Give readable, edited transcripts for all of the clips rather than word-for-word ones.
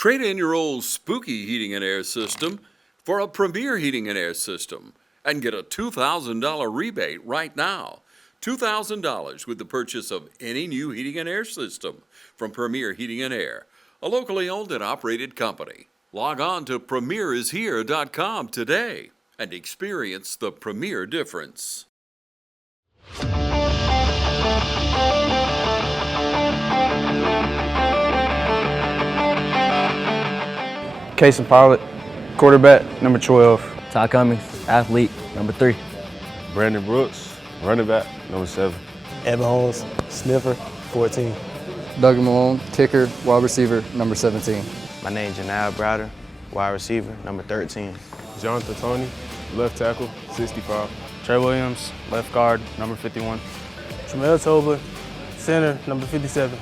Trade in your old spooky heating and air system for a Premier heating and air system and get a $2,000 rebate right now. $2,000 with the purchase of any new heating and air system from Premier Heating and Air, a locally owned and operated company. Log on to premierishere.com today and experience the Premier difference. Casey Pilot, quarterback, number 12. Ty Cummings, athlete, number 3. Brandon Brooks, running back, number 7. Evan Holmes, sniffer, 14. Doug Malone, kicker, wide receiver, number 17. My name is Janelle Browder, wide receiver, number 13. Jonathan Tony, left tackle, 65. Trey Williams, left guard, number 51. Tramel Tobler, center, number 57.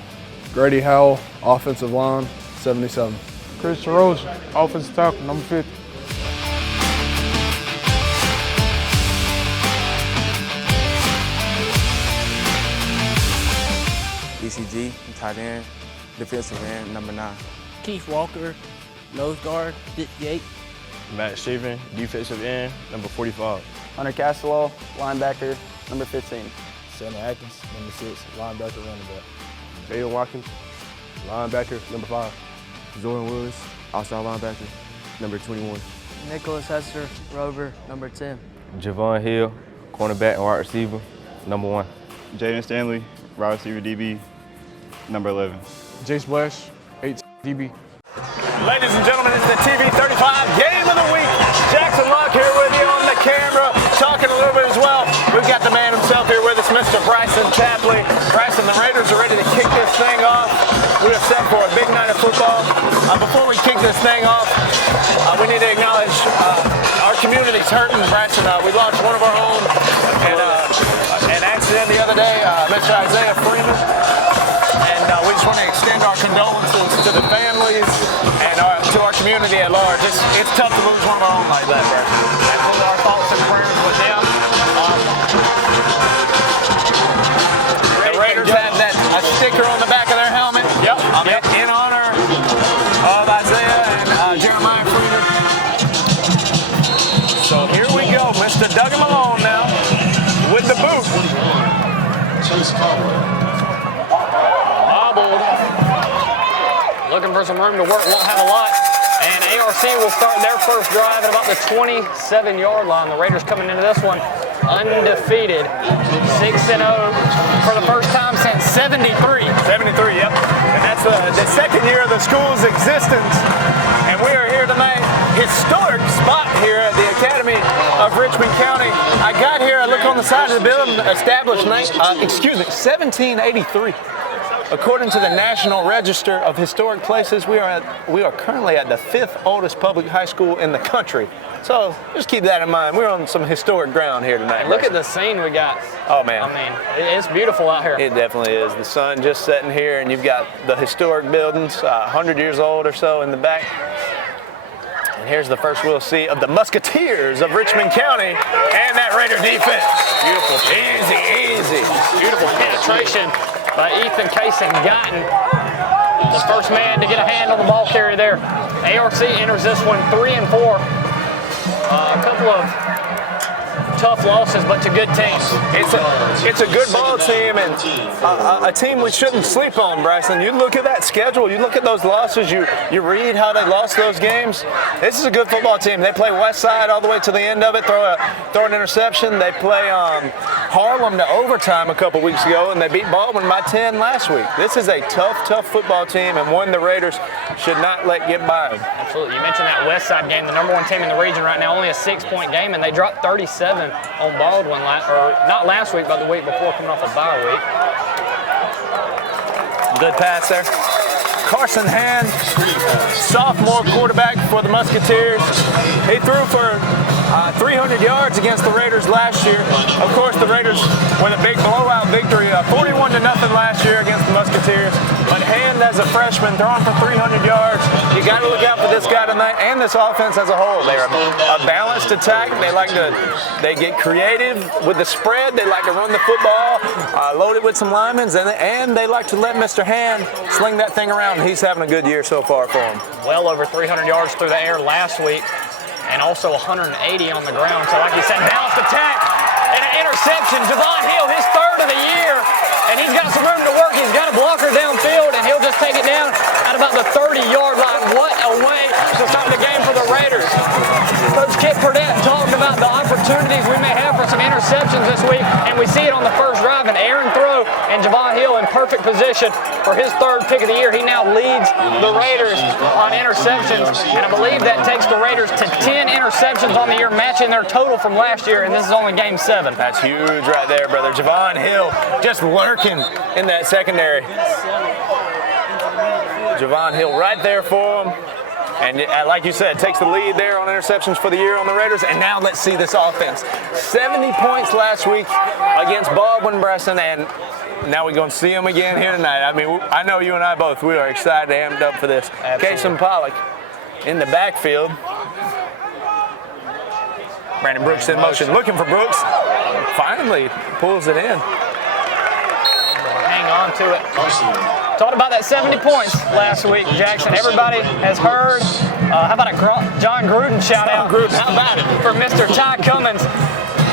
Grady Howell, offensive line, 77. Christian Rose, offensive tackle, number 50. DCG, tight end, defensive end, number 9. Keith Walker, nose guard, 58. Matt Shaven, defensive end, number 45. Hunter Castello, linebacker, number 15. Center Atkins, number 6, linebacker, running back. Jaden Watkins, linebacker, number 5. Jordan Willis, outside linebacker, number 21. Nicholas Hester, rover, number 10. Javon Hill, cornerback and wide receiver, number 1. Jaden Stanley, wide receiver DB, number 11. Jace Blash, 8 DB. Ladies and gentlemen, it's the TV 35 Game of the Week. Jackson Locke here with you on the camera, talking a little bit as well. We've got the man himself here with us, Mr. Bryson Tapley. Bryson, the Raiders are ready to kick this thing off. We are set for a big night of football. Before we kick this thing off, we need to acknowledge our community's hurting. Bryson, we lost one of our own in an accident the other day, Mr. Isaiah Freeman. And we just want to extend our condolences to the families and to our community at large. It's tough to lose one of our own like that, bro. And hold our thoughts and prayers with them. The Raiders have a sticker on the back of their helmet. Yep. In honor of Isaiah and Jeremiah Freeman. So here we go, Mr. Doug Malone now with the boot. Looking for some room to work, won't have a lot. And ARC will start their first drive at about the 27-yard line. The Raiders coming into this one undefeated, 6-0 for the first time since 73. 73, yep. And that's the second year of the school's existence. And we are here tonight, historic spot here at the Academy of Richmond County. I got here, I look on the side of the building, established 1783. According to the National Register of Historic Places, we are currently at the 5th oldest public high school in the country. So just keep that in mind. We're on some historic ground here tonight. And look at the scene we got. Oh man. I mean, it's beautiful out here. It definitely is. The sun just setting here, and you've got the historic buildings, 100 years old or so in the back. And here's the first we'll see of the Musketeers of Richmond County and that Raider defense. Beautiful. Easy. Beautiful penetration by Ethan Case and Guyton, the first man to get a hand on the ball carrier there. ARC enters this one 3-4. A couple of tough losses, but to good teams. It's a good ball team, and a team we shouldn't sleep on, Bryson. You look at that schedule, you look at those losses, you read how they lost those games. This is a good football team. They play West Side all the way to the end of it, throw an interception. They play Harlem to overtime a couple weeks ago, and they beat Baldwin by 10 last week. This is a tough football team, and one the Raiders should not let get by them. Absolutely. You mentioned that West Side game, the number 1 team in the region right now, only a 6-point game, and they dropped 37 on Baldwin, not last week, but the week before, coming off a bye week. Good pass there. Carson Hand, sophomore quarterback for the Musketeers. He threw for 300 yards against the Raiders last year. Of course, the Raiders won a big blowout victory, 41-0 last year against the Musketeers. But Hand, as a freshman, throwing for 300 yards. You got to look out for this got tonight and this offense as a whole. They're a balanced attack. They get creative with the spread. They like to run the football, load it with some linemen, and they like to let Mr. Hand sling that thing around. He's having a good year so far for him. Well over 300 yards through the air last week, and also 180 on the ground. So like you said, balanced attack and an interception. Javon Hill, his third of the year, and he's got some room to work. He's got a blocker downfield, and he'll just take it down at about the 30-yard line. What a way to start the game for the Raiders. Coach Kit Purdett talked about the opportunities we may have for some interceptions this week, and we see it on the first drive, an errant throw, and Javon Hill in perfect position for his third pick of the year. He now leads the Raiders on interceptions, and I believe that takes the Raiders to 10 interceptions on the year, matching their total from last year, and this is only game 7. That's huge right there, brother. Javon Hill just lurking in that secondary. Javon Hill right there for him. And like you said, takes the lead there on interceptions for the year on the Raiders. And now let's see this offense. 70 points last week against Baldwin Bresson, and now we're going to see them again here tonight. I mean, I know you and I both, we are excited, amped up for this. Kason Pollock in the backfield. Brandon Brooks in motion, looking for Brooks. Finally pulls it in. Hang on to it. Talked about that 70 points last week, Jackson. Everybody has heard. How about a John Gruden shout out? How about it? For Mr. Ty Cummins.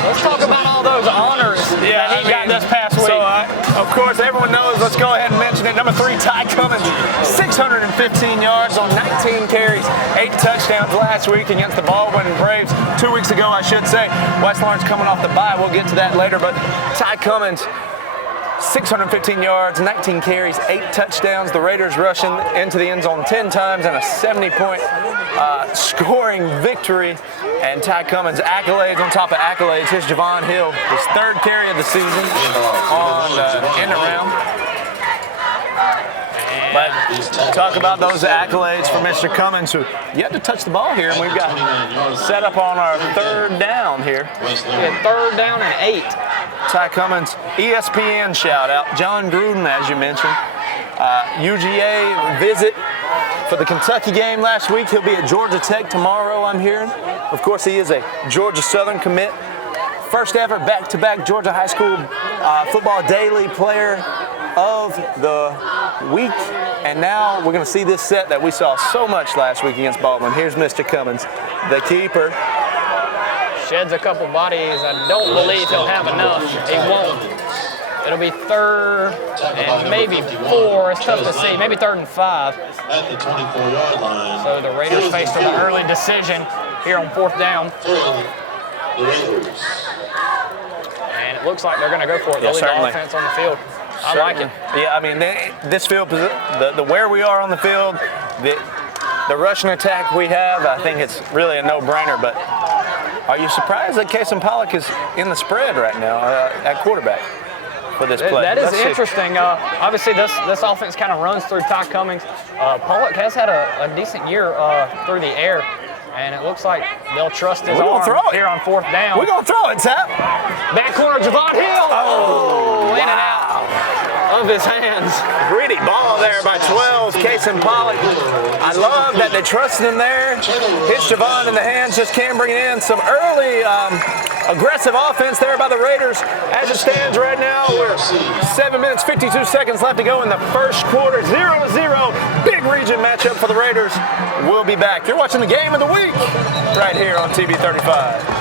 Let's talk about all those honors that he got this past week. So, of course, everyone knows. Let's go ahead and mention it. Number 3, Ty Cummins, 615 yards on 19 carries, 8 touchdowns last week against the Baldwin Braves. 2 weeks ago, I should say. West Lawrence coming off the bye. We'll get to that later. But Ty Cummins, 615 yards, 19 carries, 8 touchdowns. The Raiders rushing into the end zone 10 times and a 70-point scoring victory. And Ty Cummins, accolades on top of accolades. Here's Javon Hill, his 3rd carry of the season on end around. But talk about those accolades for Mr. Cummins, who yet to touch the ball here, and we've got set up on our 3rd down here. Yeah, 3rd down and 8. Ty Cummins, ESPN shout out. John Gruden, as you mentioned. UGA visit for the Kentucky game last week. He'll be at Georgia Tech tomorrow, I'm hearing. Of course, he is a Georgia Southern commit. First ever back-to-back Georgia High School Football Daily Player of the Week. And now we're going to see this set that we saw so much last week against Baldwin. Here's Mr. Cummins, the keeper. Sheds a couple bodies. I don't believe he'll have enough. He won't. It'll be 3rd and maybe 4. It's tough to see. Maybe 3rd and 5. At the 24-yard line. So the Raiders face an early decision here on 4th down. And it looks like they're going to go for it. They'll lead the offense on the field. I like it. Yeah, I mean, this field, the where we are on the field, the rushing attack we have, I think it's really a no-brainer. But are you surprised that Kason Pollock is in the spread right now at quarterback for this play? That is interesting. Obviously, this offense kind of runs through Ty Cummins. Pollock has had a decent year through the air, and it looks like they'll trust his arm here on 4th down. We're going to throw it, Tap. Back corner, Javon Hill. Oh, in and out of his hands. Greedy ball there by 12, Kason Pollock. I love that they trusted him there. Hits Javon in the hands, just can't bring it in. Some early aggressive offense there by the Raiders. As it stands right now, we're 7 minutes, 52 seconds left to go in the first quarter. 0-0. Big region matchup for the Raiders. We'll be back. You're watching the game of the week right here on TV 35.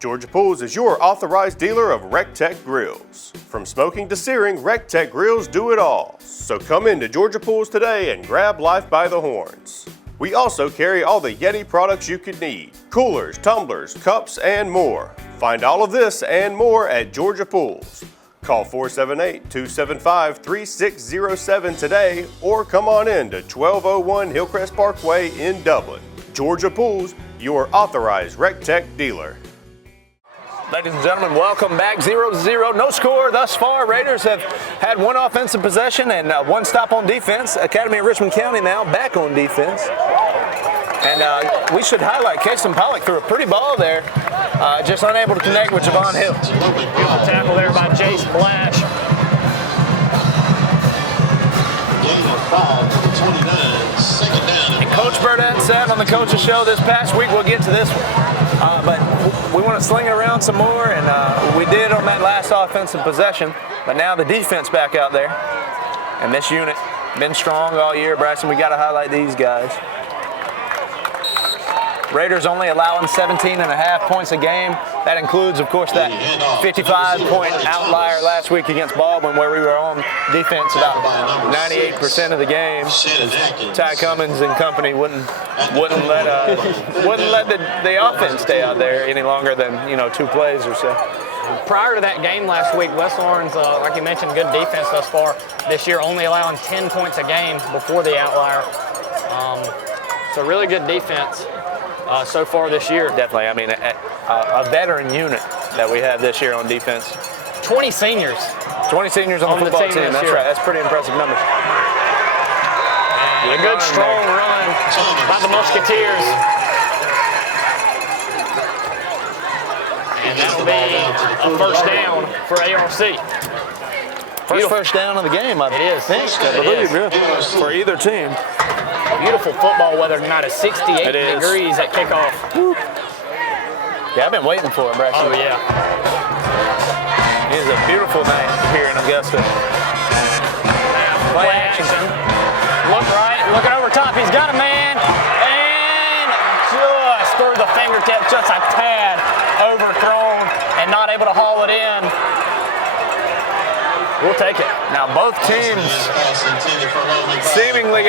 Georgia Pools is your authorized dealer of RecTech grills. From smoking to searing, RecTech grills do it all. So come into Georgia Pools today and grab life by the horns. We also carry all the Yeti products you could need. Coolers, tumblers, cups, and more. Find all of this and more at Georgia Pools. Call 478-275-3607 today or come on in to 1201 Hillcrest Parkway in Dublin. Georgia Pools, your authorized RecTech dealer. Ladies and gentlemen, welcome back. 0-0, no score thus far. Raiders have had one offensive possession and one stop on defense. Academy of Richmond County now back on defense. And we should highlight Kason Pollock threw a pretty ball there, just unable to connect with Javon Hill. Beautiful tackle there by Jace Blash. And Coach Burdett said on the coach's show this past week, we'll get to this one, but we want to sling it around some more, and we did on that last offensive possession, but now the defense back out there. And this unit been strong all year. Bryson, we got to highlight these guys. Raiders only allowing 17.5 points a game. That includes, of course, that 55-point outlier last week against Baldwin, where we were on defense about 98% of the game. Ty Cummins and company wouldn't let the offense stay out there any longer than 2 plays or so. Prior to that game last week, West Orange, like you mentioned, good defense thus far this year, only allowing 10 points a game before the outlier. So really good defense so far this year. Definitely. I mean, a veteran unit that we have this year on defense. 20 seniors. 20 seniors on the football team. That's right. That's pretty impressive numbers. And a good, strong run by the Musketeers. And that will be a first down for ARC. First down of the game, I think. I believe, for either team. Beautiful football weather tonight. It's 68 degrees at kickoff. Woo. Yeah, I've been waiting for it, Braxton. Oh, yeah. It is a beautiful night here in Augusta. Play action. Look right, looking over top. He's got a man. And just through the fingertip, just a tad overthrown and not able to haul it in. We'll take it. Now both teams seemingly,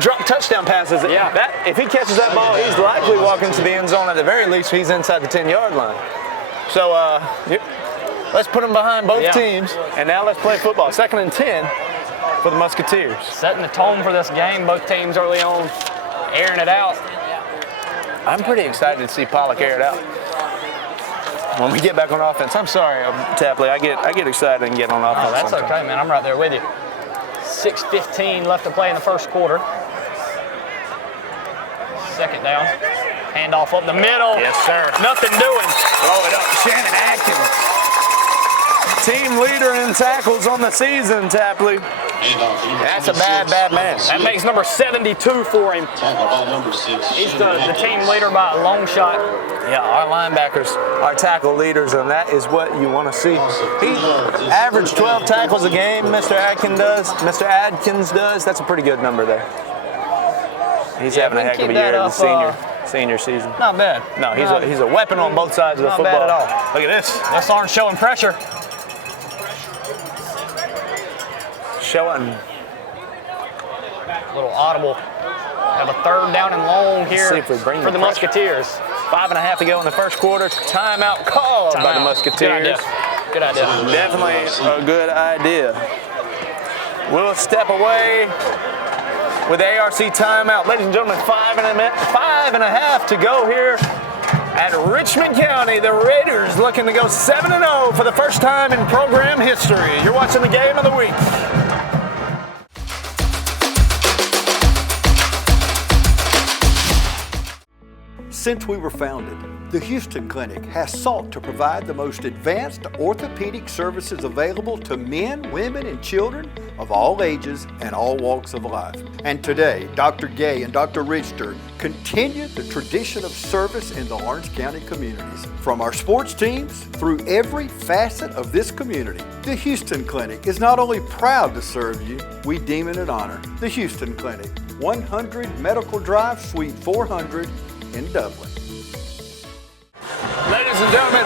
drop touchdown passes. Yeah. If he catches that ball, he's likely walking to the end zone. At the very least, he's inside the 10-yard line. So let's put him behind both teams, and now let's play football. 2nd and 10 for the Musketeers. Setting the tone for this game. Both teams early on airing it out. I'm pretty excited to see Pollock air it out. When we get back on offense, I'm sorry, Tapley. I get excited and get on offense. Oh, that's okay, man. I'm right there with you. 6:15 left to play in the first quarter. 2nd down. Handoff up the middle. Yes, sir. Nothing doing. Throw it up. Shannon Atkins. Team leader in tackles on the season, Tapley. That's a bad man. That makes number 72 for him. He's the team leader by a long shot. Yeah, our linebackers are tackle leaders, and that is what you want to see. He averaged 12 tackles a game, Mr. Adkins does. That's a pretty good number there. He's having a heck of a year in the senior season. Not bad. No, he's a weapon on both sides of the football. Not bad at all. Look at this. West Orange showing pressure. Showing. Little audible. Have a 3rd down and long here for the Musketeers. 5.5 to go in the first quarter. Timeout called by the Musketeers. Good idea. Definitely a good idea. We'll step away with the ARC timeout. Ladies and gentlemen, 5.5 to go here at Richmond County. The Raiders looking to go 7-0 for the first time in program history. You're watching the game of the week. Since we were founded, the Houston Clinic has sought to provide the most advanced orthopedic services available to men, women, and children of all ages and all walks of life. And today, Dr. Gay and Dr. Richter continue the tradition of service in the Lawrence County communities. From our sports teams through every facet of this community, the Houston Clinic is not only proud to serve you, we deem it an honor. The Houston Clinic, 100 Medical Drive, Suite 400 in Dublin. Ladies and gentlemen,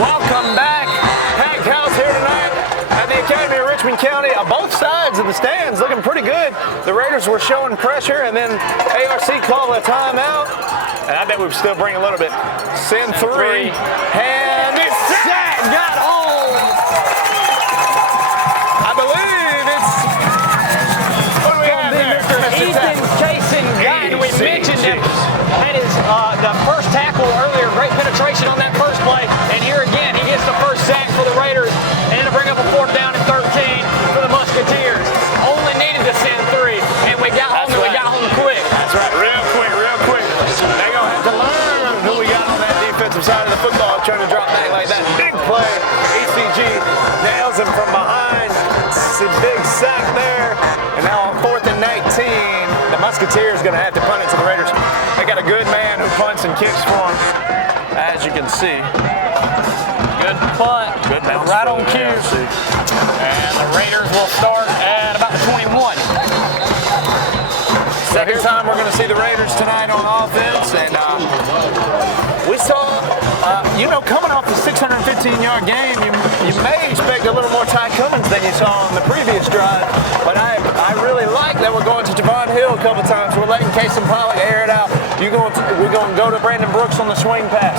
welcome back. Packed house here tonight at the Academy of Richmond County. Both sides of the stands looking pretty good. The Raiders were showing pressure, and then ARC called a timeout. And I bet we would still bring a little bit. Send 3, and it's sack got home. I believe it's what do we have there? Ethan Casey Guyton. We mentioned him. That is the first tackle earlier. Great penetration on that first play. And here again, he gets the first sack for the Raiders. And to bring up a 4th down and 13 for the Musketeers. Only needed to send 3. And we got home, and we got home quick. That's right, real quick. They're going to have to learn who we got on that defensive side of the football trying to drop back like that. Big play. ECG nails him from behind. It's a big sack there. And now on 4th and 19. Musketeers going to have to punt it to the Raiders. They got a good man who punts and kicks for them, as you can see. Good punt. Good bounce right on for the cue. ARC. And the Raiders will start at about the 21. Second time we're going to see the Raiders tonight on offense, and we saw, coming off the 615-yard game, you may expect a little more Ty Cummins than you saw on the previous drive, but I really like that we're going to Javon Hill a couple times. We're letting Kason Pollock air it out. We're going to go to Brandon Brooks on the swing pass.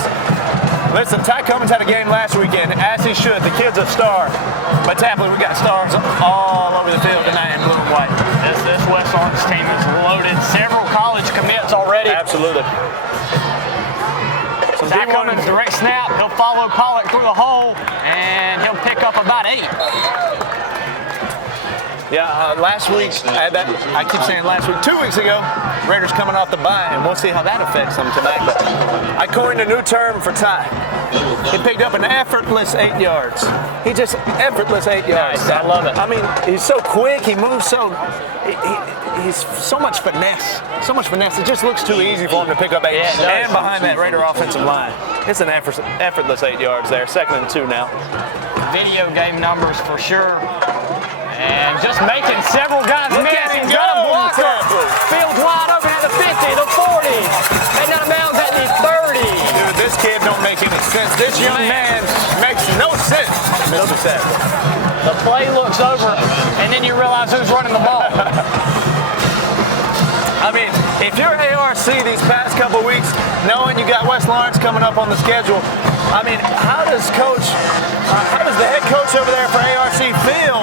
Listen, Ty Cummins had a game last weekend, as he should. The kid's a star. But Tapley, we got stars all over the field tonight in blue and white. This West Orange team is loaded. Several college commits already. Absolutely. Ty Cummins, direct snap. He'll follow Pollock through the hole, and he'll pick up about 8. Yeah, last week, I keep saying last week, 2 weeks ago, Raiders coming off the bye, and we'll see how that affects them tonight. But I coined a new term for Ty. He picked up an effortless 8 yards. He just effortless 8 yards. Nice, I love it. I mean, he's so quick. He moves so. He's so much finesse. So much finesse. It just looks too easy for him to pick up 8. And behind that Raider offensive line, it's an effortless 8 yards there. 2nd and 2 now. Video game numbers for sure. And just making several guys miss. He's got a blocker. Field wide open at the 50, the 40. Heading out of bounds at the 30. Dude, this kid don't make any sense. This young man makes no sense. Mr. Sapp. The play looks over, and then you realize who's running the ball. I mean, if you're ARC these past couple weeks, knowing you got West Lawrence coming up on the schedule, I mean, how does the head coach over there for ARC feel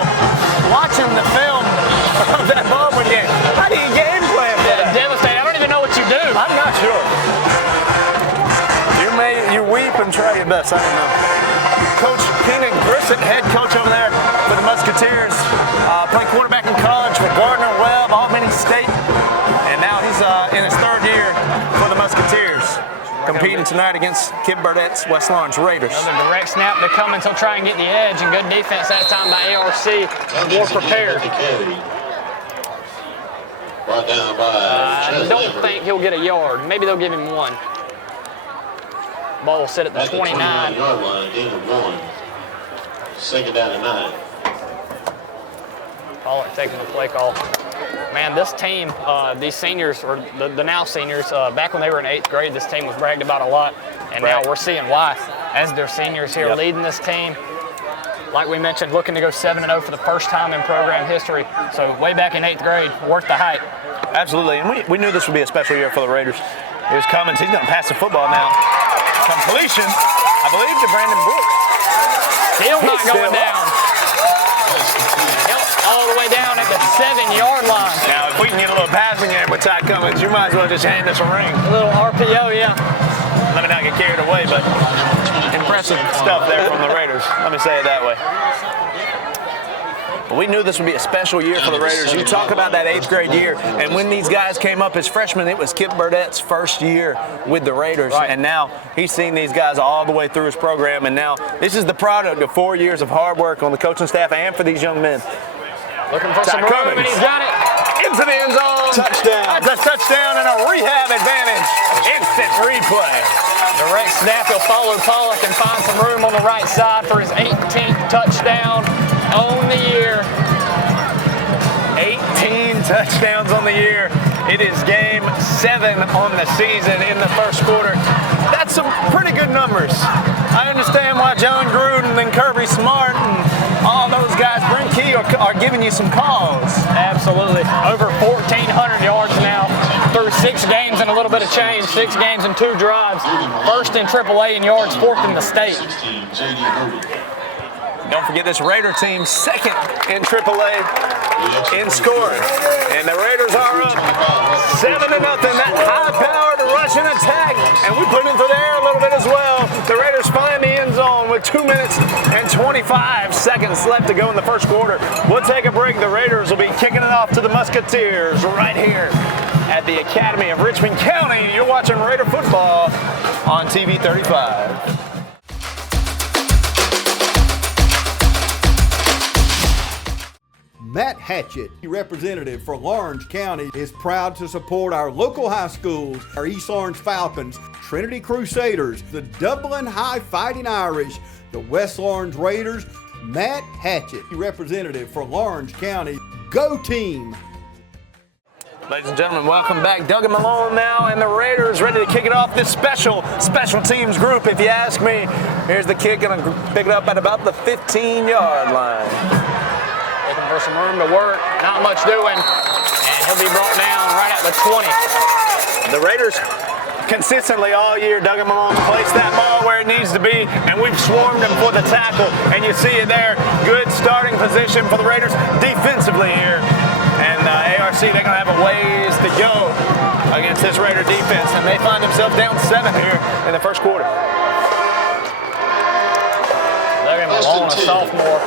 watching the film of that Baldwin game? How do you game plan for that? Devastating. I don't even know what you do. I'm not sure. You weep and try your best. I don't know. Coach Keenan Grissom, head coach over there for the Musketeers, played quarterback in college for Gardner Webb, Albany State, and now he's in his 3rd year for the Musketeers, competing tonight against Kip Burdett's West Lawrence Raiders. Another direct snap to Cummins. He'll try and get the edge, and good defense that time by ARC. More prepared. I don't think he'll get a yard. Maybe they'll give him 1. Ball will sit at the 29. Yard line, gain of 1. 2nd down and 9. Pollock taking the play call. Man, this team, these seniors, or the now seniors, back when they were in 8th grade, this team was bragged about a lot, and now we're seeing why. As their seniors here leading this team, like we mentioned, looking to go 7-0 for the first time in program history. So way back in 8th grade, worth the hype. Absolutely, and we knew this would be a special year for the Raiders. Here's Cummins. He's going to pass the football now. Completion, I believe, to Brandon Brooks. Still not going down. All the way down at the 7-yard line. Now, if we can get a little passing game with Ty Cummins, you might as well just hand us a ring. A little RPO, yeah. Let me not get carried away, but impressive stuff there from the Raiders. Let me say it that way. But we knew this would be a special year for the Raiders. You talk about that 8th grade year, and when these guys came up as freshmen, it was Kip Burdett's first year with the Raiders, and now he's seen these guys all the way through his program, and now this is the product of 4 years of hard work on the coaching staff and for these young men. Looking for some room, and he's got it. Into the end zone. Touchdown. That's a touchdown and a rehab advantage. Instant replay. Direct snap. He'll follow Pollock and find some room on the right side for his 18th touchdown on the year. 18 touchdowns on the year. It is game 7 on the season in the first quarter. That's some pretty good numbers. I understand why John Gruden and Kirby Smart and all those guys, Brent Key, are giving you some calls. Absolutely. Over 1,400 yards now through 6 games and a little bit of change. 6 games and 2 drives. First in AAA in yards, 4th in the state. Don't forget this Raider team, 2nd in AAA in scoring. And the Raiders are up 7-0. That high-powered rushing attack. And we put them through the air a little bit as well. The Raiders find the end zone with 2 minutes and 25 seconds left to go in the first quarter. We'll take a break. The Raiders will be kicking it off to the Musketeers right here at the Academy of Richmond County. You're watching Raider football on TV 35. Matt Hatchett, representative for Lawrence County, is proud to support our local high schools, our East Lawrence Falcons, Trinity Crusaders, the Dublin High Fighting Irish, the West Lawrence Raiders. Matt Hatchett, representative for Lawrence County. Go team! Ladies and gentlemen, welcome back. Doug and Malone now, and the Raiders ready to kick it off. This special teams group, if you ask me. Here's the kick, gonna pick it up at about the 15-yard line. Looking for some room to work, not much doing, and he'll be brought down right at the 20. The Raiders consistently all year, Doug and Malone place that ball where it needs to be, and we've swarmed them for the tackle, and you see it there. Good starting position for the Raiders defensively here. And ARC, they're going to have a ways to go against this Raider defense, and they find themselves down 7 here in the first quarter. Doug and Malone, a sophomore,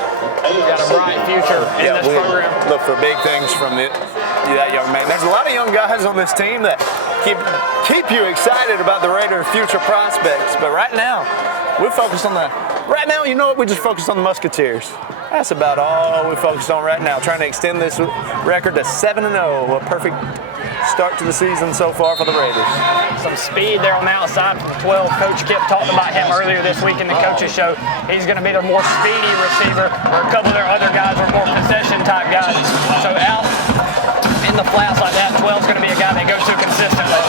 got a bright future in this program. Look for big things from that young man. There's a lot of young guys on this team that keep you excited about the Raider future prospects, but right now, we're focused on you know what, we just focused on the Musketeers. That's about all we focus on right now, trying to extend this record to 7-0, a perfect start to the season so far for the Raiders. Some speed there on the outside from 12. Coach Kip talked about him earlier this week in the coaches show. He's going to be the more speedy receiver, where a couple of their other guys are more possession type guys. So out in the flats like that, 12's going to be a guy they go to consistently.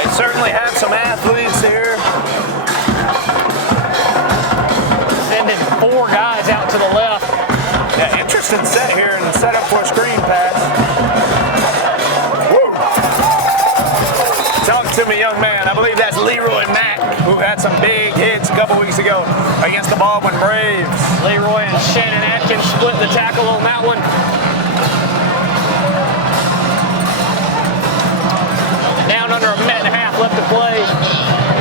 They certainly have some athletes here. Sending 4 guys out to the left. Yeah, interesting set here and set up for a screen pass. Woo. Talk to me, young man. I believe that's Leroy Mack, who had some big hits a couple weeks ago against the Baldwin Braves. Leroy and Shannon Atkins split the tackle on that one. Down under a minute and a half left to play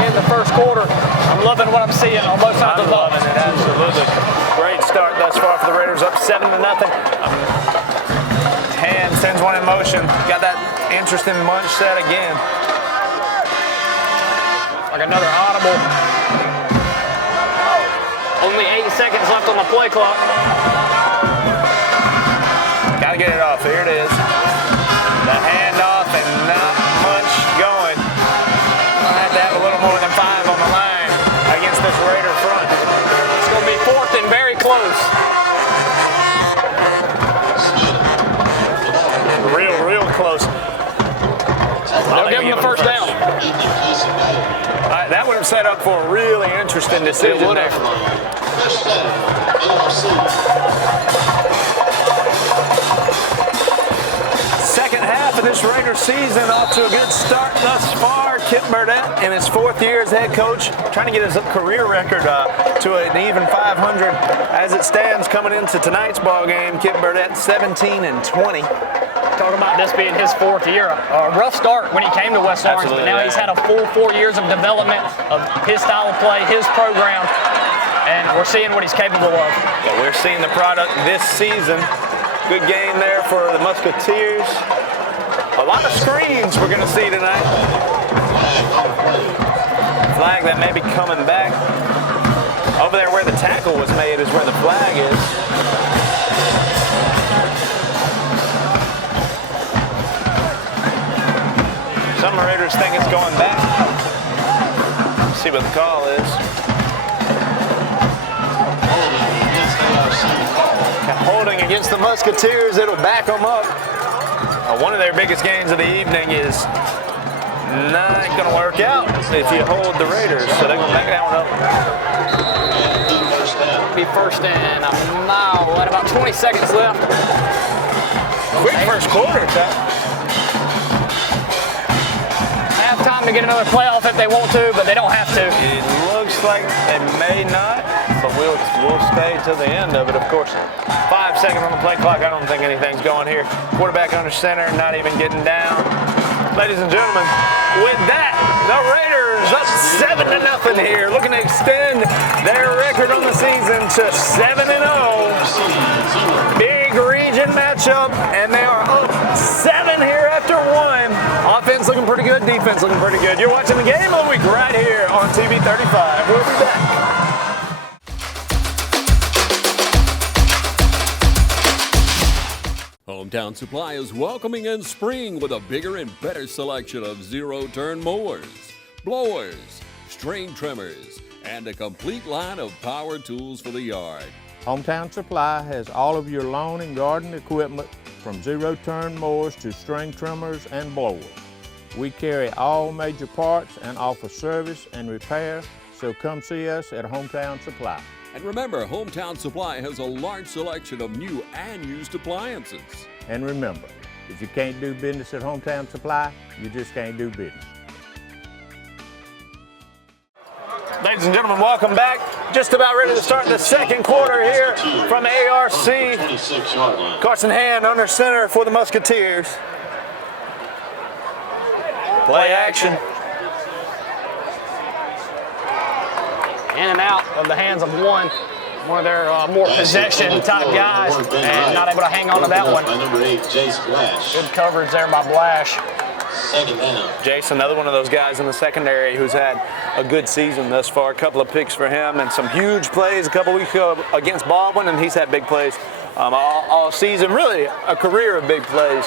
in the first quarter. I'm loving what I'm seeing on both sides of the ball. I'm loving it, absolutely. Great start thus far for the Raiders, up 7-0. Hand sends one in motion. Got that interesting munch set again. Like another audible. Only 8 seconds left on the play clock. Got to get it off. Here it is. The handoff and not much going. I'll have to have a little more than 5 on the line against this Raider front. It's going to be 4th and very close. Real close. They'll give him the first down. That would have set up for a really interesting decision there. Second half of this Raider season off to a good start thus far. Kip Burdett in his 4th year as head coach, trying to get his career record to an even 500 as it stands coming into tonight's ball game. Kip Burdett 17-20. Talking about this being his 4th year. A rough start when he came to West Lawrence, but now he's had a full 4 years of development of his style of play, his program, and we're seeing what he's capable of. Yeah, we're seeing the product this season. Good game there for the Musketeers. A lot of screens we're going to see tonight. Flag that may be coming back. Over there where the tackle was made is where the flag is. Some Raiders think it's going back. Let's see what the call is. Holding against the Musketeers, it'll back them up. One of their biggest gains of the evening is not going to work out if you hold the Raiders, so they're going to back that one up. Be first and a mile at about 20 seconds left. Quick first quarter, Have time to get another playoff if they want to, but they don't have to. It looks like they may not, but we'll stay to the end of it, of course. 5 seconds on the play clock. I don't think anything's going here. Quarterback under center, not even getting down. Ladies and gentlemen, with that, the Raiders up 7-0 here, looking to extend their record on the season to 7-0. Big region matchup, and they are up 7 here after 1. Offense looking pretty good, defense looking pretty good. You're watching the game of the week right here on TV 35. We'll be back. Hometown Supply is welcoming in spring with a bigger and better selection of zero-turn mowers, blowers, string trimmers, and a complete line of power tools for the yard. Hometown Supply has all of your lawn and garden equipment from zero-turn mowers to string trimmers and blowers. We carry all major parts and offer service and repair, so come see us at Hometown Supply. And remember, Hometown Supply has a large selection of new and used appliances. And remember, if you can't do business at Hometown Supply, you just can't do business. Ladies and gentlemen, welcome back. Just about ready to start the second quarter here from ARC. Carson Hand under center for the Musketeers. Play action. In and out of the hands of one of their more possession type guys, and not able to hang on to that one. Good coverage there by Blash. Jace, another one of those guys in the secondary who's had a good season thus far. A couple of picks for him and some huge plays a couple weeks ago against Baldwin, and he's had big plays all season. Really a career of big plays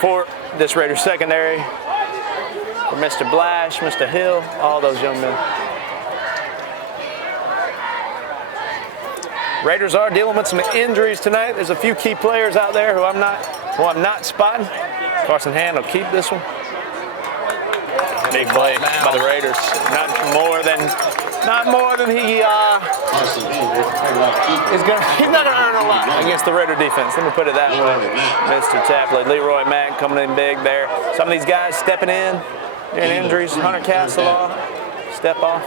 for this Raiders secondary. For Mr. Blash, Mr. Hill, all those young men. Raiders are dealing with some injuries tonight. There's a few key players out there who I'm not spotting. Carson Hand will keep this one. Big play by the Raiders. Not more than he he's not gonna earn a lot against the Raider defense. Let me put it that way. Mr. Tapley, Leroy Mack coming in big there. Some of these guys stepping in during injuries. Hunter Castelaw, step off.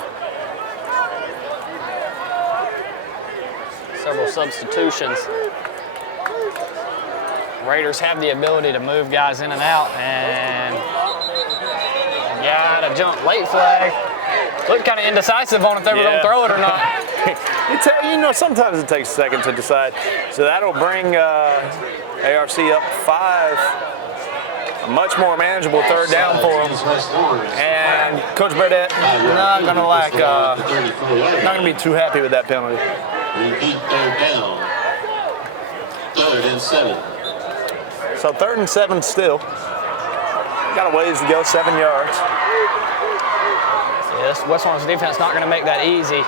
Several substitutions. Raiders have the ability to move guys in and out, and got a jump late flag. Looked kind of indecisive on if they were going to throw it or not. You know, sometimes it takes a second to decide. So that'll bring ARC up 5. A much more manageable third down for them. And Coach Burdett not going to be too happy with that penalty. Repeat third down. 3rd and 7. So 3rd and 7 still. Got a ways to go, 7 yards. Yes, West Orange defense not going to make that easy.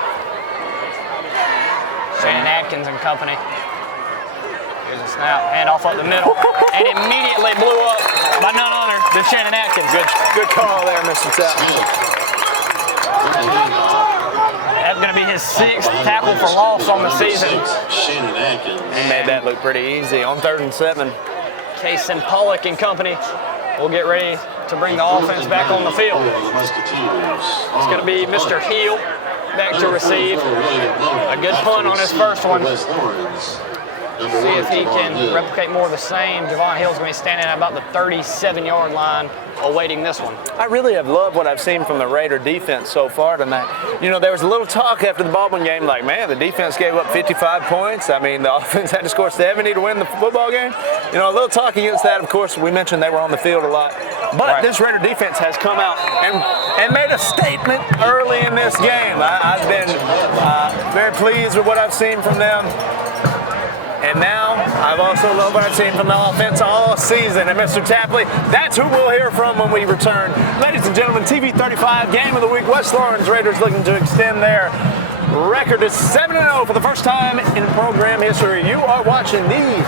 Shannon Atkins and company. Here's a snap, handoff up the middle, and immediately blew up by none other than Shannon Atkins. Good call there, Mr. Tapley. That's going to be his 6th tackle for loss on the season. He made that look pretty easy on 3rd and 7. Kason Pollock and company will get ready to bring the offense back on the field. It's going to be Mr. Heel back to receive. A good punt on his first one. See if he can replicate more of the same. Javon Hill's going to be standing at about the 37-yard line awaiting this one. I really have loved what I've seen from the Raider defense so far tonight. You know, there was a little talk after the Baldwin game like, man, the defense gave up 55 points. I mean, the offense had to score 70 to win the football game. You know, a little talk against that. Of course, we mentioned they were on the field a lot. But this Raider defense has come out and made a statement early in this game. I've been very pleased with what I've seen from them. And now, I've also loved what I've seen from the offense all season. And Mr. Tapley, that's who we'll hear from when we return. Ladies and gentlemen, TV 35 Game of the Week. West Lawrence Raiders looking to extend their record to 7-0 for the first time in program history. You are watching the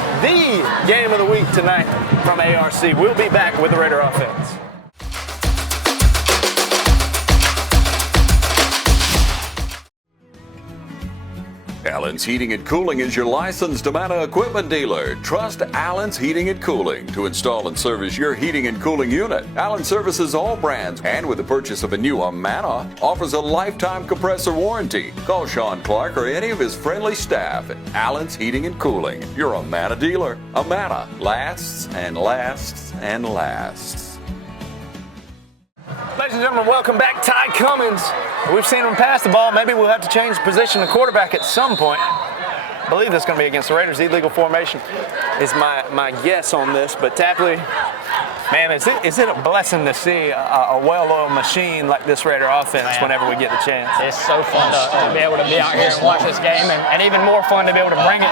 Game of the Week tonight from ARC. We'll be back with the Raider offense. Allen's Heating and Cooling is your licensed Amana equipment dealer. Trust Allen's Heating and Cooling to install and service your heating and cooling unit. Allen services all brands, and with the purchase of a new Amana, offers a lifetime compressor warranty. Call Sean Clark or any of his friendly staff at Allen's Heating and Cooling, your Amana dealer. Amana lasts and lasts and lasts. Ladies and gentlemen, welcome back. Ty Cummins. We've seen him pass the ball. Maybe we'll have to change position of quarterback at some point. I believe this is going to be against the Raiders. Illegal formation is my guess on this. But Tapley, man, is it a blessing to see a well-oiled machine like this Raider offense whenever we get the chance? It's so fun to be able to be out here and watch this game, and even more fun to be able to bring it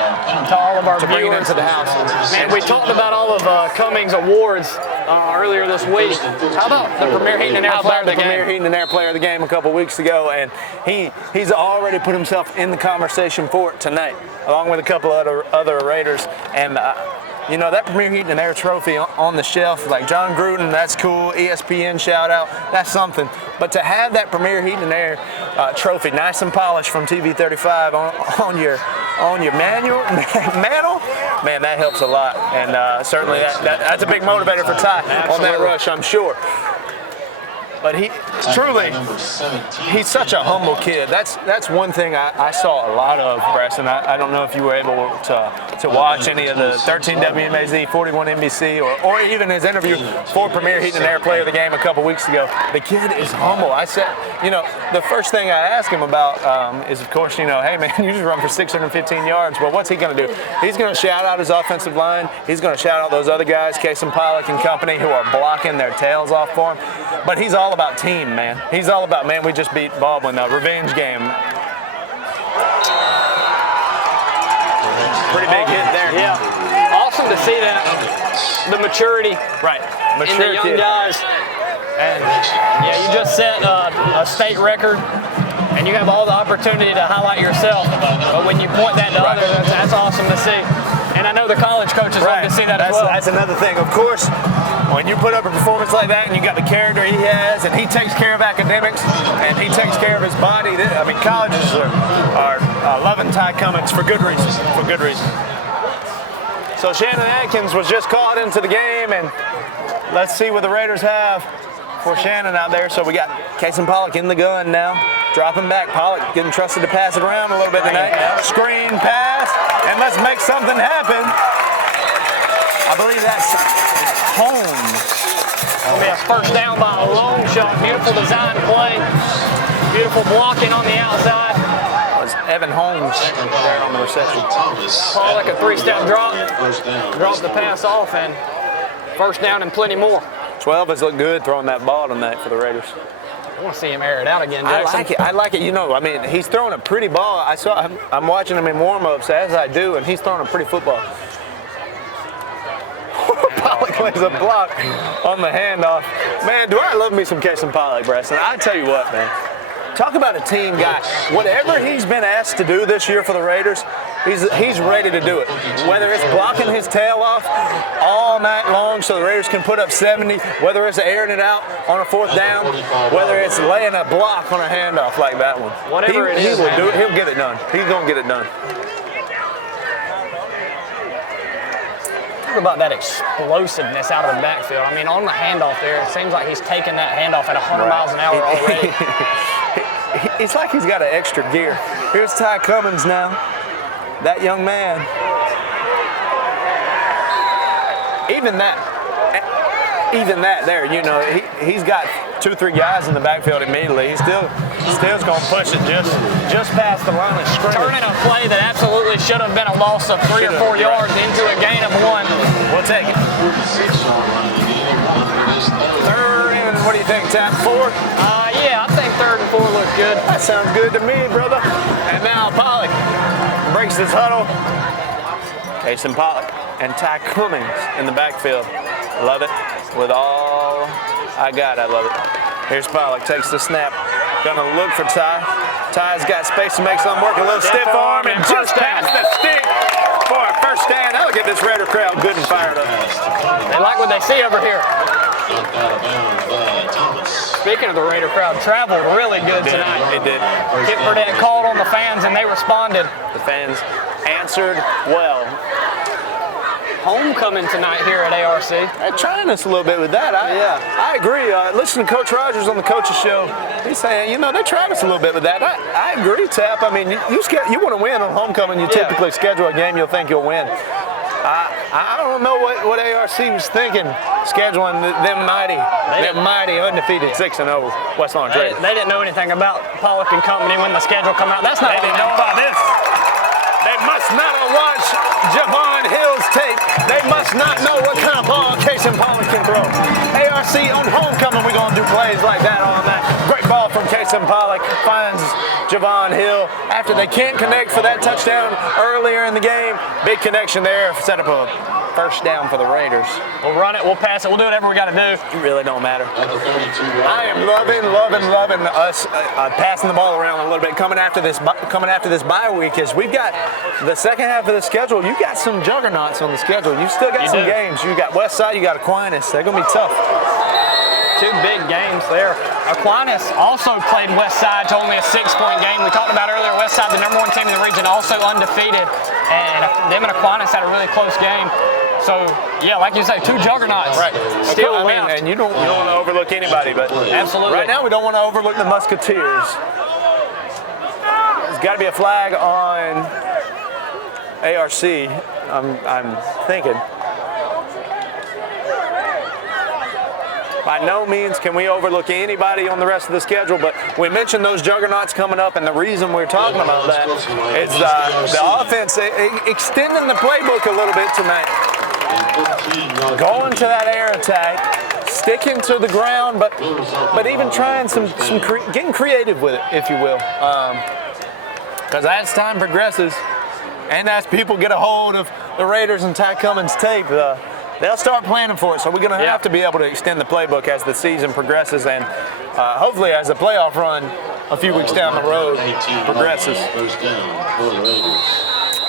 to all of our viewers. Bring it into the house. Man, we talked about all of Cummings' awards earlier this week. How about the Premier Heating and Air Player of the Game? Premier Heating and Air Player of the Game a couple weeks ago, and he's already put himself in the conversation for it tonight, along with a couple other Raiders. And you know, that Premier Heating and Air trophy on the shelf, like John Gruden, that's cool. ESPN shout out, that's something. But to have that Premier Heating and Air trophy, nice and polished from TV 35 on your mantle, man, that helps a lot. And certainly that's a big motivator for Ty on that rush, I'm sure. But he's such a humble kid. That's one thing I saw a lot of, Preston. I don't know if you were able to watch any of the 13 WMAZ, 41 NBC, or even his interview for Premier Heating and Air Player of the Game a couple weeks ago. The kid is humble. I said, you know, the first thing I asked him about is, of course, you know, hey, man, you just run for 615 yards. Well, what's he going to do? He's going to shout out his offensive line. He's going to shout out those other guys, Casey Pollock and company, who are blocking their tails off for him. But he's all about team, man. He's all about, man, we just beat Baldwin, a revenge game. Pretty big hit there. Yeah. Awesome to see that, the maturity, in the young guys. And yeah, you just set a state record, and you have all the opportunity to highlight yourself. But when you point that to others, that's awesome to see. And I know the college coaches love to see that as well. That's another thing. Of course, when you put up a performance like that and you got the character he has, and he takes care of academics, and he takes care of his body, I mean, colleges are loving Ty Cummings for good reason. So Shannon Atkins was just called into the game, and let's see what the Raiders have for Shannon out there. So we got Casey Pollock in the gun now, dropping back. Pollock getting trusted to pass it around a little bit tonight. Screen pass, and let's make something happen. I believe that's home. It'll be a first down by a long shot. Beautiful design play. Beautiful blocking on the outside. Was Evan Holmes there on the reception. Pollock, a three-step drop. Drop the pass off, and first down and plenty more. 12 has looked good throwing that ball tonight for the Raiders. I want to see him air it out again, Jackson. I like it. You know, I mean, he's throwing a pretty ball. I'm watching him in warm-ups, as I do, and he's throwing a pretty football. Pollock lays a block on the handoff. Man, do I love me some Casey Pollock, Preston. I tell you what, man. Talk about a team guy. Whatever he's been asked to do this year for the Raiders, he's ready to do it. Whether it's blocking his tail off all night long so the Raiders can put up 70, whether it's airing it out on a fourth down, whether it's laying a block on a handoff like that one. Whatever it is, he will do it. He'll get it done. He's going to get it done. Talk about that explosiveness out of the backfield. I mean, on the handoff there, it seems like he's taking that handoff at 100 miles an hour already. It's like he's got an extra gear. Here's Ty Cummings now. That young man. Even that there, you know, he's got 2-3 guys in the backfield immediately. He's still going to push it just past the line of scrimmage. Turning a play that absolutely should have been a loss of 3 or 4 yards into a gain of 1. We'll take it. Third and what do you think, Tap? 4? Yeah, I think 3rd and 4 looks good. That sounds good to me, brother. And now Pollock breaks his huddle. Casey Pollock and Ty Cummings in the backfield. Love it. With all I got, I love it. Here's Pollock, takes the snap. Gonna look for Ty. Ty's got space to make something work. A little stiff arm and just past the stick for a first down. Now look at this Raider crowd, good and fired up. They like what they see over here. Speaking of the Raider crowd, traveled really good tonight. It did. Kip Burdett called on the fans, and they responded. The fans answered well. Homecoming tonight here at ARC. They're trying us a little bit with that. I agree. Listen to Coach Rogers on the Coach's Show. He's saying, you know, they tried us a little bit with that. I agree, Tap. I mean, you want to win on homecoming. You typically schedule a game you'll think you'll win. I don't know what ARC was thinking, scheduling them mighty undefeated 6-0 West Lawn Trade. They didn't know anything about Pollock and company when the schedule come out. That's not they didn't know about this. They must not have watched Javon Hill's tape. They must not know what kind of ball Casey Pollock can throw. ARC on homecoming, we're going to do plays like that on that. Great ball from Casey Pollock, finds Javon Hill. After they can't connect for that touchdown earlier in the game, big connection there, set up a first down for the Raiders. We'll run it, we'll pass it, we'll do whatever we got to do. It really don't matter. I am loving us passing the ball around a little bit coming after this bye week, as we've got the second half of the schedule. You got some juggernauts on the schedule. You still got some games. You got Westside, you got Aquinas. They're going to be tough. Two big games there. Aquinas also played Westside to only a 6-point game. We talked about earlier, Westside, the #1 team in the region, also undefeated. And them and Aquinas had a really close game. So, yeah, like you say, two juggernauts. Right. Still and you don't want to overlook anybody, but absolutely. Right now we don't want to overlook the Musketeers. There's got to be a flag on ARC, I'm thinking. By no means can we overlook anybody on the rest of the schedule, but we mentioned those juggernauts coming up, and the reason we're talking about that is the offense extending the playbook a little bit tonight. Going to that air attack, sticking to the ground, but even trying getting creative with it, if you will. Because as time progresses, and as people get a hold of the Raiders and Ty Cummins tape, they'll start planning for it. So we're going to have to be able to extend the playbook as the season progresses, and hopefully as the playoff run a few weeks down the road progresses.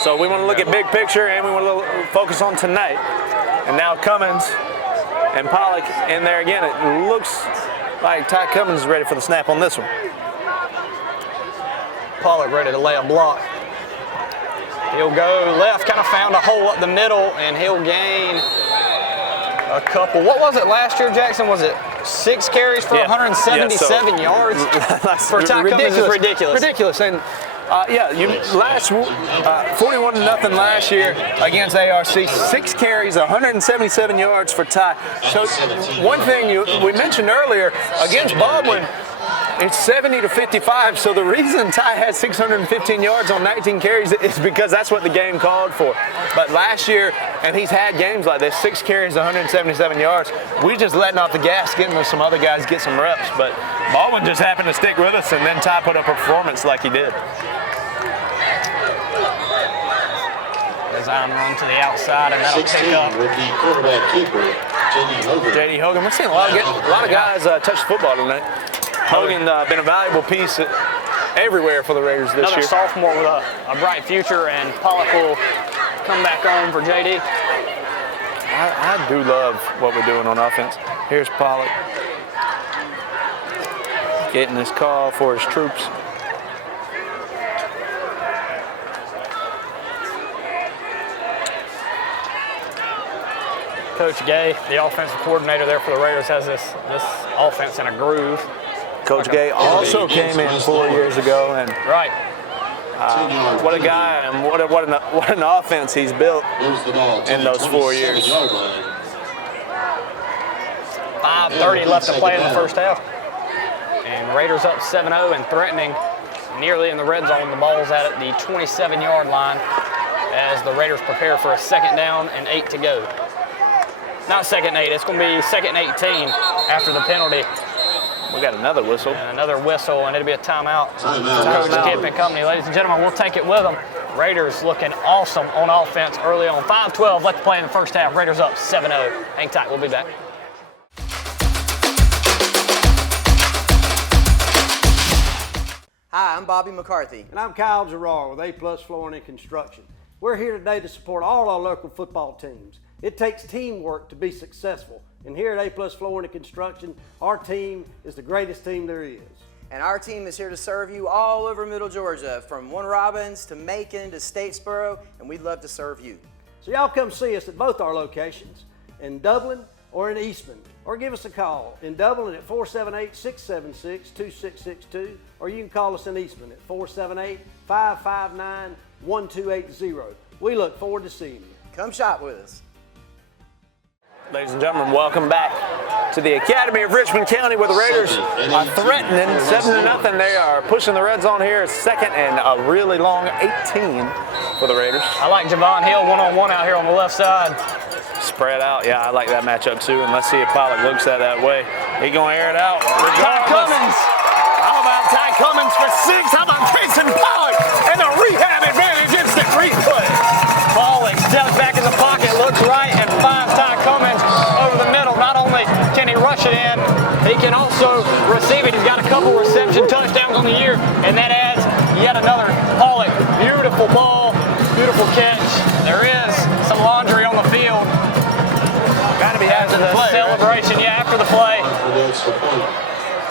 So we want to look at big picture, and we want to focus on tonight. And now Cummins and Pollock in there again. It looks like Ty Cummins is ready for the snap on this one. Pollock ready to lay a block. He'll go left, kind of found a hole up the middle, and he'll gain a couple. What was it last year, Jackson? Was it 6 carries for 177 yards? For Ty Cummins is ridiculous. Ridiculous. And 41-0 last year against ARC. 6 carries, 177 yards for Ty. So one thing we mentioned earlier, against Baldwin, it's 70-55, so the reason Ty had 615 yards on 19 carries is because that's what the game called for. But last year, and he's had games like this, 6 carries, 177 yards, we just letting off the gas, getting some other guys get some reps. But Baldwin just happened to stick with us, and then Ty put up a performance like he did. Design run to the outside, and that'll pick up the quarterback keeper, J.D. Hogan. We're seeing a lot of guys touch the football tonight. Hogan been a valuable piece everywhere for the Raiders this Another year. sophomore with a bright future, and Pollock will come back on for J.D. I do love what we're doing on offense. Here's Pollock getting this call for his troops. Coach Gay, the offensive coordinator there for the Raiders, has this offense in a groove. Coach Gay also came in 4 years ago, and what a guy and what an offense he's built in those 4 years. 5:30 left to play in the first half, and Raiders up 7-0 and threatening nearly in the red zone. The ball's at the 27-yard line as the Raiders prepare for a 2nd down and 8 to go. Not 2nd and 8, it's going to be 2nd and 18 after the penalty. We got another whistle. And another whistle, and it'll be a timeout. Coach Kip and company. Ladies and gentlemen, we'll take it with them. Raiders looking awesome on offense early on. 5:12 left to play in the first half. Raiders up 7-0. Hang tight, we'll be back. Hi, I'm Bobby McCarthy. And I'm Kyle Gerard with A+ Flooring and Construction. We're here today to support all our local football teams. It takes teamwork to be successful. And here at A+ Flooring and Construction, our team is the greatest team there is. And our team is here to serve you all over Middle Georgia, from Warner Robins to Macon to Statesboro, and we'd love to serve you. So y'all come see us at both our locations, in Dublin or in Eastman, or give us a call. In Dublin at 478-676-2662, or you can call us in Eastman at 478-559-1280. We look forward to seeing you. Come shop with us. Ladies and gentlemen, welcome back to the Academy of Richmond County, where the Raiders are threatening 7-0. They are pushing the red zone here. Second and a really long 18 for the Raiders. I like Javon Hill one-on-one out here on the left side. Spread out, yeah, I like that matchup too. And let's see if Pollock looks at that way. He gonna air it out. Ty Cummins. How about Ty Cummins for 6? How about Kason Pollock and a rehab advantage instant replay? Pollock steps back in the pocket, looks right, and finds Ty Cummins over the middle. Not only can he rush it in, he can also receive it. He's got a couple reception touchdowns on the year, and that adds yet another Pollock. Beautiful ball, beautiful catch. There is some laundry on the field. Gotta be after the play, celebration, right? yeah, after the play.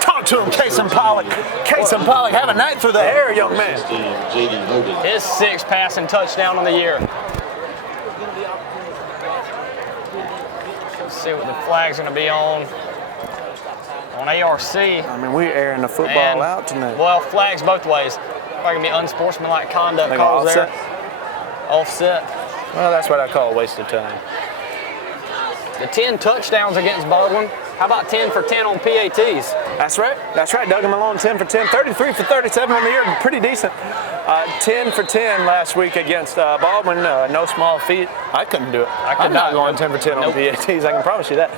Talk to him, Kason Pollock. Kason Pollock, have a night through the air, young man. His 6th passing touchdown on the year. Let's see what the flag's going to be on ARC. I mean, we're airing the football out tonight. Well, flags both ways. Probably going to be unsportsmanlike conduct calls there. Offset. Well, that's what I call a waste of time. The 10 touchdowns against Baldwin. How about 10 for 10 on PATs? That's right. That's right. Duggan Malone, 10 for 10. 33 for 37 on the year. Pretty decent. 10 for 10 last week against Baldwin. No small feat. I couldn't do it. I'm not going 10 for 10 on PATs. I can promise you that.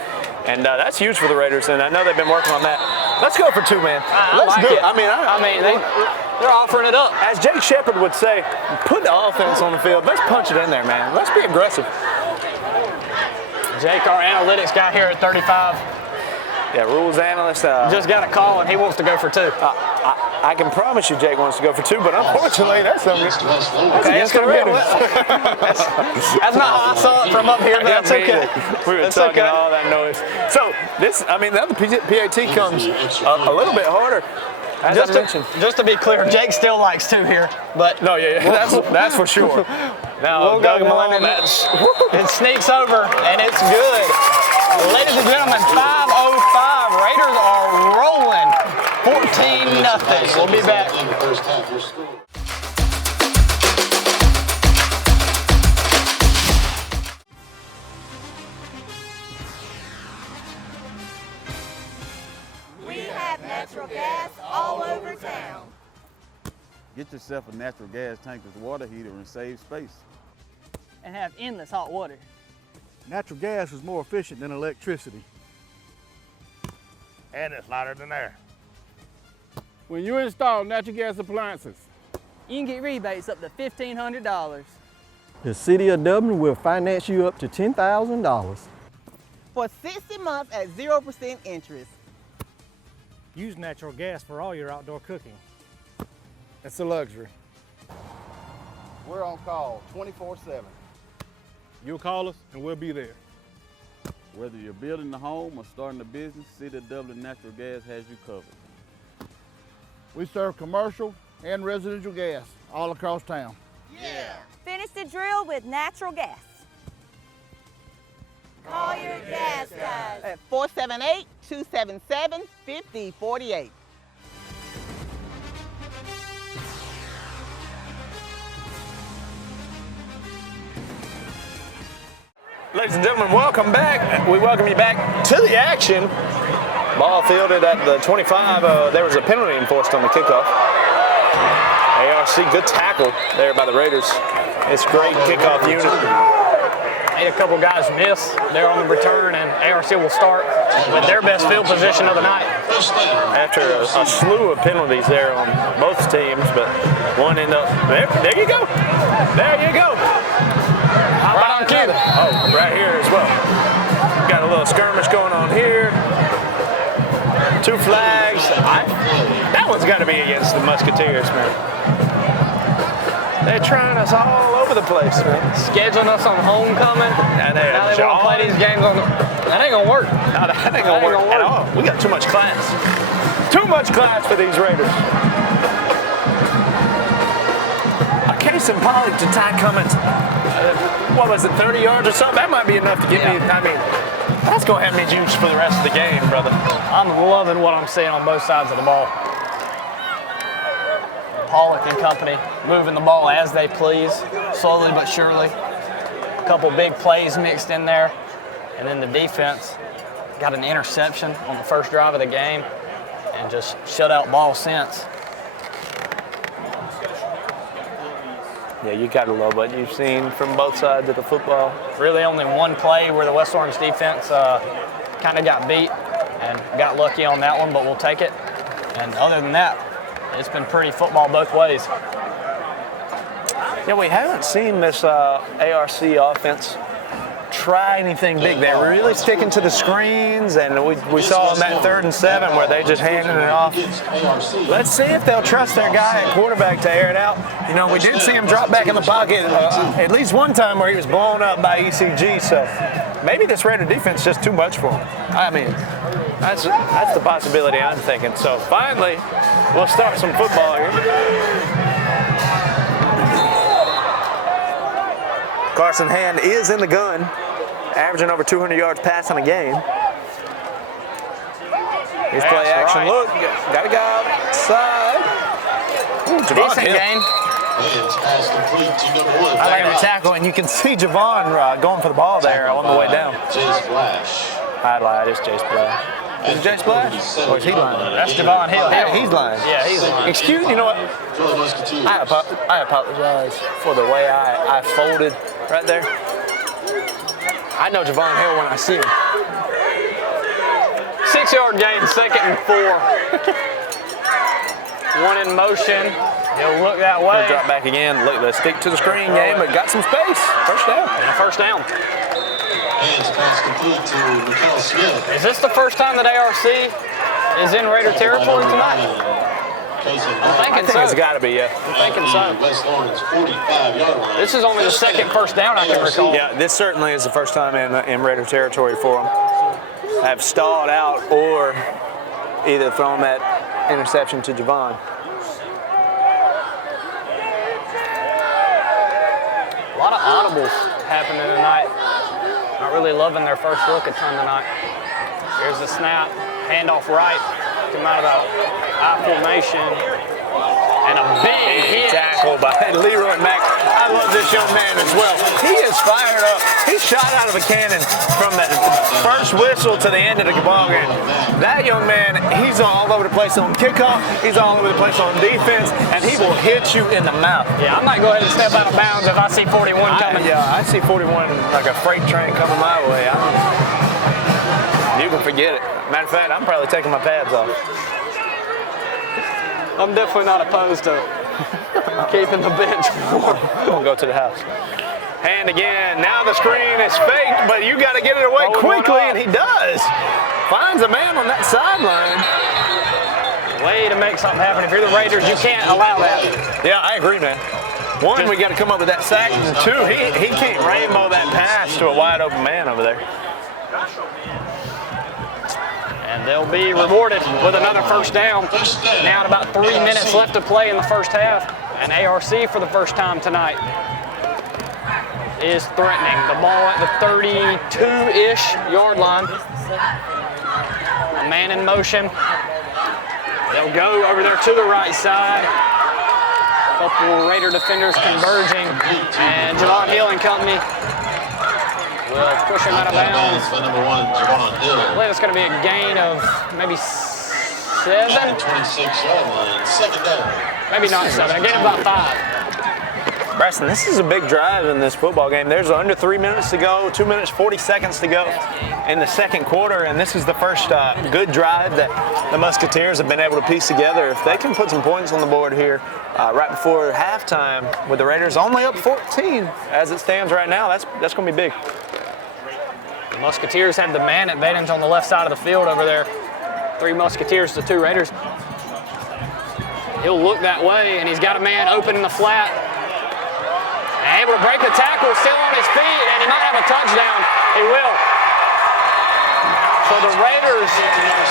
And that's huge for the Raiders, and I know they've been working on that. Let's go for 2, man. Let's do it. I mean, they're offering it up. As Jake Shepard would say, put the offense on the field. Let's punch it in there, man. Let's be aggressive. Jake, our analytics guy here at 35. Yeah, rules analyst. Just got a call, and he wants to go for 2. I can promise you Jake wants to go for 2, but unfortunately, that's something. Okay, that's going to be That's not how I saw it from up here, but that's okay. We were talking all that noise. So, the other PAT comes a little bit harder. As I mentioned. Just to be clear, Jake still likes 2 here, but that's for sure. Now, Duggan Malone, it sneaks over, and it's good. Ladies and gentlemen, 5:05. Raiders are rolling 14-0. We'll be back. We have natural gas all over town. Get yourself a natural gas tankless water heater and save space. And have endless hot water. Natural gas is more efficient than electricity. And it's lighter than air. When you install natural gas appliances, you can get rebates up to $1,500. The City of Dublin will finance you up to $10,000. For 60 months at 0% interest. Use natural gas for all your outdoor cooking. It's a luxury. We're on call 24/7. you'll call us and we'll be there. Whether you're building a home or starting a business, City of Dublin Natural Gas has you covered. We serve commercial and residential gas all across town. Yeah. Finish the drill with natural gas. Call your gas guys. At 478-277-5048. Ladies and gentlemen, welcome back. We welcome you back to the action. Ball fielded at the 25. There was a penalty enforced on the kickoff. ARC, good tackle there by the Raiders. It's great kickoff unit. Made a couple guys miss there on the return, and ARC will start with their best field position of the night. After a slew of penalties there on both teams, but one ended up, there you go. There you go. Right on cue. Oh, right here as well. Got a little skirmish going on here. Two flags. That one's got to be against the Musketeers, man. They're trying us all over the place, man. Scheduling us on homecoming. Now they want to play these games on that ain't gonna work. No, that ain't gonna work at all. We got too much class. Too much class for these Raiders. A case in Pollock to Ty Cummins. What was it, 30 yards or something? That might be enough to get me. I mean, that's gonna have me juiced for the rest of the game, brother. I'm loving what I'm seeing on both sides of the ball. Pollock and company moving the ball as they please, slowly but surely. A couple big plays mixed in there, and then the defense got an interception on the first drive of the game and just shut out ball since. Yeah, you got to love what you've seen from both sides of the football. Really only one play where the West Orange defense kind of got beat and got lucky on that one, but we'll take it. And other than that, it's been pretty football both ways. Yeah, we haven't seen this ARC offense try anything big. They're really sticking to the screens, and we saw them that 3rd and 7 where they just handed it off. Let's see if they'll trust their guy at quarterback to air it out. You know, we did see him drop back in the pocket at least one time where he was blown up by ECG, so maybe this Raider defense is just too much for him. I mean, that's the possibility I'm thinking. So finally, we'll start some football here. Carson Hand is in the gun, averaging over 200 yards passing a game. Here's play action. Right. Look, got a guy outside. Decent game. I like the tackle, and you can see Javon going for the ball there on the way down. I lied, it's Jace Splash. Is it Jace Splash? Or is he lying? That's Javon Hill. Yeah, he's lying. Yeah, he's lying. Excuse, you know what? I apologize for the way I folded right there. I know Javon Hill when I see him. 6-yard gain, 2nd and 4. One in motion. He'll look that way. He'll drop back again. Look, they stick to the screen game, but got some space. First down. And a first down. Hands pass complete to Mikkel Smith. Is this the first time that ARC is in Raider territory tonight? I think it's got to be, yeah. I'm thinking so. This is only the 2nd first down I can recall. Yeah, this certainly is the first time in Raider territory for them. Have stalled out or either thrown that interception to Javon. A lot of audibles happening tonight. Not really loving their first look a ton tonight. Here's the snap, handoff right, come out of I formation, and a big hit. Tackle by Leroy Mack. I love this young man as well. He is fired up. He shot out of a cannon from that first whistle to the end of the ball game. That young man, he's all over the place on kickoff. He's all over the place on defense, and he will hit you in the mouth. Yeah, I might go ahead and step out of bounds if I see 41 coming. I see 41 like a freight train coming my way. You can forget it. Matter of fact, I'm probably taking my pads off. I'm definitely not opposed to keeping the bench warm. I'm gonna go to the house. Hand again. Now the screen is faked, but you got to get it away quickly, and he does. Finds a man on that sideline. Way to make something happen. If you're the Raiders, you can't allow that. Yeah, I agree, man. One, we got to come up with that sack, and two, he can't rainbow that pass to a wide open man over there. And they'll be rewarded with another first down. Now at about 3 minutes left to play in the first half. And ARC for the first time tonight is threatening. The ball at the 32-ish yard line. A man in motion. They'll go over there to the right side. A couple Raider defenders converging. And Javon Hill and company will push him out of bounds. I believe it's going to be a gain of maybe 7. 26-yard line, 2nd down. Maybe not 7, a gain of about 5. Preston, this is a big drive in this football game. There's under 3 minutes to go, 2 minutes, 40 seconds to go in the 2nd quarter, and this is the first good drive that the Musketeers have been able to piece together. If they can put some points on the board here right before halftime with the Raiders only up 14 as it stands right now, that's going to be big. The Musketeers have the man advantage on the left side of the field over there. 3 Musketeers to 2 Raiders. He'll look that way, and he's got a man open in the flat. And able to break the tackle, still on his feet, and he might have a touchdown. He will. So the Raiders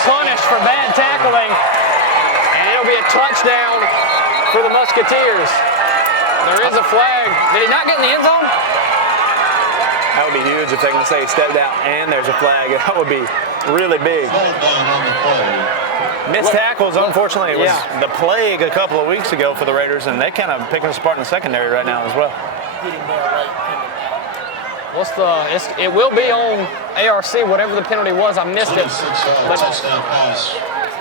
punished for bad tackling, and it'll be a touchdown for the Musketeers. There is a flag. Did he not get in the end zone? That would be huge if they can say he stepped out and there's a flag. That would be really big. Missed tackles, unfortunately, it was the plague a couple of weeks ago for the Raiders, and they kind of picking us apart in the secondary right now as well. It will be on ARC, whatever the penalty was. I missed it. 26-yard touchdown pass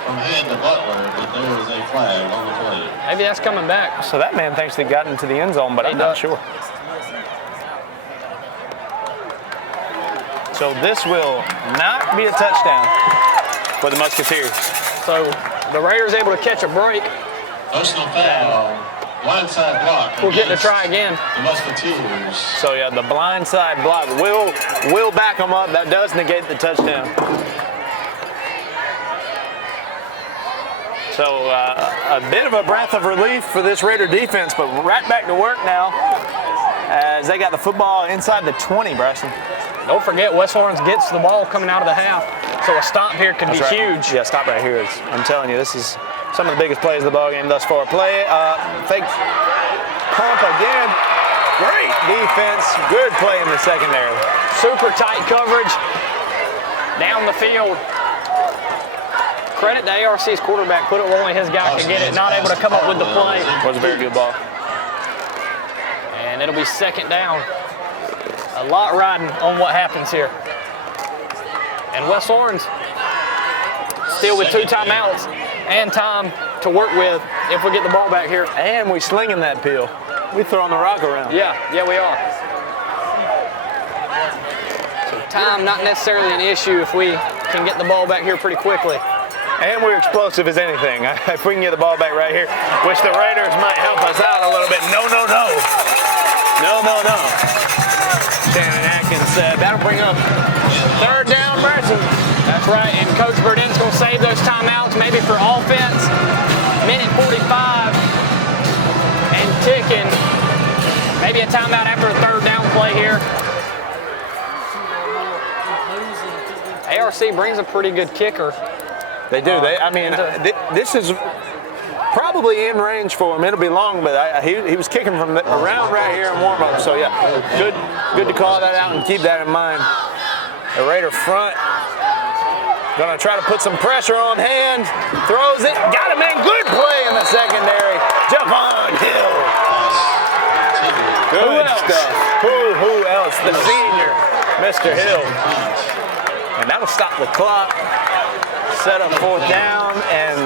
from Hand to Butler, but there is a flag on the play. Maybe that's coming back. So that man thinks he got into the end zone, but I'm not sure. So this will not be a touchdown for the Musketeers. So the Raiders able to catch a break. Personal foul. Blindside block. We're getting to try again. The Musketeers. So yeah, the blindside block will back them up. That does negate the touchdown. So a bit of a breath of relief for this Raider defense, but right back to work now as they got the football inside the 20, Bryson. Don't forget, West Orange gets the ball coming out of the half, so a stop here could be huge. Yeah, stop right here. I'm telling you, this is some of the biggest plays of the ball game thus far. Play, fake pump again. Great defense. Good play in the secondary. Super tight coverage down the field. Credit to ARC's quarterback. Put it where only his guy could get it. Not able to come up with the play. Was a very good ball. And it'll be second down. A lot riding on what happens here. And West Orange still with 2 timeouts and time to work with if we get the ball back here. And we slinging that pill. We throwing the rock around. Yeah, we are. So time not necessarily an issue if we can get the ball back here pretty quickly. And we're explosive as anything. If we can get the ball back right here, which the Raiders might help us out a little bit. No. Shannon Atkins said that'll bring up third down, Bryson. That's right, and Coach Burden's going to save those timeouts maybe for offense. Minute 45 and ticking. Maybe a timeout after a third down play here. ARC brings a pretty good kicker. They do. This is probably in range for him. It'll be long, but he was kicking from around right here in warm-up. So, yeah, good to call that out and keep that in mind. The Raider front going to try to put some pressure on Hand. Throws it. Got him in. Good play in the secondary. Javon Hill. Good stuff. Who else? The senior, Mr. Hill. And that'll stop the clock. Set up fourth down, and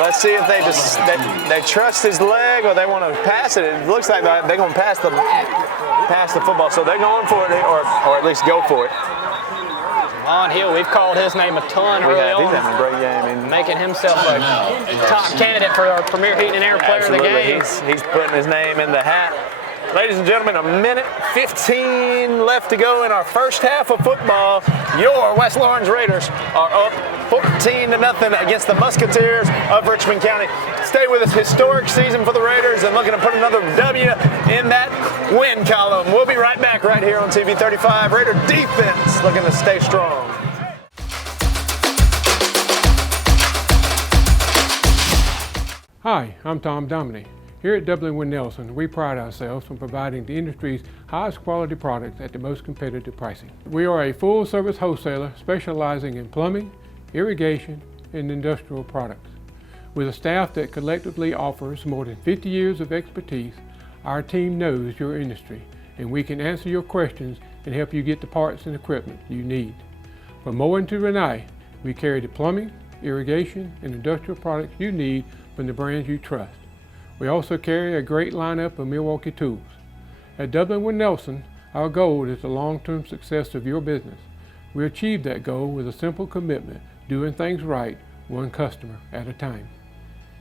let's see if they trust his leg or they want to pass it. It looks like they're going to pass the football, so they're going for it, or at least go for it. Javon Hill, we've called his name a ton early on. He's having a great game. Making himself a top candidate for our Premier Heat and Air Player of the Game. He's putting his name in the hat. Ladies and gentlemen, 1:15 left to go in our first half of football. Your West Orange Raiders are up 14-0 against the Musketeers of Richmond County. Stay with us. Historic season for the Raiders and looking to put another W in that win column. We'll be right back right here on TV 35. Raider defense looking to stay strong. Hi, I'm Tom Domine. Here at W. Nelson, we pride ourselves on providing the industry's highest quality products at the most competitive pricing. We are a full-service wholesaler specializing in plumbing, irrigation, and industrial products. With a staff that collectively offers more than 50 years of expertise, our team knows your industry, and we can answer your questions and help you get the parts and equipment you need. From Moen to Renee, we carry the plumbing, irrigation, and industrial products you need from the brands you trust. We also carry a great lineup of Milwaukee tools. At W. Nelson, our goal is the long-term success of your business. We achieve that goal with a simple commitment, doing things right, one customer at a time.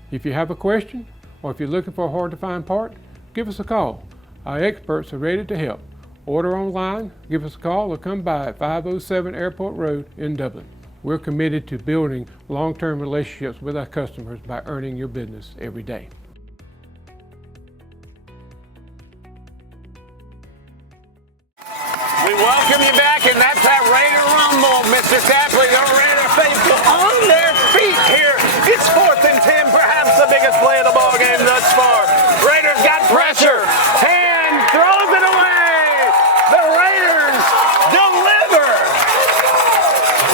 If you have a question, or if you're looking for a hard-to-find part, give us a call. Our experts are ready to help. Order online, give us a call, or come by at 507 Airport Road in Dublin. We're committed to building long-term relationships with our customers by earning your business every day. We welcome you back, and that's that Raider Rumble, Mr. Tapley. The Raider faithful on their feet here. It's 4th and 10, perhaps the biggest play of the ball game thus far. Raiders got pressure. Hand throws it away. The Raiders deliver.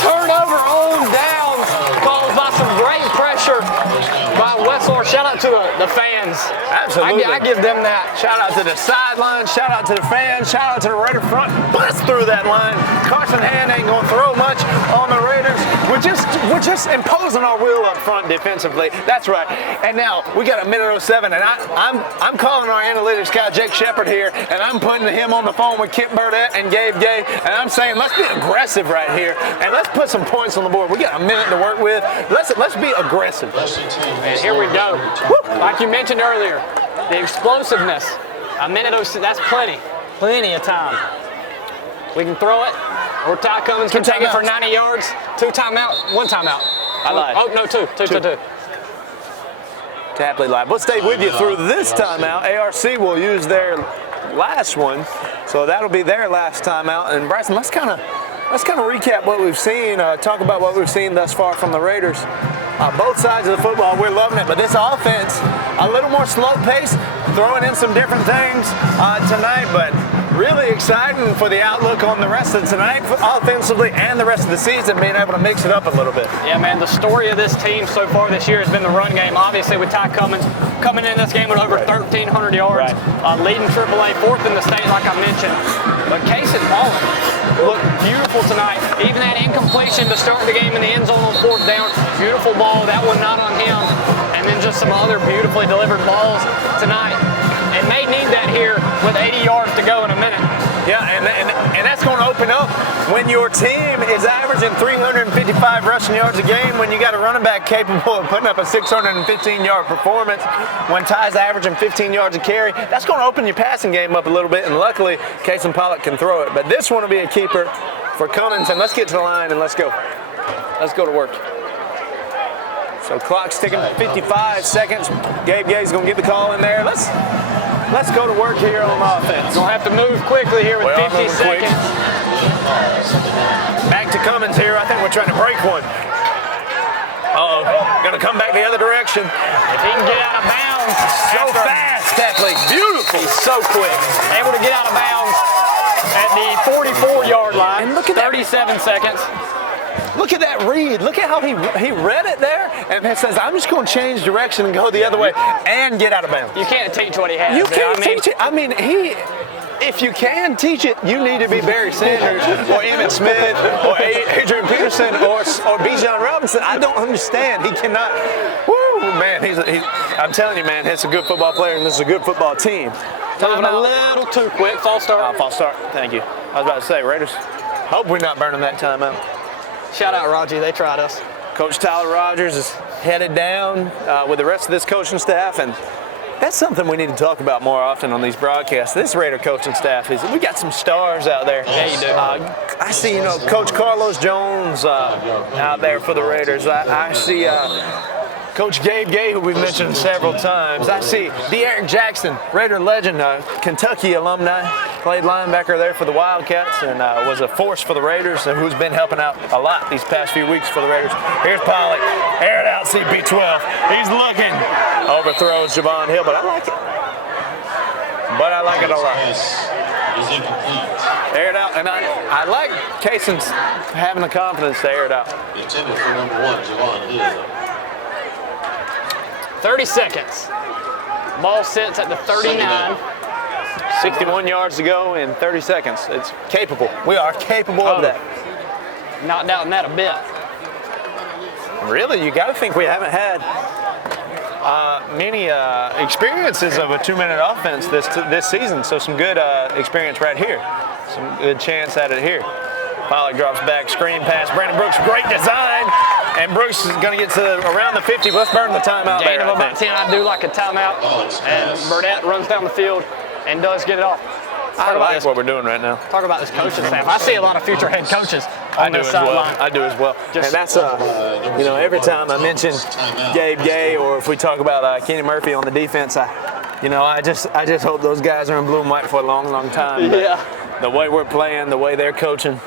Turnover on downs, caused by some great pressure by West Orange. Shout out to the fans. Absolutely. I give them that. Shout out to the sideline, shout out to the fans, shout out to the Raider front. Bust through that line. Carson Hand ain't gonna throw much on the Raiders. We're just imposing our will up front defensively. That's right. And now we got a minute 07, and I'm calling our analytics guy Jake Shepard here, and I'm putting him on the phone with Kip Burdett and Gabe Gay, and I'm saying let's be aggressive right here, and let's put some points on the board. We got a minute to work with. Let's be aggressive. And here we go. Like you mentioned earlier, the explosiveness. A minute 06, that's plenty of time. We can throw it, or Ty Cummins can take it for 90 yards. 2 timeout, 1 timeout. I lied. Oh, no, two. Tapley live. We'll stay with you through this timeout. ARC will use their last one, so that'll be their last timeout. And Bryson, let's kind of recap what we've seen. Talk about what we've seen thus far from the Raiders. Both sides of the football, we're loving it. But this offense, a little more slow pace, throwing in some different things tonight. But really exciting for the outlook on the rest of tonight, offensively, and the rest of the season, being able to mix it up a little bit. Yeah, man, the story of this team so far this year has been the run game. Obviously, with Ty Cummins coming in this game with over 1,300 yards, leading AAA, 4th in the state, like I mentioned. But Case and Ballin looked beautiful tonight. Even that incompletion to start the game in the end zone on 4th down, beautiful ball. That one not on him. And then just some other beautifully delivered balls tonight. And may need that here with 80 yards to go in a minute. Yeah, and that's going to open up when your team is averaging 355 rushing yards a game, when you got a running back capable of putting up a 615-yard performance, when Ty's averaging 15 yards a carry. That's going to open your passing game up a little bit, and luckily, Case and Pollock can throw it. But this one will be a keeper for Cummins, and let's get to the line and let's go. Let's go to work. So clock's ticking, 55 seconds. Gabe Gay's going to get the call in there. Let's go to work here on offense. Gonna have to move quickly here with 50 seconds. Back to Cummins here. I think we're trying to break one. Uh-oh. Gonna come back the other direction. If he can get out of bounds. So fast, Tapley. Beautiful. He's so quick. Able to get out of bounds at the 44-yard line. And look at 37 seconds. Look at that read. Look at how he read it there and it says, I'm just going to change direction and go the other way and get out of bounds. You can't teach what he has. You can't teach it. I mean, if you can teach it, you need to be Barry Sanders or Emmitt Smith or Adrian Peterson or Bijan Robinson. I don't understand. He cannot. Woo, man. I'm telling you, man, he's a good football player and this is a good football team. Moving a little too quick. False start. False start. Thank you. I was about to say, Raiders, hope we're not burning that timeout. Shout out, Raji. They tried us. Coach Tyler Rogers is headed down with the rest of this coaching staff, and that's something we need to talk about more often on these broadcasts. This Raider coaching staff we got some stars out there. Yeah, you do. I see, Coach Carlos Jones out there for the Raiders. I see Coach Gabe Gay, who we've mentioned several times. I see De'Aaron Jackson, Raider legend, Kentucky alumni, played linebacker there for the Wildcats and was a force for the Raiders, and who's been helping out a lot these past few weeks for the Raiders. Here's Pollock, air it out, CP12. He's looking, overthrows Javon Hill, but I like it. A lot. Is incomplete. Air it out, and I like Cason's having the confidence to air it out. Intended for number 1, Javon Hill. 30 seconds. Ball sits at the 39. 61 yards to go in 30 seconds. It's capable. We are capable of that. Not doubting that a bit. Really, you got to think we haven't had many experiences of a 2-minute offense this season. So some good experience right here. Some good chance at it here. Pollock drops back, screen pass. Brandon Brooks, great design. And Brooks is going to get to around the 50. Let's burn the timeout there. Gain of about 10. I do like a timeout. And Burdett runs down the field and does get it off. I like what we're doing right now. Talk about this coaching staff. I see a lot of future head coaches on this sideline. I do as well. And that's, every time I mention Gabe Gay or if we talk about Kenny Murphy on the defense, I just hope those guys are in blue and white for a long, long time. Yeah. The way we're playing, the way they're coaching,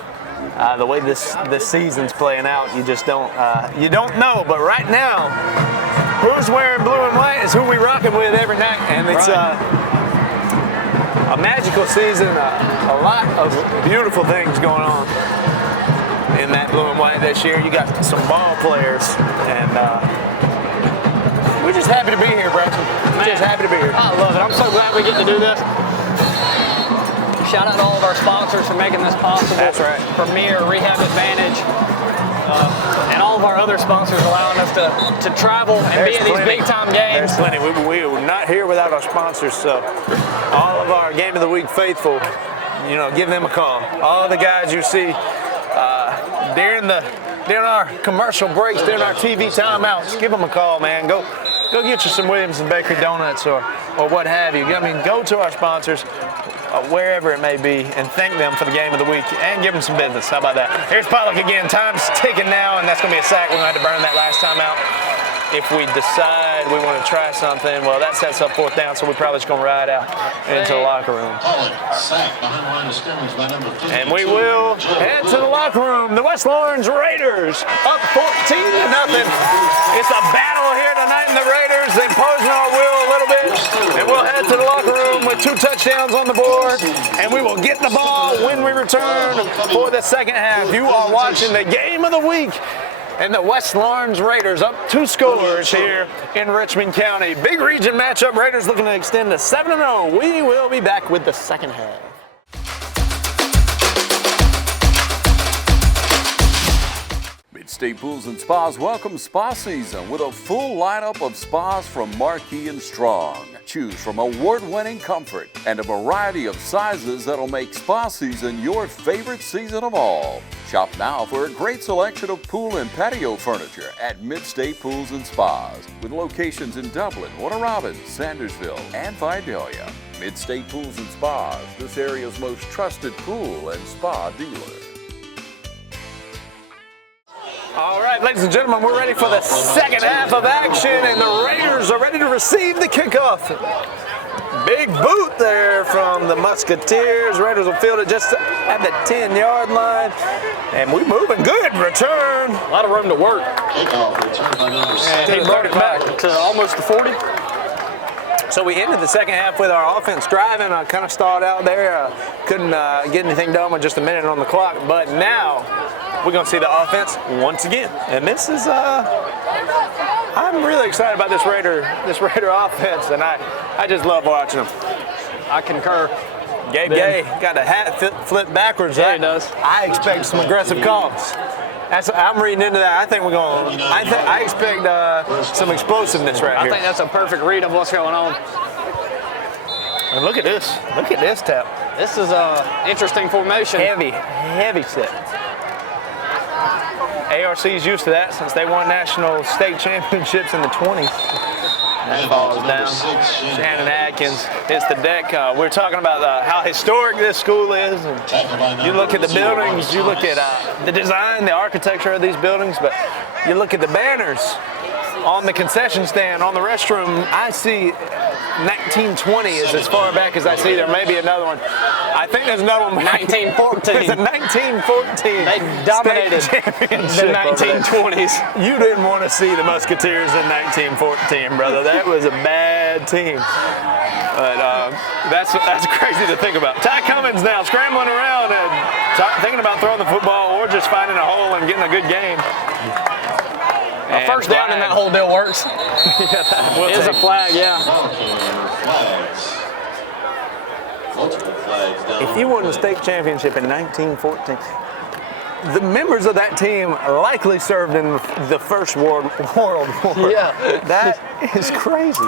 the way this season's playing out, you just don't know. But right now, who's wearing blue and white is who we rocking with every night, and it's a magical season. A lot of beautiful things going on in that blue and white this year. You got some ball players, and we We're just happy to be here, Braxton. Just happy to be here. I love it. I'm so glad we get to do this. Shout out to all of our sponsors for making this possible. That's right. Premier, Rehab Advantage, and all of our other sponsors allowing us to travel and be at these big-time games. There's plenty. We are not here without our sponsors, so all of our Game of the Week faithful, you know, give them a call. All the guys you see during our commercial breaks, during our TV timeouts, give them a call, man. Go get you some Williams and Bakery donuts or what have you. I mean, go to our sponsors, wherever it may be, and thank them for the Game of the Week and give them some business. How about that? Here's Pollock again. Time's ticking now, and that's going to be a sack. We're going to have to burn that last time out. If we decide we want to try something, well, that sets up fourth down, so we're probably just going to ride out into the locker room. And we will head to the locker room. The West Lawrence Raiders up 14-0. It's a battle here tonight in the Raiders. They're imposing our will a little bit. And we'll head to the locker room with 2 touchdowns on the board. And we will get the ball when we return for the second half. You are watching the Game of the Week. And the West Lawrence Raiders up 2 scores here in Richmond County. Big region matchup. Raiders looking to extend to 7-0. We will be back with the second half. Mid-State Pools and Spas welcomes spa season with a full lineup of spas from Marquee and Strong. Choose from award-winning comfort and a variety of sizes that'll make spa season your favorite season of all. Shop now for a great selection of pool and patio furniture at Mid-State Pools and Spas with locations in Dublin, Warner Robins, Sandersville, and Vidalia. Mid-State Pools and Spas, this area's most trusted pool and spa dealer. All right, ladies and gentlemen, we're ready for the second half of action, and the Raiders are ready to receive the kickoff. Big boot there from the Musketeers. Raiders will field it just at the 10-yard line, and we're moving good. Return. A lot of room to work. And he brought it back to almost the 40. So we ended the second half with our offense driving. I kind of stalled out there. Couldn't get anything done with just a minute on the clock. But now we're going to see the offense once again. And this is, I'm really excited about this Raider offense. And I just love watching them. I concur. Gabe Gay got the hat flipped backwards. Yeah, he does. I expect some aggressive calls. I'm reading into that. I think we're going. I expect some explosiveness right here. I think that's a perfect read of what's going on. And look at this. Look at this tap. This is a interesting formation. Heavy set. ARC's used to that since they won national state championships in the 20s. That falls down. Shannon Atkins hits the deck. We're talking about how historic this school is. And you look at the buildings, you look at the design, the architecture of these buildings, but you look at the banners on the concession stand, on the restroom. I see 1920 is as far back as I see. There may be another one. I think there's another one. 1914. There's a 1914. They dominated the 1920s. You didn't want to see the Musketeers in 1914, brother. That was a bad team. But that's crazy to think about. Ty Cummins now scrambling around and thinking about throwing the football or just finding a hole and getting a good game. A first down in that whole deal works. Yeah, is a flag, yeah. If you won the state championship in 1914, the members of that team likely served in the First World War. Yeah. That is crazy.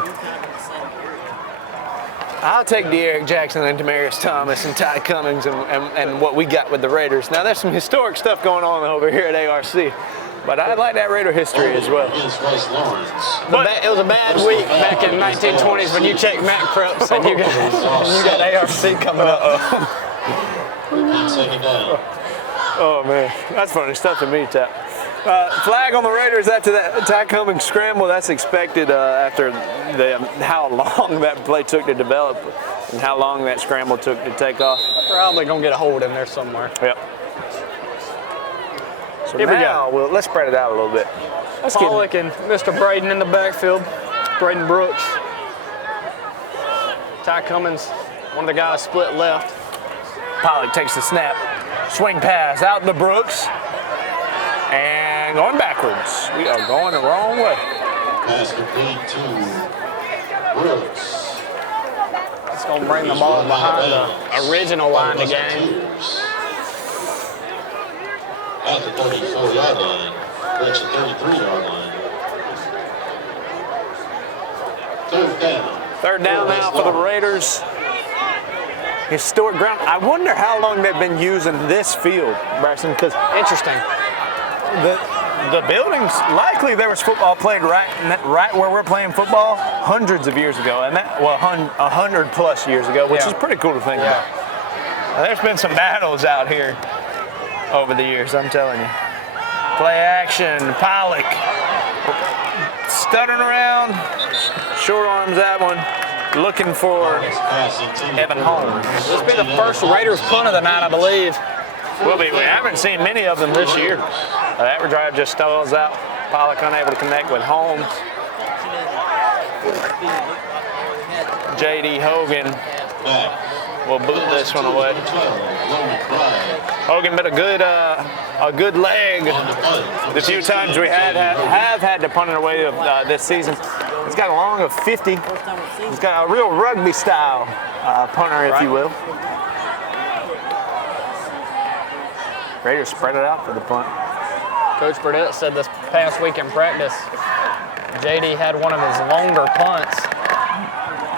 I'll take De'Eric Jackson and Demarius Thomas and Ty Cummings and what we got with the Raiders. Now, there's some historic stuff going on over here at ARC. But I like that Raider history as well. But it was a bad week back in the 1920s when you checked Matt Crupps and you got ARC coming up. Oh, man. That's funny stuff to me, Tap. Flag on the Raiders after that Ty Cummings scramble. That's expected after how long that play took to develop and how long that scramble took to take off. Probably going to get a hold in there somewhere. Yep. So here now, let's spread it out a little bit. Pollock and Mr. Braden in the backfield. Braden Brooks. Ty Cummins, one of the guys split left. Pollock takes the snap. Swing pass out to Brooks. And going backwards. We are going the wrong way. Pass complete to Brooks. It's going to bring the ball behind the original line to game. At the 34-yard line. That's the 33-yard line. Third down. Third down now for the Raiders. Historic ground. I wonder how long they've been using this field, Bryson, because interesting. The buildings, likely there was football played right where we're playing football hundreds of years ago, and 100+ years ago, which is pretty cool to think about. Now, there's been some battles out here over the years, I'm telling you. Play action, Pollock stuttering around, short arms that one, looking for Evan Holmes. This will be the first Raiders punt of the night, I believe. We haven't seen many of them this year. That drive just stalls out. Pollock unable to connect with Holmes. J.D. Hogan will boot this one away. Hogan bit a good leg the few times we have had to punt it away this season. He's got a long of 50. He's got a real rugby style punter, if you will. Raiders spread it out for the punt. Coach Burdett said this past week in practice, JD had one of his longer punts.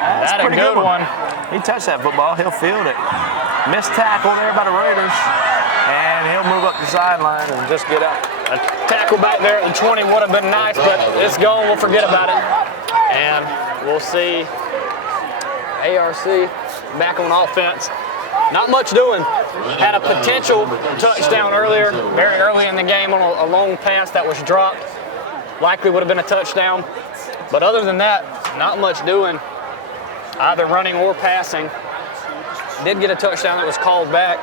That's a pretty good one. He touched that football. He'll field it. Missed tackle there by the Raiders. And he'll move up the sideline and just get up. A tackle back there at the 20 would have been nice, but it's gone. We'll forget about it. And we'll see ARC back on offense. Not much doing. Had a potential touchdown earlier, very early in the game on a long pass that was dropped. Likely would have been a touchdown. But other than that, not much doing, either running or passing. Did get a touchdown that was called back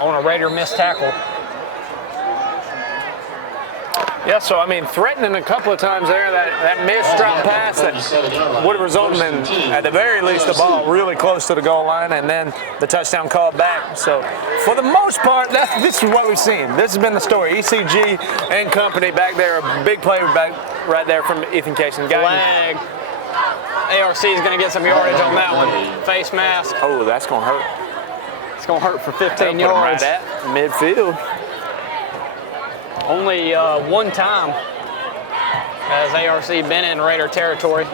on a Raider missed tackle. Yeah, so I mean, threatening a couple of times there, that missed drop pass that would have resulted in, at the very least, the ball really close to the goal line, and then the touchdown called back. So, for the most part, this is what we've seen. This has been the story. ECG and company back there, a big play back right there from Ethan Casey. Flag. ARC is going to get some yardage on that one. Face mask. Oh, that's going to hurt. It's going to hurt for 15 That'll yards. put him right at midfield. Only one time has ARC been in Raider territory.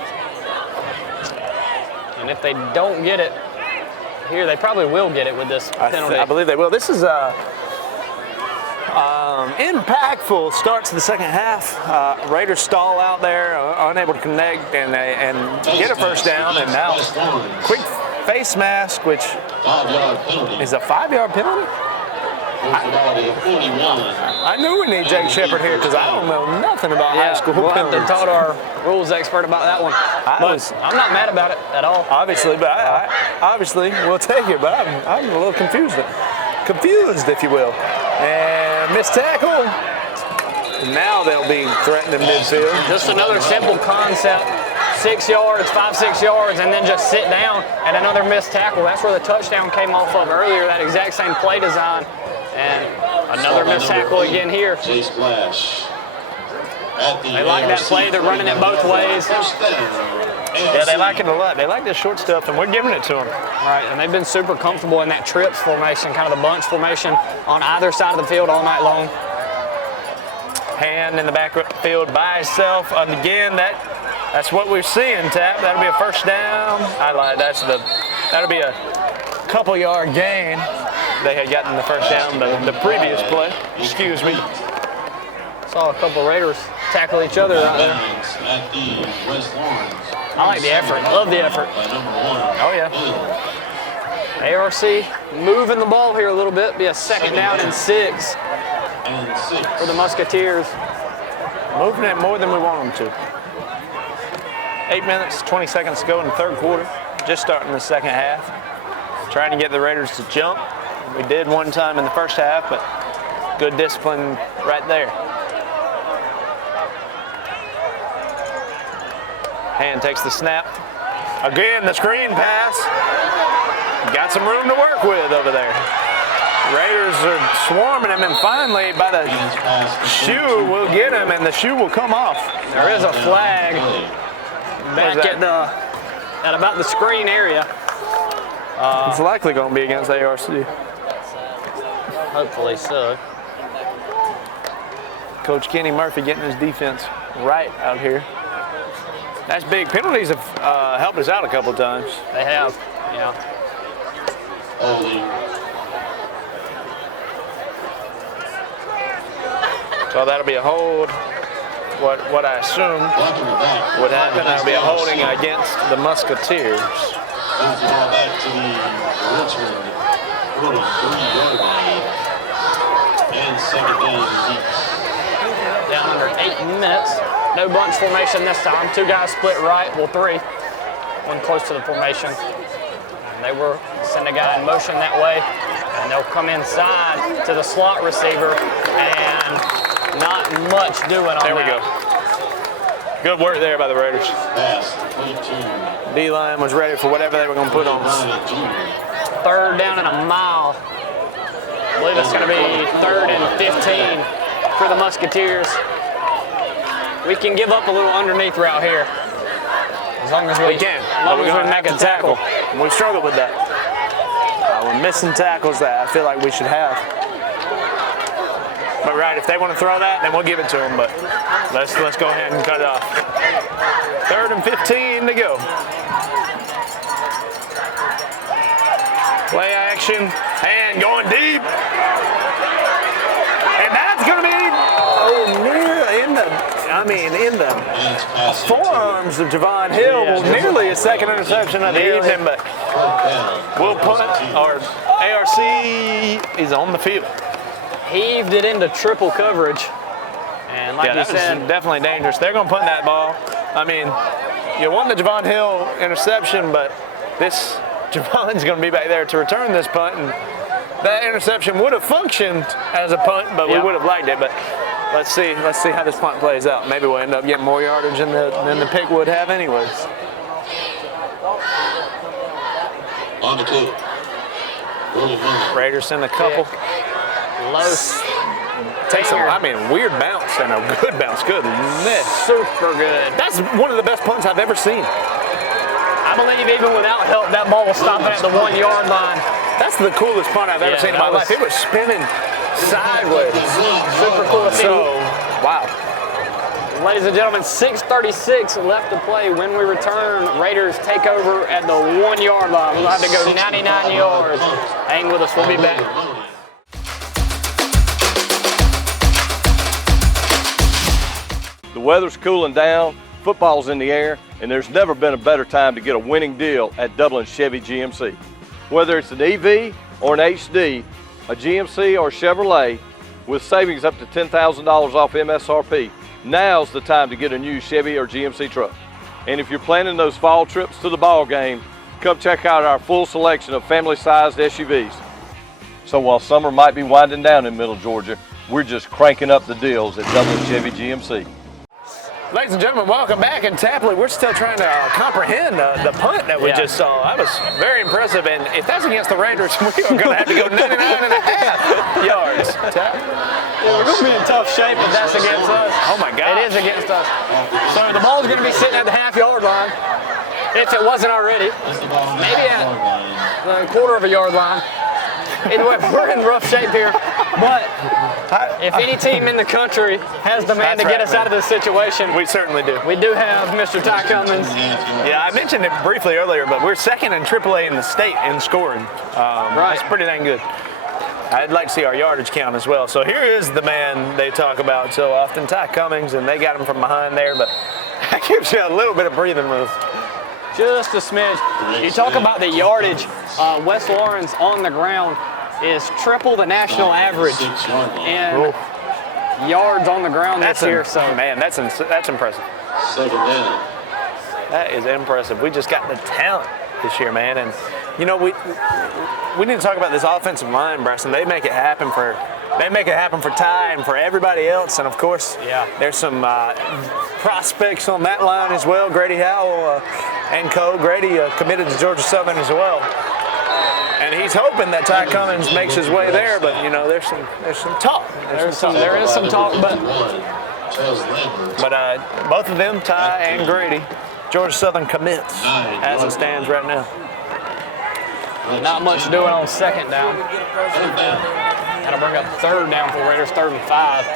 And if they don't get it here, they probably will get it with this penalty. I believe they will. This is impactful start to the second half. Raiders stall out there, unable to connect and get a first down. And now, quick face mask, which is a 5-yard penalty. I knew we need Jake Shepard here because I don't know nothing about high school penalties. We'll have to talk to our rules expert about that one. I'm not mad about it at all. Obviously, but I obviously we'll take it. But I'm a little confused, if you will. And missed tackle. Now they'll be threatening midfield. Just another simple concept. 6 yards, 5-6 yards, and then just sit down at another missed tackle. That's where the touchdown came off of earlier, that exact same play design. And another missed tackle again here. They like that play. They're running it both ways. Yeah, they like it a lot. They like this short stuff, and we're giving it to them. Right, and they've been super comfortable in that trips formation, kind of the bunch formation on either side of the field all night long. Hand in the backfield by itself. And again, that's what we're seeing, Tap. That'll be a first down. I lied. That'll be a couple-yard gain. They had gotten the first down the previous play. Excuse me. Saw a couple Raiders tackle each other out there. I like the effort. Love the effort. Oh, yeah. ARC moving the ball here a little bit. Be a second down and 6 for the Musketeers. Moving it more than we want them to. 8 minutes, 20 seconds to go in the third quarter. Just starting the second half. Trying to get the Raiders to jump. We did one time in the first half, but good discipline right there. Hand takes the snap. Again, the screen pass. Got some room to work with over there. Raiders Musketeers are swarming him, and finally, by the shoe, will get him, and the shoe will come off. There is a flag back at about the screen area. It's likely going to be against ARC. Hopefully so. Coach Kenny Murphy getting his defense right out here. That's big. Penalties have helped us out a couple of times. They have, yeah. So that'll be a hold. What I assume would happen, that'll be a holding against the Musketeers. Moves the ball back to the Richmond 43-yard line. And second down each. Down under 8 minutes. No bunch formation this time. 2 guys split right, well 3. One close to the formation. And they will send a guy in motion that way. And they'll come inside to the slot receiver. And not much doing on that. There we go. Good work there by the Raiders. D-line was ready for whatever they were going to put on us. 3rd down and a mile. I believe it's going to be 3rd and 15 for the Musketeers. We can give up a little underneath route here. As long as we can. As long as we make a tackle. We struggled with that. We're missing tackles that I feel like we should have. But right, if they want to throw that, then we'll give it to them. But let's go ahead and cut it off. 3rd and 15 to go. Play action and going deep. And that's going to be in the forearms of Javon Hill. Well, nearly his 2nd interception of the evening, but we'll punt. Our ARC is on the field. Heaved it into triple coverage. And like you said, definitely dangerous. They're going to punt that ball. I mean, you won the Javon Hill interception, but this Javon's going to be back there to return this punt, and that interception would have functioned as a punt, but we would have liked it. But let's see how this punt plays out. Maybe we'll end up getting more yardage than the pick would have anyways. On the two. Raiders send a couple. Takes some, weird bounce and a good bounce. Goodness. Super good. That's one of the best punts I've ever seen. I believe even without help, that ball will stop at the 1 yard line. That's the coolest punt I've ever seen in my life. It was spinning sideways. Super cool to see. Wow. Ladies and gentlemen, 6:36 left to play. When we return, Raiders take over at the 1 yard line. We'll have to go 99 yards. Hang with us. We'll be back. The weather's cooling down, football's in the air, and there's never been a better time to get a winning deal at Dublin Chevy GMC. Whether it's an EV or an HD, a GMC or Chevrolet, with savings up to $10,000 off MSRP, now's the time to get a new Chevy or GMC truck. And if you're planning those fall trips to the ball game, come check out our full selection of family-sized SUVs. So while summer might be winding down in Middle Georgia, we're just cranking up the deals at Dublin Chevy GMC. Ladies and gentlemen, welcome back. In Tapley, we're still trying to comprehend the punt that we just saw. That was very impressive, and if that's against the Raiders, we are going to have to go 99.5 yards. We're going to be in tough shape if that's against us. Oh my God. It is against us. So the ball's going to be sitting at the half-yard line, if it wasn't already. Maybe at the quarter of a yard line. Either way, we're in rough shape here. But if any team in the country has the man to get us out of this situation, we certainly do. We do have Mr. Ty Cummins. Yeah, I mentioned it briefly earlier, but we're 2nd in AAA in the state in scoring. That's pretty dang good. I'd like to see our yardage count as well. So here is the man they talk about so often, Ty Cummings, and they got him from behind there, but that gives you a little bit of breathing room. Just a smidge. You talk about the yardage. West Lawrence on the ground is triple the national average in yards on the ground this year. So man, that's impressive. 2nd down. That is impressive. We just got the talent this year, man. And you know, we need to talk about this offensive line, Bryson. They make it happen for Ty and for everybody else. And of course, there's some prospects on that line as well. Grady Howell and co. Grady committed to Georgia Southern as well. And he's hoping that Ty Cummins makes his way there, but you know, there's some talk. There is some talk, but both of them, Ty and Grady, Georgia Southern commits as it stands right now. Not much doing on second down. That'll bring up third down for Raiders, 3rd and 5.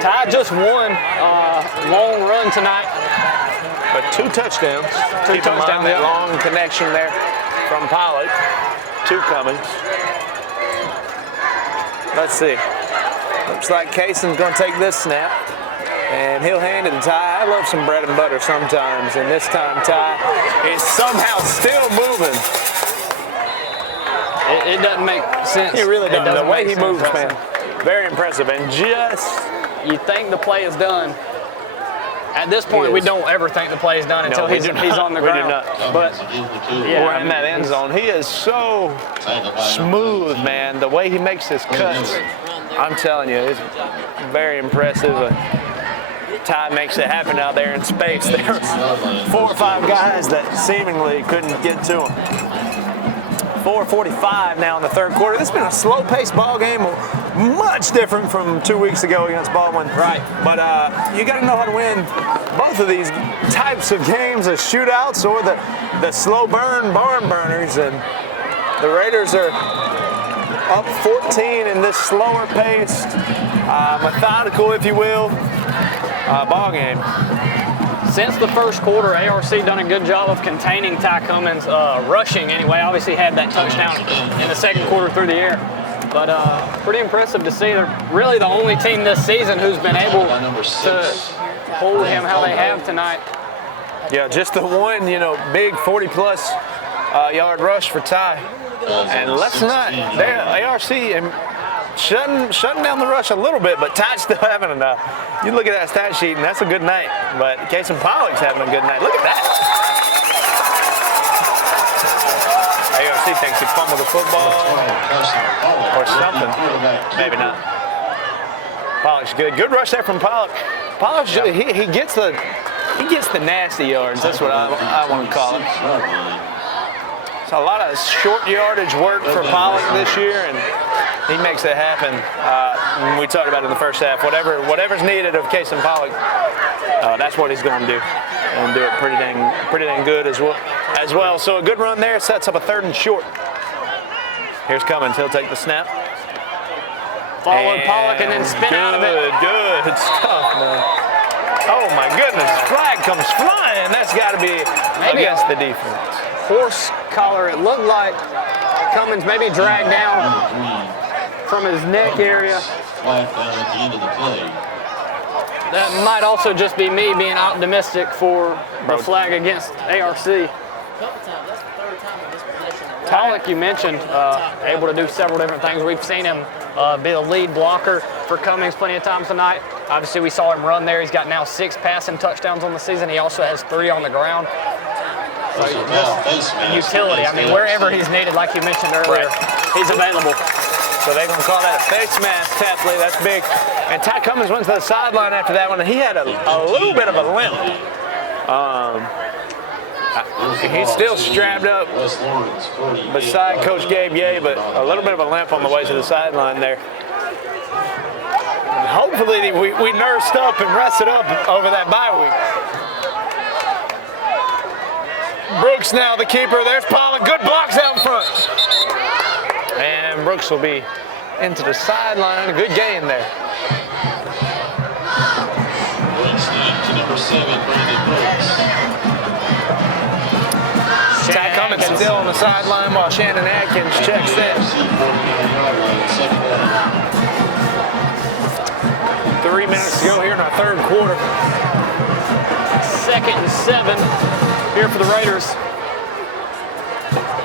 Ty just won long run tonight. But 2 touchdowns. Keep in mind that long connection there from Pollock to Cummins. Let's see. Looks like Cason's going to take this snap, and he'll hand it to Ty. I love some bread and butter sometimes, and this time Ty is somehow still moving. It doesn't make sense. It really doesn't. The way he make moves, sense. man, very impressive. And just you think the play is done. At this point, we don't ever think the play is done until he's on the ground. We do not. But yeah, we're in that end zone. He is so smooth, man. The way he makes his cuts, I'm telling you, it's very impressive. Ty makes it happen out there in space. There were 4 or 5 guys that seemingly couldn't get to him. 4:45 now in the 3rd quarter. This has been a slow-paced ball game, much different from 2 weeks ago against Baldwin. Right. But you got to know how to win both of these types of games, the shootouts or the slow burn barn burners. And the Raiders are up 14 in this slower-paced, methodical, if you will, ball game. Since the 1st quarter, ARC done a good job of containing Ty Cummins, rushing anyway. Obviously had that touchdown in the 2nd quarter through the air. But pretty impressive to see. They're really the only team this season who's been able to hold him how they have tonight. Yeah, just the one, big 40-plus yard rush for Ty. And let's not, ARC shutting down the rush a little bit, but Ty's still having enough. You look at that stat sheet, and that's a good night. But Cason Pollock's having a good night. Look at that. ARC thinks he fumbled the football or something. Maybe not. Pollock's good. Good rush there from Pollock. Pollock, he gets the nasty yards. That's what I want to call it. So a lot of short yardage work for Pollock this year, and he makes it happen. We talked about it in the first half. Whatever's needed of Cason Pollock, that's what he's going to do, and do it pretty dang good as well. So a good run there sets up a 3rd and short. Here's Cummins. He'll take the snap. Forward Pollock and then spin out of it. Good stuff, man. Oh my goodness! Flag comes flying. That's got to be against the defense. Horse collar. It looked like Cummins maybe dragged down from his neck area. That might also just be me being optimistic for the flag against ARC. Pollock, you mentioned, able to do several different things. We've seen him be the lead blocker for Cummins plenty of times tonight. Obviously, we saw him run there. He's got now 6 passing touchdowns on the season. He also has 3 on the ground. So just utility. I mean, wherever he's needed, like you mentioned earlier, he's available. So they're going to call that a face mask, Tapley. That's big. And Ty Cummins went to the sideline after that one. He had a little bit of a limp. He's still strapped up beside Coach Gabe Ye, but a little bit of a limp on the way to the sideline there. And hopefully we nursed up and rested up over that bye week. Brooks now the keeper. There's Pollock. Good blocks out in front. And Brooks will be into the sideline. A good gain there. Ty Cummins still on the sideline while Shannon Atkins checks in. 3 minutes to go here in our 3rd quarter. 2nd and 7 here for the Raiders.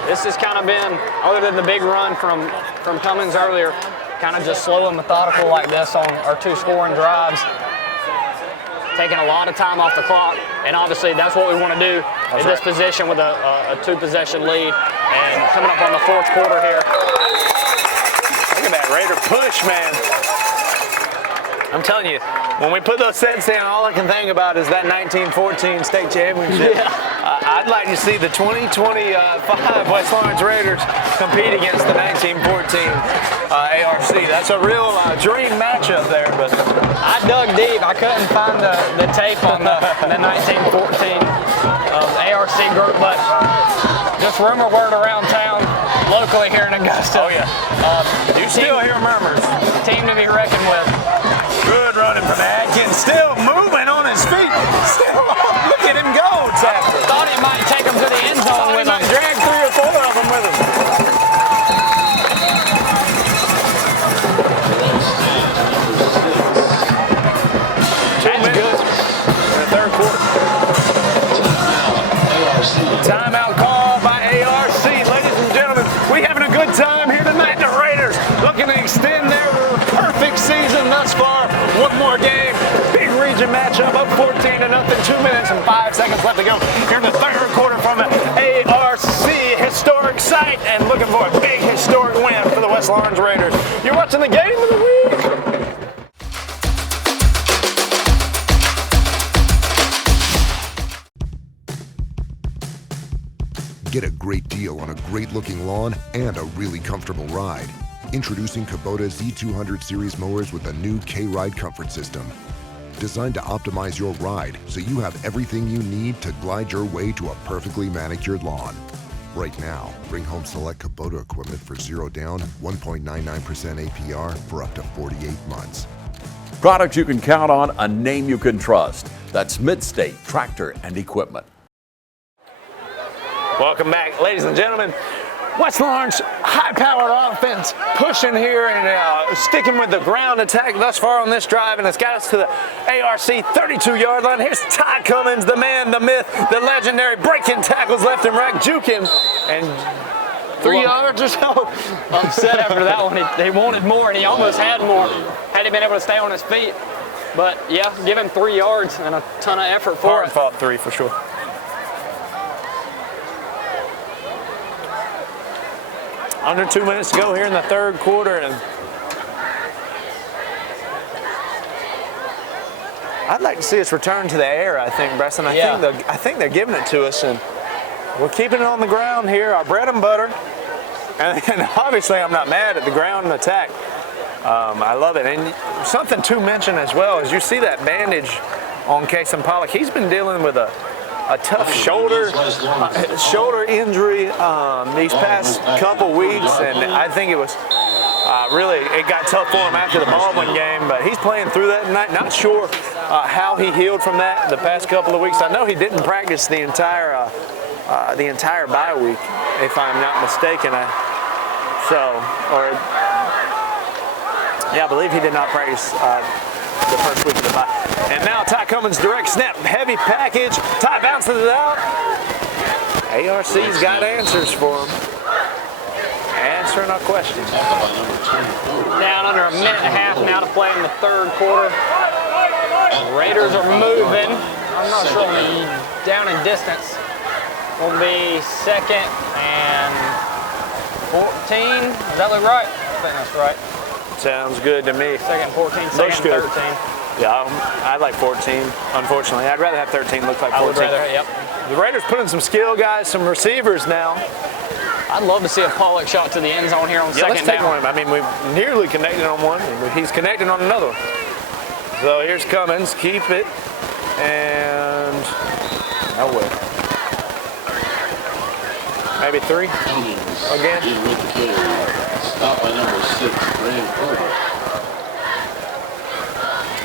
This has kind of been, other than the big run from Cummins earlier, kind of just slow and methodical like this on our 2 scoring drives. Taking a lot of time off the clock, and obviously that's what we want to do in this position with a 2-possession lead. And coming up on the 4th quarter here. Look at that Raider push, man. I'm telling you, when we put those sets down, all I can think about is that 1914 state championship. Yeah. I'd like to see the 2025 West Lawrence Raiders compete against the 1914 ARC. That's a real dream matchup there. But I dug deep. I couldn't find the tape on the 1914 ARC group, but just rumor word around town, locally here in Augusta. Oh yeah. You still hear murmurs. Team to be reckoned with. Good running from Adkins. Still moving on his feet. Still look at him go, Tapper. Thought he might take him to the end zone with him. Drag 3 or 4 of them with him. That's good in the third quarter. Timeout call by ARC. Ladies and gentlemen, we having a good time here tonight. The Raiders looking to extend their perfect season thus far. One more game. Big region matchup up 14-0. 2 minutes and 5 seconds left to go here in the third quarter from the ARC historic site, and looking for a big historic win for the West Lawrence Raiders. You're watching the game of the week. Get a great deal on a great-looking lawn and a really comfortable ride. Introducing Kubota Z200 Series mowers with a new K-Ride comfort system. Designed to optimize your ride so you have everything you need to glide your way to a perfectly manicured lawn. Right now, bring home select Kubota equipment for 0 down, 1.99% APR for up to 48 months. Products you can count on, a name you can trust. That's Mid-State Tractor and Equipment. Welcome back, ladies and gentlemen. West Lawrence, high-powered offense, pushing here and sticking with the ground attack thus far on this drive, and it's got us to the ARC 32-yard line. Here's Ty Cummins, the man, the myth, the legendary, breaking tackles left and right, juking, and 3 yards or so. Upset after that one. He wanted more, and he almost had more had he been able to stay on his feet. But yeah, give him 3 yards and a ton of effort for it. Hard fought 3 for sure. Under 2 minutes to go here in the third quarter, and I'd like to see us return to the air. I think, Preston. I think they're giving it to us, and we're keeping it on the ground here, our bread and butter. And obviously, I'm not mad at the ground attack. I love it. And something to mention as well is you see that bandage on Kason Pollock. He's been dealing with a tough shoulder injury these past couple weeks, and I think it was really, it got tough for him after the Baldwin game, but he's playing through that tonight. Not sure how he healed from that the past couple of weeks. I know he didn't practice the entire bye week, if I'm not mistaken. I believe he did not practice the first week of the bye. And now Ty Cummins, direct snap, heavy package. Ty bounces it out. ARC's got answers for him. Answering our questions. Down under a minute and a half now to play in the third quarter. Raiders are moving. I'm not sure on the down and distance. Will be 2nd and 14. Does that look right? I think that's right. Sounds good to me. 2nd 14, 2nd 13. Yeah, I'd like 14, unfortunately. I'd rather have 13 look like 14. I would rather, yep. The Raiders putting some skill guys, some receivers now. I'd love to see a Pollock shot to the end zone here on second let's take down. one. I mean, we've nearly connected on one, and he's connecting on another one. So here's Cummins, keep it, and no way. Maybe 3 again. Stop by number 6, Graham Cooper.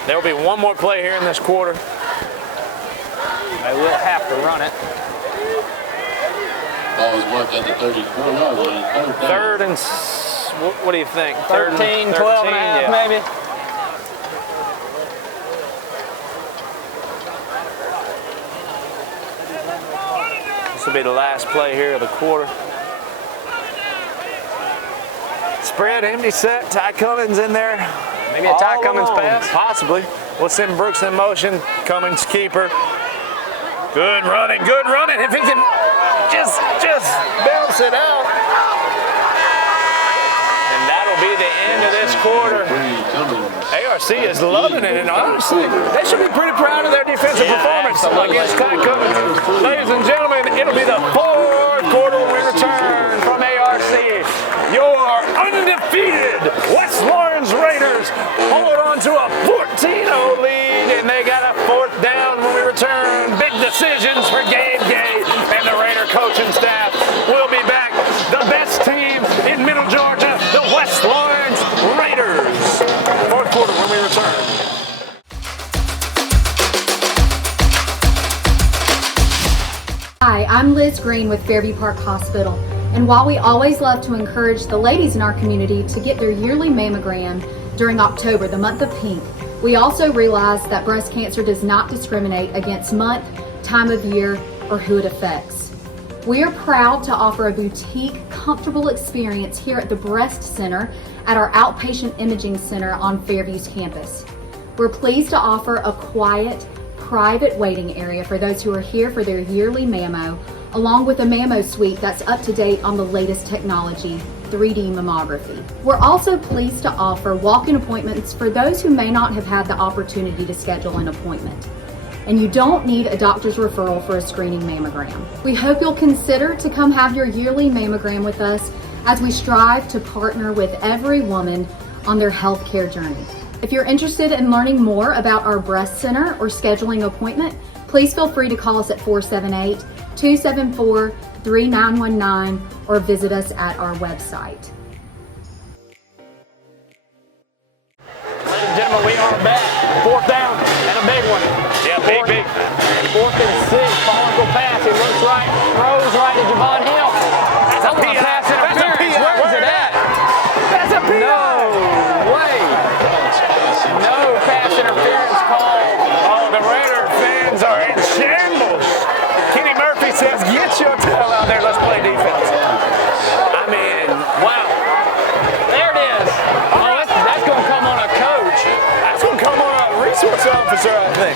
There will be one more play here in this quarter. They will have to run it. Ball was marked at the 34-yard line. Third and, what do you think? 13, 12 and a half, maybe. This will be the last play here of the quarter. Spread, empty set, Ty Cummins in there. Maybe a Ty Cummins pass? Possibly. We'll send Brooks in motion. Cummins keeper. Good running, good running. If he can just bounce it out. And that'll be the end of this quarter. ARC is loving it, and honestly, they should be pretty proud of their defensive performance against Tycoon. Ladies and gentlemen, it'll be the fourth quarter when we return from ARC. Your undefeated West Lawrence Raiders hold on to a 14-0 lead, and they got a fourth down when we return. Big decisions for Gabe Gay and the Raider coaching staff. We'll be back. The best team in Middle Georgia, the West Lawrence Raiders. Fourth quarter when we return. Hi, I'm Liz Green with Fairview Park Hospital. And while we always love to encourage the ladies in our community to get their yearly mammogram during October, the month of pink, we also realize that breast cancer does not discriminate against month, time of year, or who it affects. We are proud to offer a boutique, comfortable experience here at the Breast Center at our outpatient imaging center on Fairview's campus. We're pleased to offer a quiet, private waiting area for those who are here for their yearly mammo, along with a mammo suite that's up to date on the latest technology, 3D mammography. We're also pleased to offer walk-in appointments for those who may not have had the opportunity to schedule an appointment. And you don't need a doctor's referral for a screening mammogram. We hope you'll consider to come have your yearly mammogram with us as we strive to partner with every woman on their healthcare journey. If you're interested in learning more about our breast center or scheduling an appointment, please feel free to call us at 478-274-3919 or visit us at our website. Ladies and gentlemen, we are back. Fourth down and a big one. Yeah, big. Fourth and 6. Follicle pass. He looks right, throws right to Javon Hill. That's a PI. Pass interference. Where is it at? That's a PI. No way. No pass interference call. Oh, the Raider fans are in shambles. Kenny Murphy says, get your tail out there. Let's play defense. I mean, wow. There it is. Oh, that's going to come on a coach. That's going to come on a resource officer, I think.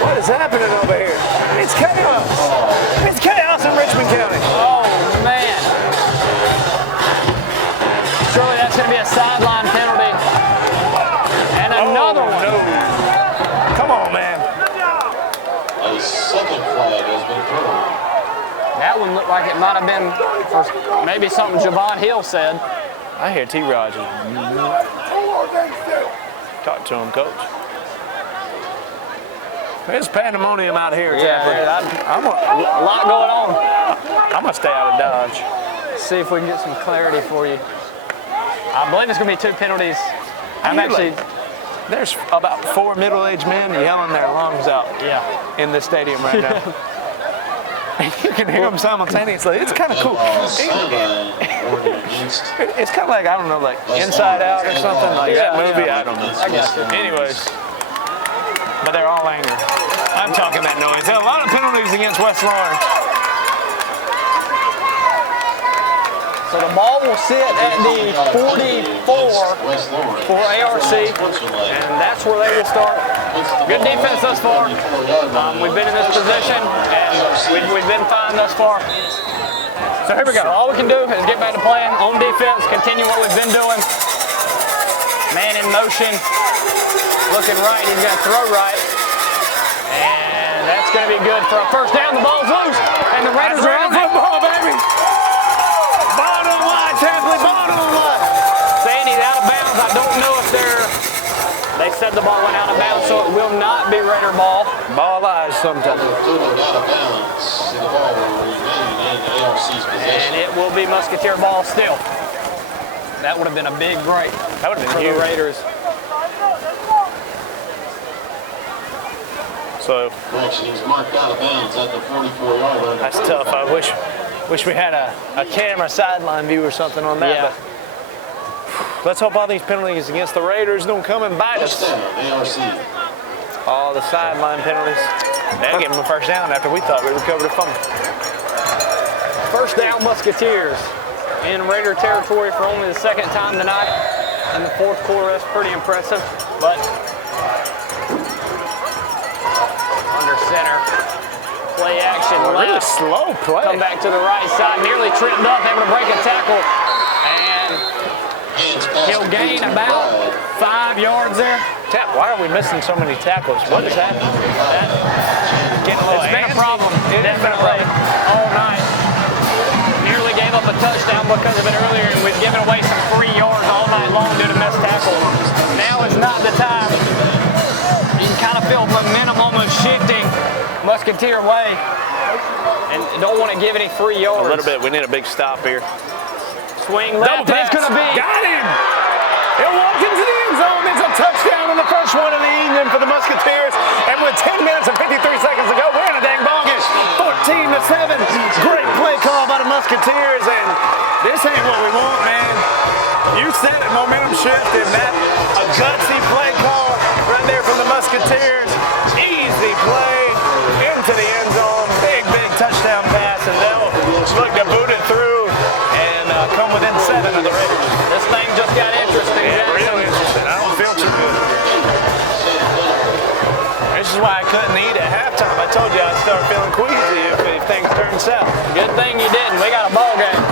What is happening over here? It's chaos. It's chaos in Richmond County. Oh, man. Surely that's going to be a sideline penalty. And another one. No. Come on, man. A second flag has been thrown. That one looked like it might have been for maybe something Javon Hill said. I hear T. Rogers. Talk to him, coach. There's pandemonium out here, Tapley. A lot going on. I'm going to stay out of Dodge. See if we can get some clarity for you. I believe it's going to be 2 penalties. There's about 4 middle-aged men yelling their lungs out in the stadium right now. You can hear them simultaneously. It's kind of cool. It's kind of like, I don't know, like Inside Out or something, like that movie. I don't know. I guess. Anyways, but they're all angry. I'm talking that noise. There are a lot of penalties against West Lawrence. So the ball will sit at the 44 for ARC, and that's where they will start. Good defense thus far. We've been in this position, and we've been fine thus far. So here we go. All we can do is get back to playing on defense, continue what we've been doing. Man in motion, looking right, he's going to throw right. And that's going to be good for a first down. The ball's loose, and the Raiders are on football, baby. Bottom line, Tapley, bottom line. Saying he's out of bounds. I don't know if they said the ball went out of bounds, so it will not be Raider ball. Ball lies sometimes. Out of bounds. The ball will remain in ARC's possession. And it will be Musketeer ball still. That would have been a big break. That would have been for huge. the Raiders. So He's marked out of bounds at the 44-yard line. that's tough. I wish we had a camera sideline view or something on that. Yeah. But let's hope all these penalties against the Raiders don't come and bite us. All the sideline penalties. They'll give them a first down after we thought we recovered a fumble. First down, Musketeers in Raider territory for only the second time tonight in the fourth quarter. That's pretty impressive. But under center, play action left. Really slow play. Come back to the right side, nearly tripped up, able to break a tackle. And he'll gain about 5 yards there. Why are we missing so many tackles? What is happening? It's been a problem, definitely, all night. Nearly gave up a touchdown because of it earlier, and we've given away some free yards all night long due to missed tackles. Now is not the time. You can kind of feel momentum almost shifting Musketeer way, and don't want to give any free yards. A little bit. We need a big stop here. Swing left, and it's going to be. Got him! He'll walk into the end zone. It's a touchdown on the first one of the evening for the Musketeers. And with 10 minutes and 53 seconds to go, we're in a dang ball game. 14-7. Great play call by the Musketeers. And this ain't what we want, man. You said it, momentum shift, and that a gutsy play call right there from the Musketeers. Easy play into the end zone. Big touchdown pass, and they'll look to boot it through and come within 7 of the Raiders. This thing just got interesting. Yeah, real interesting. I don't feel too good. This is why I couldn't eat at halftime. I told you I'd start feeling queasy if things turn south. Good thing you didn't. We got a ball game.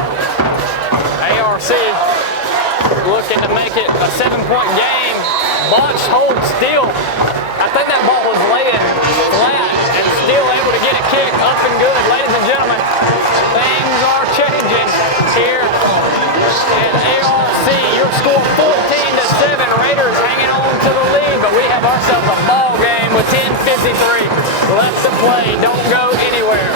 ARC looking to make it a 7-point game. Bunch holds still. I think that ball was laying flat and still able to get it kicked up and good. Ladies and gentlemen, things are changing here at ARC. Your score 14-7. Raiders hanging on to the lead, but we have ourselves a ball game with 10:53 left to play. Don't go anywhere.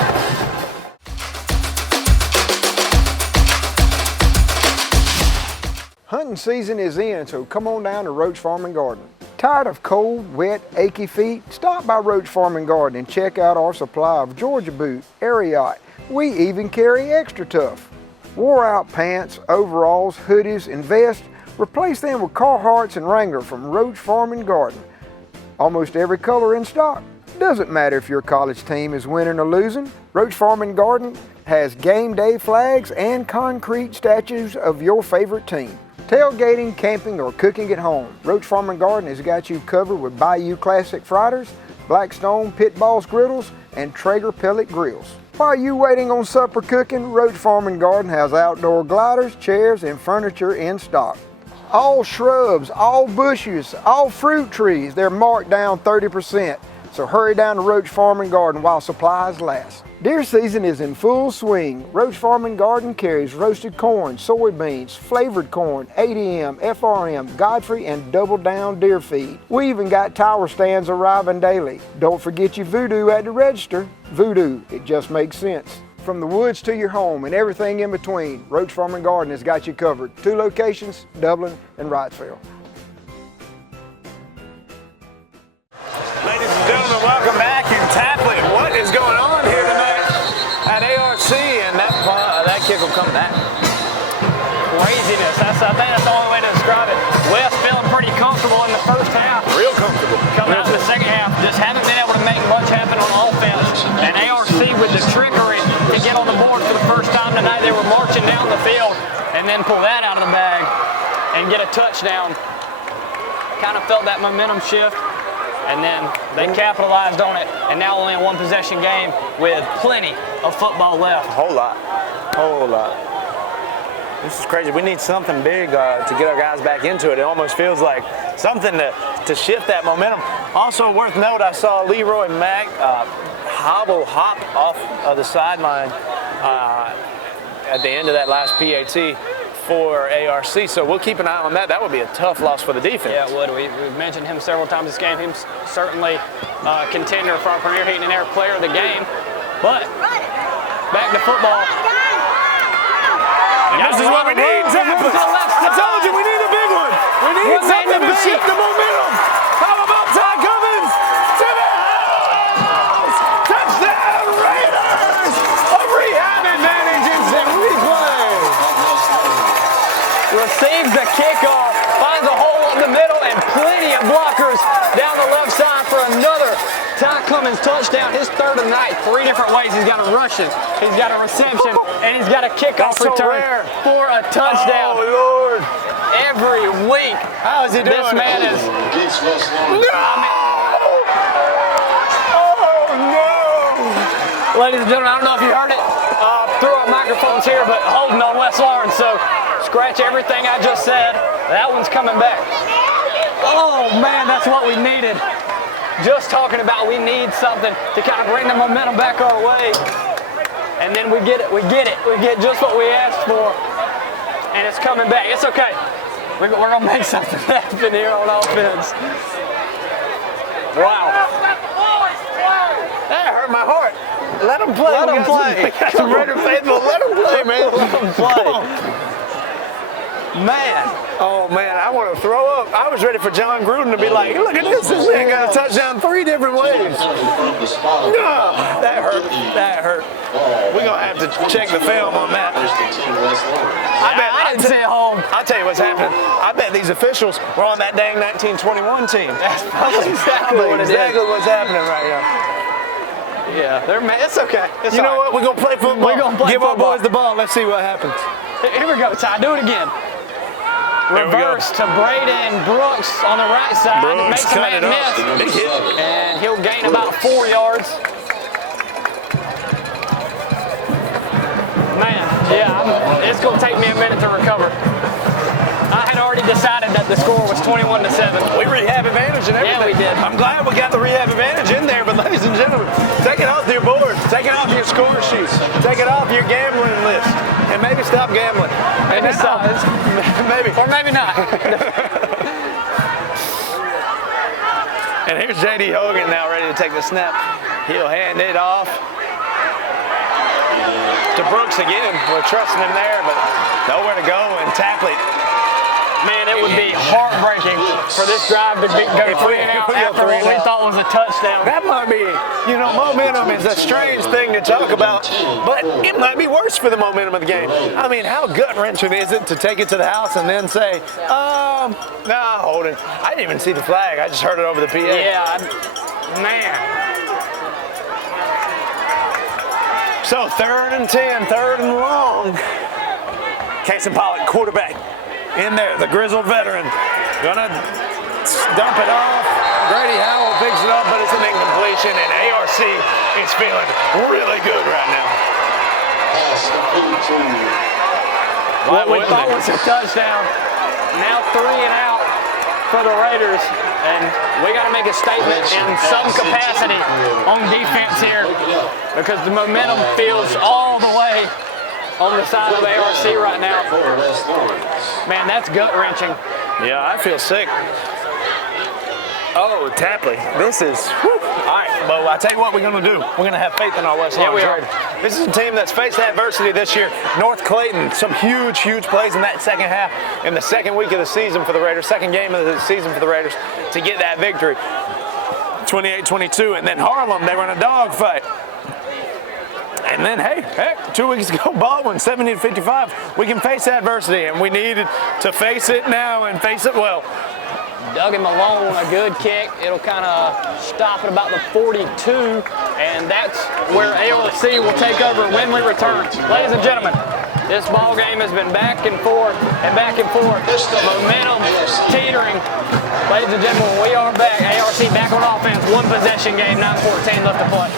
Hunting season is in, so come on down to Roach Farm and Garden. Tired of cold, wet, achy feet? Stop by Roach Farm and Garden and check out our supply of Georgia Boot, Ariat. We even carry Extra Tough. Wore out pants, overalls, hoodies, and vests, replace them with Carhartts and Wrangler from Roach Farm and Garden. Almost every color in stock. Doesn't matter if your college team is winning or losing. Roach Farm and Garden has game day flags and concrete statues of your favorite team. Tailgating, camping, or cooking at home, Roach Farm and Garden has got you covered with Bayou Classic Fridays, Blackstone Pit Boss Griddles, and Traeger Pellet Grills. While you waiting on supper cooking, Roach Farm and Garden has outdoor gliders, chairs, and furniture in stock. All shrubs, all bushes, all fruit trees, they're marked down 30%. So hurry down to Roach Farm and Garden while supplies last. Deer season is in full swing. Roach Farm and Garden carries roasted corn, soybeans, flavored corn, ADM, FRM, Godfrey, and Double Down deer feed. We even got tower stands arriving daily. Don't forget your voodoo at the register. Voodoo, it just makes sense. From the woods to your home and everything in between, Roach Farm and Garden has got you covered. 2 locations, Dublin and Wrightsville. Ladies and gentlemen, welcome back in Tapley. What is going on here tonight at ARC? And that kick will come back. Craziness. I think that's the only way to describe it. West feeling pretty comfortable in the first half. Real comfortable. Coming out in the second half, just haven't been able to make much happen on offense. And ARC with the trickery to get on the board for the first time tonight. They were marching down the field and then pull that out of the bag and get a touchdown. Kind of felt that momentum shift. And then they capitalized on it, and now only a 1-possession game with plenty of football left. A whole lot. This is crazy. We need something big to get our guys back into it. It almost feels like something to shift that momentum. Also worth note, I saw Leroy Mack hop off of the sideline at the end of that last PAT for ARC, so we'll keep an eye on that. That would be a tough loss for the defense. Yeah, it would. We've mentioned him several times this game. He's certainly a contender for our Premier Heating and Air Player of the game. But back to football. And this is what we need, Tapley. I told you we need a big one. We need something to shift the momentum. How about Ty Cummins to the house? Touchdown Raiders! A rehab advantage instant replay. Receives the kickoff, finds a hole in the middle, and plenty of blockers down the left side for another Ty Cummins touchdown. His third of the night. 3 different ways. He's got a rushing, he's got a reception, and he's got a kickoff return for a touchdown. Oh, Lord. Every week. How is he doing? This man is. No! Ladies and gentlemen, I don't know if you heard it through our microphone. microphones here, but holding on Wes Lawrence, so scratch everything I just said. That one's coming back. Oh man, that's what we needed. Just talking about we need something to kind of bring the momentum back our way. And then we get it. We get just what we asked for. And it's coming back. It's okay. We're going to make something happen here on offense. Wow. That hurt my heart. Let them play. Let them play. We got some Raider faithful. Let them play, man. Let them play. Man. Oh, man, I want to throw up. I was ready for John Gruden to be like, look at this. This man got a touchdown 3 different ways. No, that hurt. That hurt. We're going to have to check the film on that. I didn't see it home. I'll tell you what's happening. I bet these officials were on that dang 1921 team. That's probably exactly what it is. Exactly what's happening right now. Yeah, it's okay. It's you know what? We're going to play football. We're going to play Give football. our boys the ball. Let's see what happens. Here we go, Ty. Do it again. Reverse to Braden Brooks on the right side. Brooks Makes a man miss. Big hit. And he'll gain about 4 yards. Man, yeah, it's going to take me a minute to recover. I had already decided that the score was 21-7. We rehab advantage and everything. Yeah, we did. I'm glad we got the rehab advantage in there, but ladies and gentlemen, take it off your board. Take it off your score sheets. Take it off your gambling list. And maybe stop gambling. Maybe stop. Maybe. Or maybe not. And here's J.D. Hogan now ready to take the snap. He'll hand it off to Brooks again. We're trusting him there, but nowhere to go. And Tapley. Man, it would be heartbreaking for this drive to go 3 and out after what we thought was a touchdown. That might be, momentum is a strange thing to talk about, but it might be worse for the momentum of the game. I mean, how gut-wrenching is it to take it to the house and then say, nah, hold it. I didn't even see the flag. I just heard it over the PA. Yeah, man. So 3rd and 10, 3rd and long. Casey Pollock, quarterback. In there, the grizzled veteran. Gonna dump it off. Grady Howell picks it up, but it's an incompletion, and ARC is feeling really good right now. What we thought was a touchdown, now 3 and out for the Raiders, and we got to make a statement in some capacity on defense here because the momentum feels all the way on the side of ARC right now. Man, that's gut-wrenching. Yeah, I feel sick. Oh, Tapley, this is, whew. All right, well, I tell you what we're going to do. We're going to have faith in our West Lawrence Raiders. This is a team that's faced adversity this year. North Clayton, some huge, huge plays in that second half, in the second week of the season for the Raiders, second game of the season for the Raiders to get that victory. 28-22, and then Harlem, they run a dogfight. And then, hey, heck, 2 weeks ago, Baldwin, 70-55. We can face adversity, and we needed to face it now and face it well. Duggan Malone, a good kick. It'll kind of stop at about the 42, and that's where ARC will take over when we return. Ladies and gentlemen, this ball game has been back and forth and back and forth. Momentum teetering. Ladies and gentlemen, we are back. ARC back on offense. 1 possession game, 9:14 left to play.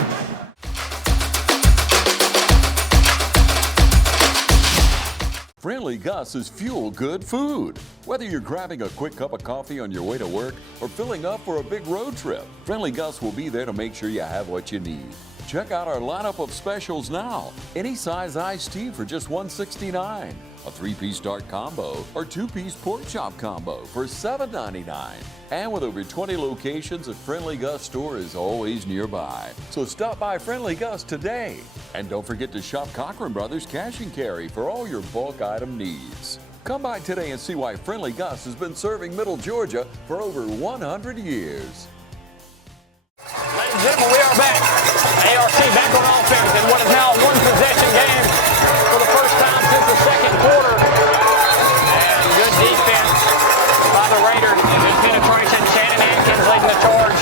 Friendly Gus is fuel-good food. Whether you're grabbing a quick cup of coffee on your way to work or filling up for a big road trip, Friendly Gus will be there to make sure you have what you need. Check out our lineup of specials now. Any size iced tea for just $1.69. A 3-piece dark combo or 2-piece pork chop combo for $7.99. And with over 20 locations, a Friendly Gus store is always nearby. So stop by Friendly Gus today. And don't forget to shop Cochran Brothers Cash and Carry for all your bulk item needs. Come by today and see why Friendly Gus has been serving Middle Georgia for over 100 years. Ladies and gentlemen, we are back. ARC back on offense in what is now a 1-possession game for the first time since the second quarter. And good defense by the Raiders. Good penetration. Shannon Atkins leading the charge.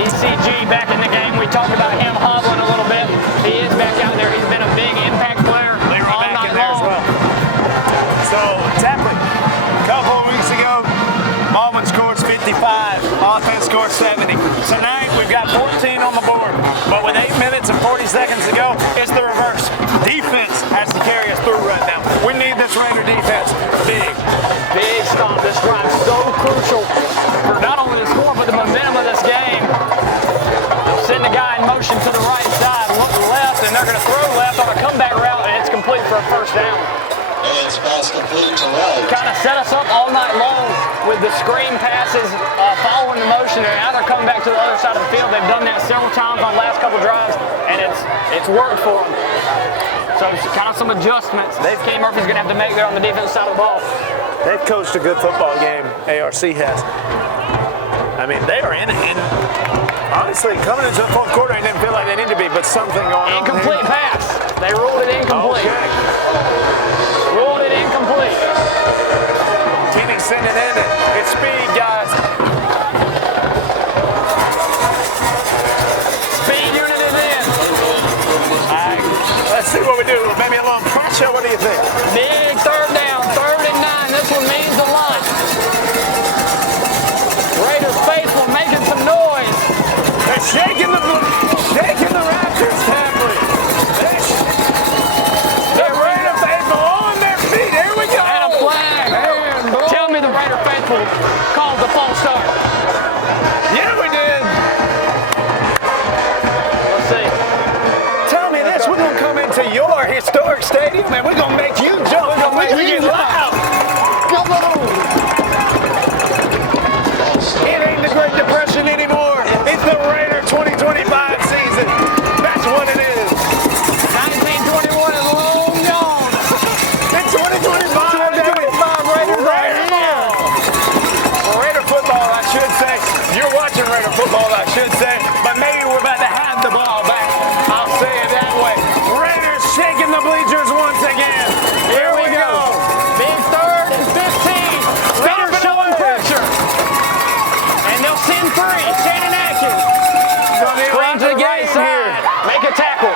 ECG back in the game. We talked about him hobbling a little bit. He is back out there. He's been a big impact player all night long. So, Tapley, a couple of weeks ago, Baldwin scores 55, offense scores 70. Tonight, we've got 14 on the board, but with 8 minutes and 40 seconds to go, it's the reverse. this Raider defense. Big stop. This drive so crucial for not only the score, but the momentum of this game. Send the guy in motion to the right side, look left, and they're going to throw left on a comeback route, and it's complete for a first down. It's pass complete to right. Kind of set us up all night long with the screen passes following the motion, and now they're coming back to the other side of the field. They've done that several times on the last couple drives, and it's worked for them. So it's kind of some adjustments Kenny Murphy's going to have to make there on the defensive side of the ball. They've coached a good football game, ARC has. I mean, they are in it. And honestly, coming into the fourth quarter, they didn't feel like they need to be, but something going on. Incomplete pass. They ruled it incomplete. Okay. Ruled it incomplete. Kenny sent it in. It's speed, guys. Speed unit is in. All right, let's see what we do. Maybe a little pressure. What do you think? Big third down, 3rd and 9. This one means a lot. Raiders faithful making some noise. They're shaking the Raptors, Tapley. They're Raider faithful on their feet. Here we go. And a flag. Tell me the Raider faithful called the false start. Yeah, we did. Let's see. Tell me this. We're going to come into your historic stadium and we're going to make you jump. We're going to make you get loud. Come on. It ain't the Great Depression anymore. It's the Raider 2025 season. That's what it is. 1921 is long gone. It's 2025. Raiders are here. Raider football, I should say. You're watching Raider football, I should say. But maybe we're about to have the ball back. I'll say it that way. Raiders shaking the bleachers once again. Here we go. Big 3rd and 15. Raiders showing pressure. And they'll send 3. Shannon Atkins. Screen to the right side. Make a tackle.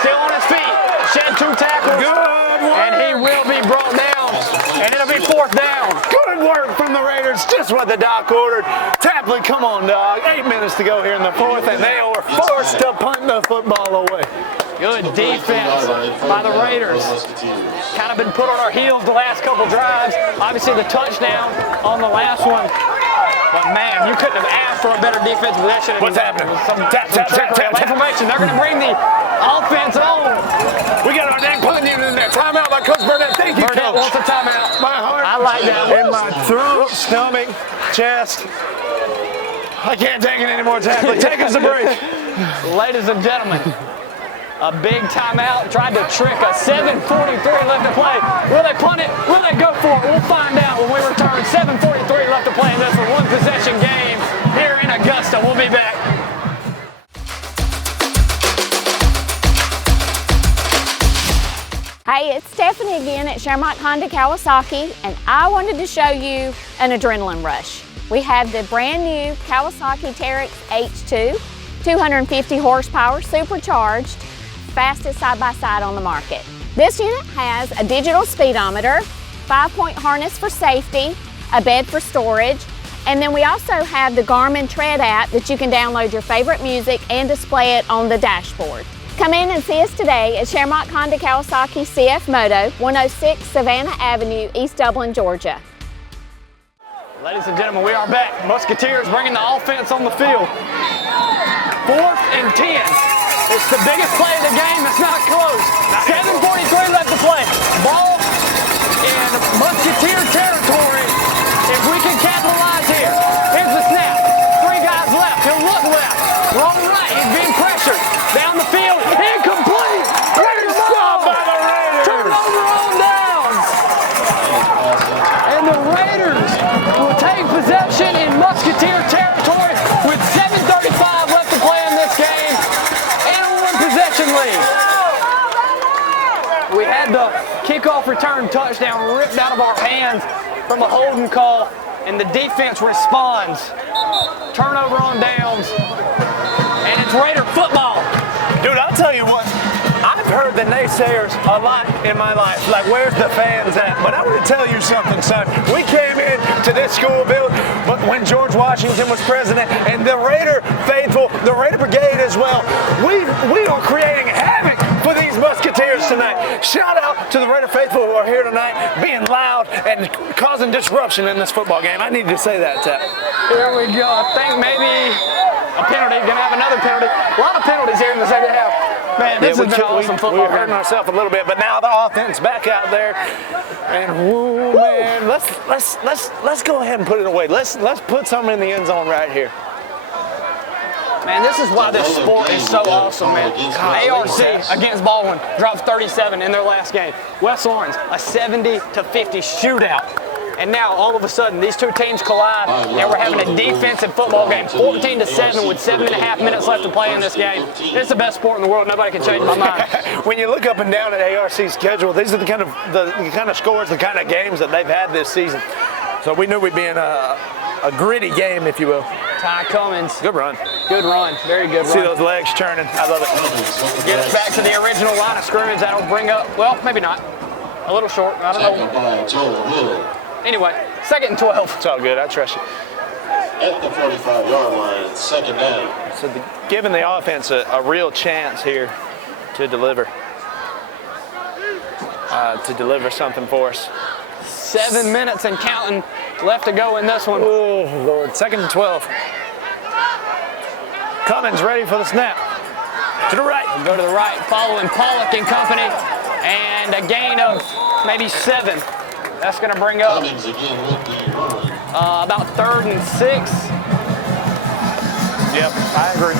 Still on his feet. Shed 2 tackles. Good work. And he will be brought down. And it'll be 4th down. Good work from the Raiders. Just what the doc ordered. Tapley, come on, dog. 8 minutes to go here in the 4th, and they were forced to punt the football away. Good defense by the Raiders. Kind of been put on our heels the last couple drives. Obviously the touchdown on the last one. But man, you couldn't have asked for a better defensive possession. What's happening? Some information. They're going to bring the offense on. We got our dang punting unit in there. Timeout by Coach Burnett. Thank you, Burnett Coach. wants a timeout. My heart. I like that. In my throat, stomach, chest. I can't take it anymore, Tapley. Take us a break. Ladies and gentlemen, a big timeout. Tried to trick a 7:43 left to play. Will they punt it? Will they go for it? We'll find out when we return. 7:43 left to play in this one-possession game here in Augusta. We'll be back. Hey, it's Stephanie again at Shermont Honda Kawasaki, and I wanted to show you an adrenaline rush. We have the brand new Kawasaki Teryx H2, 250 horsepower, supercharged, fastest side-by-side on the market. This unit has a digital speedometer, 5-point harness for safety, a bed for storage, and then we also have the Garmin Tread app that you can download your favorite music and display it on the dashboard. Come in and see us today at Shermont Honda Kawasaki CF Moto, 106 Savannah Avenue, East Dublin, Georgia. Ladies and gentlemen, we are back. Musketeers bringing the offense on the field. 4th and 10. It's the biggest play of the game. It's not close. 7:43 left to play. Ball in Musketeer territory. If we can capitalize here. Here's the snap. 3 guys left. He'll look left. Wrong right. He's being pressured. Down the field. Incomplete. Great stop by the Raiders. Turnover on downs. And the Raiders will take possession in Musketeer territory with 7:35 left to play in this game and a 1-possession lead. We had the kickoff return touchdown ripped out of our hands from a holding call, and the defense responds. Turnover on downs, and it's Raider football. Dude, I'll tell you what. I've heard the naysayers a lot in my life, like where's the fans at? But I want to tell you something, son. We came in to this school build, but when George Washington was president, and the Raider faithful, the Raider Brigade as well, we are creating havoc for these Musketeers tonight. Shout out to the Raider faithful who are here tonight being loud and causing disruption in this football game. I need to say that, Tap. Here we go. I think maybe a penalty. Going to have another penalty. A lot of penalties here in the second half. Man, this has been an awesome football We're hurting ourselves a little bit, but now the offense back out there, and woo, man, let's go ahead and put it away. Let's put something in the end zone right here. Man, this is why this sport is so awesome, man. ARC against Baldwin dropped 37 in their last game. West Lawrence, a 70-50 shootout. And now, all of a sudden, these two teams collide, and we're having a defensive football game, 14-7 with 7.5 minutes left to play in this game. It's the best sport in the world. Nobody can change my mind. When you look up and down at ARC's schedule, these are the kind of scores, the kind of games that they've had this season. So we knew we'd be in a gritty game, if you will. Ty Cummins. Good run. Good run. Very good run. See those legs churning. I love it. Get us back to the original line of scrimmage. That'll bring up, well, maybe not. A little short. I don't know. Anyway, 2nd and 12. It's all good. I trust you. At the 45-yard line, 2nd down. So giving the offense a real chance here to deliver something for us. 7 minutes and counting left to go in this one. Oh, Lord. 2nd and 12. Cummins ready for the snap. To the right. We'll go to the right, following Pollock and company, and a gain of maybe 7. That's going to bring up about 3rd and 6. Yep, I agree.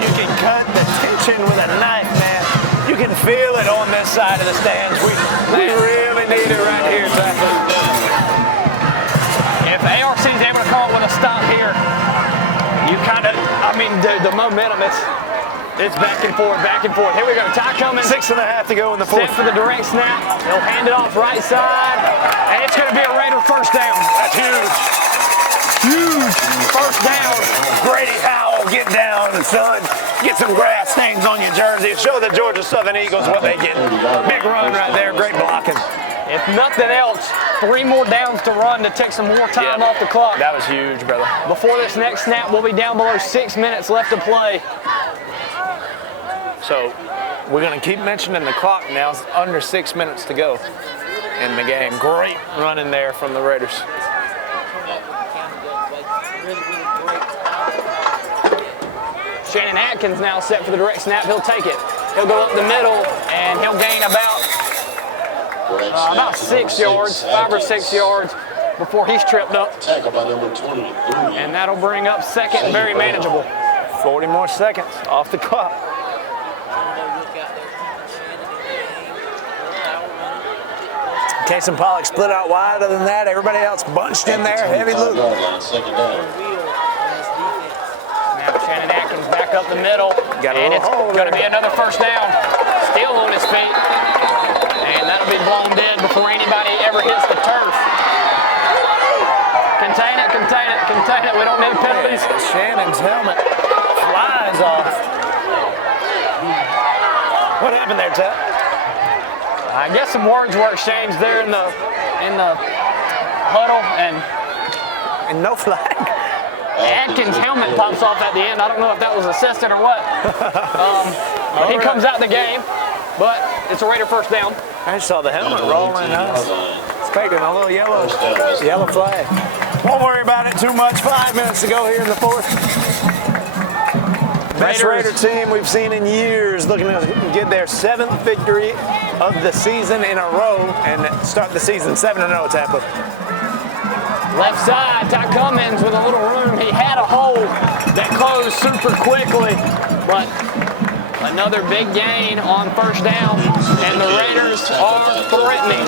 You can cut the tension with a knife, man. You can feel it on this side of the stands. We really need it right here, exactly. If ARC is able to come up with a stop here, you kind of, I mean, the momentum, it's back and forth, back and forth. Here we go. Ty Cummins. 6.5 to go in the 4th. Set for the direct snap. He'll hand it off right side. And it's going to be a Raider first down. That's huge. Huge. First down. Grady Howell, get down, son. Get some grass stains on your jersey. Show the Georgia Southern Eagles what they get. Big run right there. Great blocking. If nothing else, 3 more downs to run to take some more time off the clock. That was huge, brother. Before this next snap, we'll be down below 6 minutes left to play. So we're going to keep mentioning the clock now. It's under 6 minutes to go in the game. Great running there from the Raiders. Shannon Atkins now set for the direct snap. He'll take it. He'll go up the middle, and he'll gain about 6 yards, 5 or 6 yards before he's tripped up. And that'll bring up 2nd and very manageable. 40 more seconds off the clock. Case and Pollock split out wide. Other than that, everybody else bunched in there. Heavy loop. Now Shannon Atkins back up the middle. And it's going to be another first down. Still on his feet. And that'll be blown dead before anybody ever hits the turf. Contain it, contain it, contain it. We don't need penalties. Shannon's helmet flies off. What happened there, Ted? I guess some words were exchanged there in the huddle, and no flag. Atkins' helmet pops off at the end. I don't know if that was assisted or what. But he comes out the game, but it's a Raider first down. I just saw the helmet rolling. Expecting a little yellow flag. Won't worry about it too much. 5 minutes to go here in the 4th. Best Raider team we've seen in years, looking to get their 7th victory of the season in a row and start the season 7-0, Tampa. Left side, Ty Cummins with a little room. He had a hole that closed super quickly, but another big gain on first down, and the Raiders are threatening.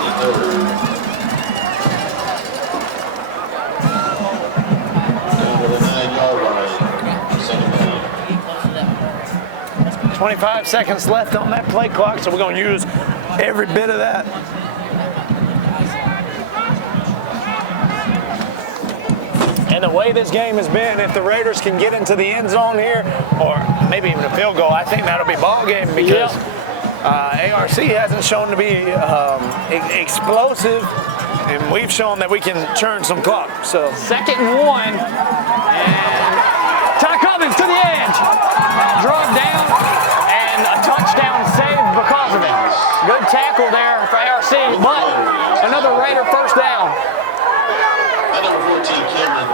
25 seconds left on that play clock, so we're going to use every bit of that. And the way this game has been, if the Raiders can get into the end zone here, or maybe even a field goal, I think that'll be ball game because ARC hasn't shown to be explosive, and we've shown that we can churn some clock. So 2nd and 1, and Ty Cummins to the edge. Drugged down and a touchdown saved because of it. Good tackle there for ARC, but another Raider first down.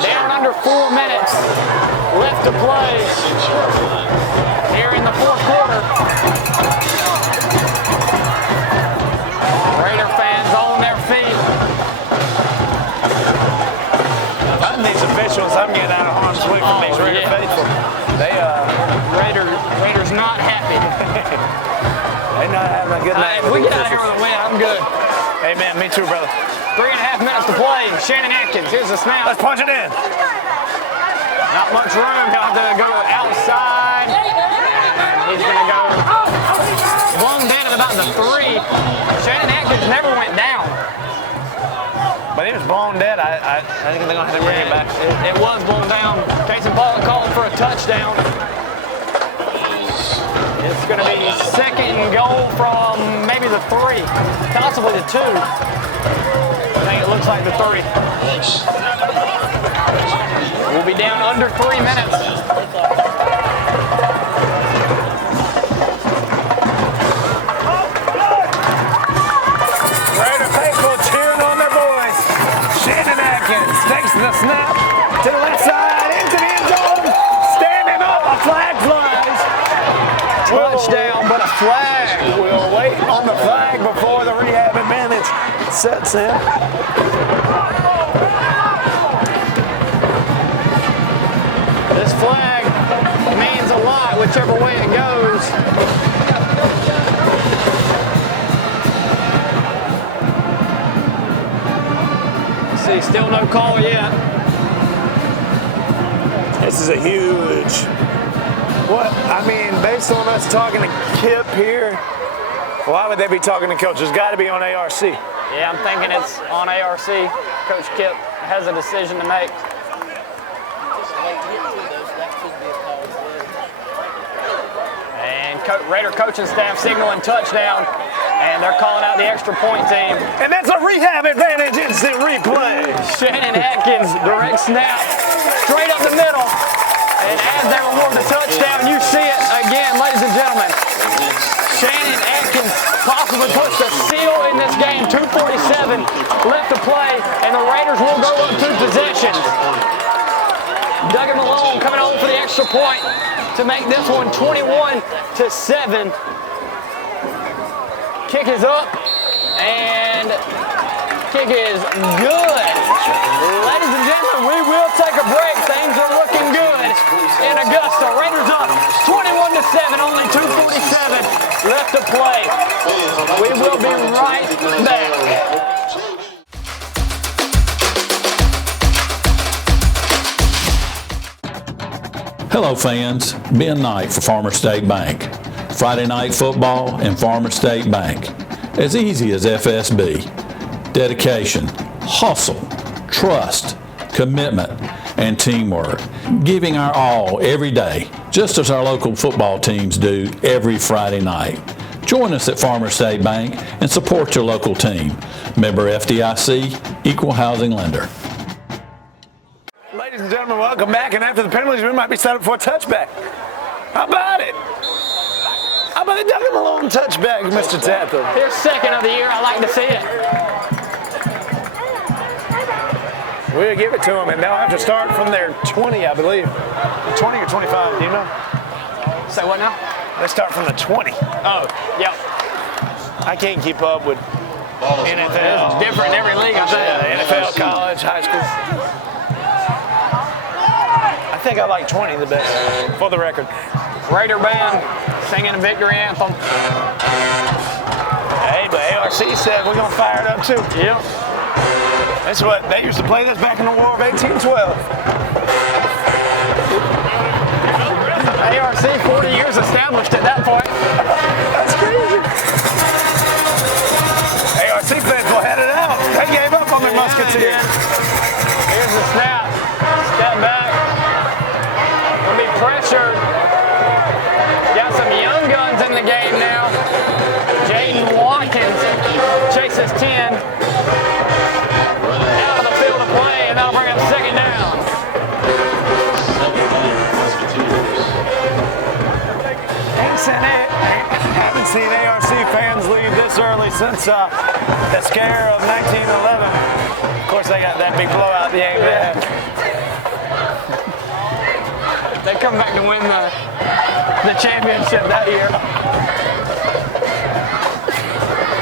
Down under 4 minutes left to play here in the fourth quarter. Raider fans on their feet. I'm these officials, I'm getting out of harm's way from these Raider faithful. They Raiders not happy. They're not having a good night. If we get out of here with a win, I'm good. Amen, me too, brother. 3.5 minutes to play. Shannon Atkins, here's the snap. Let's punch it in. Not much room. He'll have to go outside. And he's going to go blown down at about the 3. Shannon Atkins never went down. But he was blown dead. I think they're going to have to bring it back. It was blown down. Casey Pollock called for a touchdown. It's going to be second and goal from maybe the 3, possibly the 2. I think it looks like the 3. We'll be down under 3 minutes. Raider faithful cheering on their boys. Shannon Atkins takes the snap to the left side, into the end zone, standing up, a flag flies. Touchdown, but a flag. We'll wait on the flag before the rehab advantage sets in. This flag means a lot whichever way it goes. See, still no call yet. This is a huge, based on us talking to Kip here, why would they be talking to coach? It's got to be on ARC. Yeah, I'm thinking it's on ARC. Coach Kip has a decision to make. And Raider coaching staff signaling touchdown, and they're calling out the extra point team. And that's a rehab advantage instant replay. Shannon Atkins, direct snap, straight up the middle. And as they reward the touchdown, you see it again, ladies and gentlemen. Shannon Atkins possibly puts the seal in this game. 2:47 left to play, and the Raiders will go up 2 possessions. Duggan Malone coming on for the extra point to make this one 21-7. Kick is up, and kick is good. Ladies and gentlemen, we will take a break. Things are looking good in Augusta. Raiders up 21-7, only 2:47 left to play. We will be right back. Hello fans, Ben Knight for Farmer State Bank. Friday night football and Farmer State Bank. As easy as FSB. Dedication, hustle, trust, commitment, and teamwork. Giving our all every day, just as our local football teams do every Friday night. Join us at Farmer State Bank and support your local team. Member FDIC, Equal Housing Lender. Ladies and gentlemen, welcome back. And after the penalties, we might be set up for a touchback. How about it? How about the Duggan Malone touchback, Mr. Tatham? Their second of the year. I like to see it. We'll give it to them, and they'll have to start from their 20, I believe. 20 or 25, do you know? Say what now? They start from the 20. Oh, yeah. I can't keep up with NFL. It's different in every league, I think. NFL, college, high school. I think I like 20 the best, for the record. Raider band singing a victory anthem. Hey, but ARC said we're going to fire it up too. Yep. That's what, they used to play this back in the War of 1812. ARC, 40 years established at that point. That's crazy. ARC fans will head it out. They gave up on their Musketeers. Here's the snap. Step back. Gonna be pressured. Got some young guns in the game now. Jaden Watkins chases 10. Out of the field of play, and that'll bring up second down. Haven't seen ARC fans leave this early since the scare of 1911. Of course, they got that big blowout game there. They come back to win the championship that year.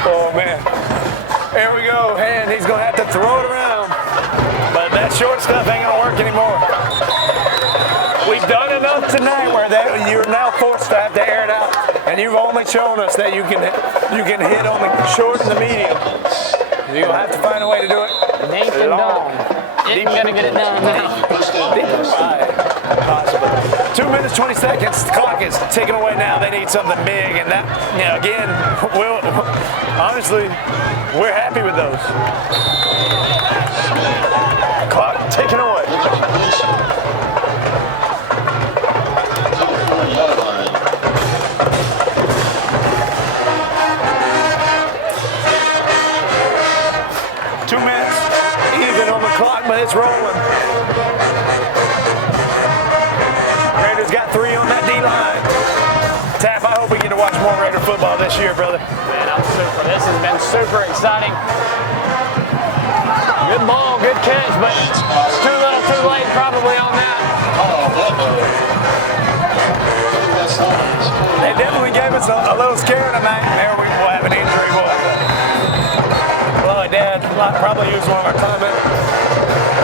Oh, man. Here we go, and he's going to have to throw it around. But that short stuff ain't going to work anymore. We've done enough tonight where you're now forced to have to air it out. And you've only shown us that you can hit on the short and the medium. You'll have to find a way to do it. Deep and down. Ain't going to get it done now. Deep and wide. Possible. 2 minutes, 20 seconds. The clock is ticking away now. They need something big. And that, again, honestly, we're happy with those. Clock ticking away. But it's rolling. Raiders got 3 on that D-line. Tap, I hope we get to watch more Raider football this year, brother. Man, I'm super. This has been super exciting. Good ball, good catch, but it's too little too late probably on that. They definitely gave us a little scare tonight. There we will have an injury, boy. Well, Dad probably used one of our comments.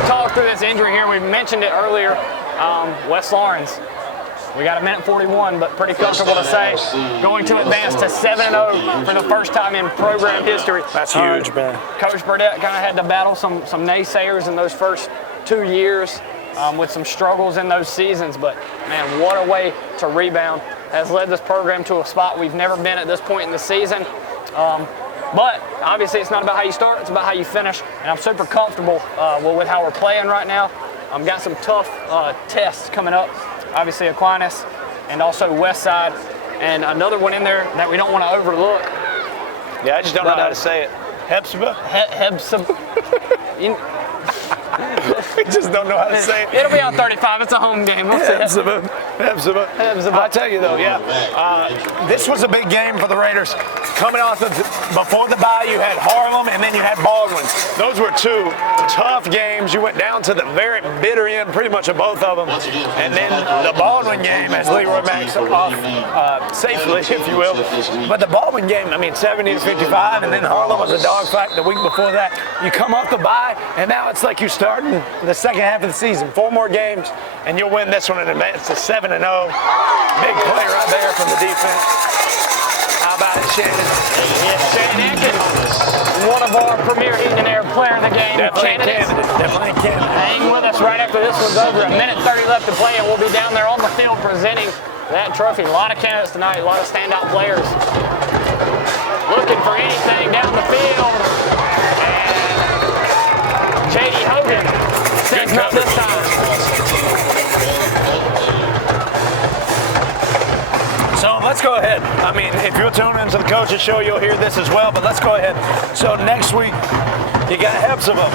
Talk through this injury here. We mentioned it earlier. Wes Lawrence. We got a minute 41, but pretty comfortable to say going to advance to 7-0 for the first time in program history. That's huge, man. Coach Burdett kind of had to battle some naysayers in those first 2 years with some struggles in those seasons. But man, what a way to rebound. Has led this program to a spot we've never been at this point in the season. But obviously it's not about how you start, it's about how you finish. And I'm super comfortable with how we're playing right now. I've got some tough tests coming up. Obviously Aquinas and also West Side. And another one in there that we don't want to overlook. Yeah, I just don't know how to say it. Hepzibah? We just don't know how to say it. It'll be on 35. It's a home game. We'll see. Hepzibah. I'll tell you though, this was a big game for the Raiders. Coming off of before the bye, you had Harlem and then you had Baldwin. Those were 2 tough games. You went down to the very bitter end, pretty much of both of them. And then the Baldwin game, as Leroy Max off safely, if you will. But the Baldwin game, 70-55, and then Harlem was a dogfight the week before that. You come off the bye, and now it's like you're starting the second half of the season. 4 more games, and you'll win this one in advance to 7-0. Big play right there from the defense. How about it, Shannon? Yes, Shannon Atkins, one of our premier Heating and Air player of the game. Definitely a candidate. Hang with us right after this one's over. A minute 30 left to play, and we'll be down there on the field presenting that trophy. A lot of candidates tonight, a lot of standout players. Looking for anything down the field. And J.D. Hogan sets up this time. So let's go ahead. If you'll tune into the coaches show, you'll hear this as well, but let's go ahead. So next week, you got Hepzibah.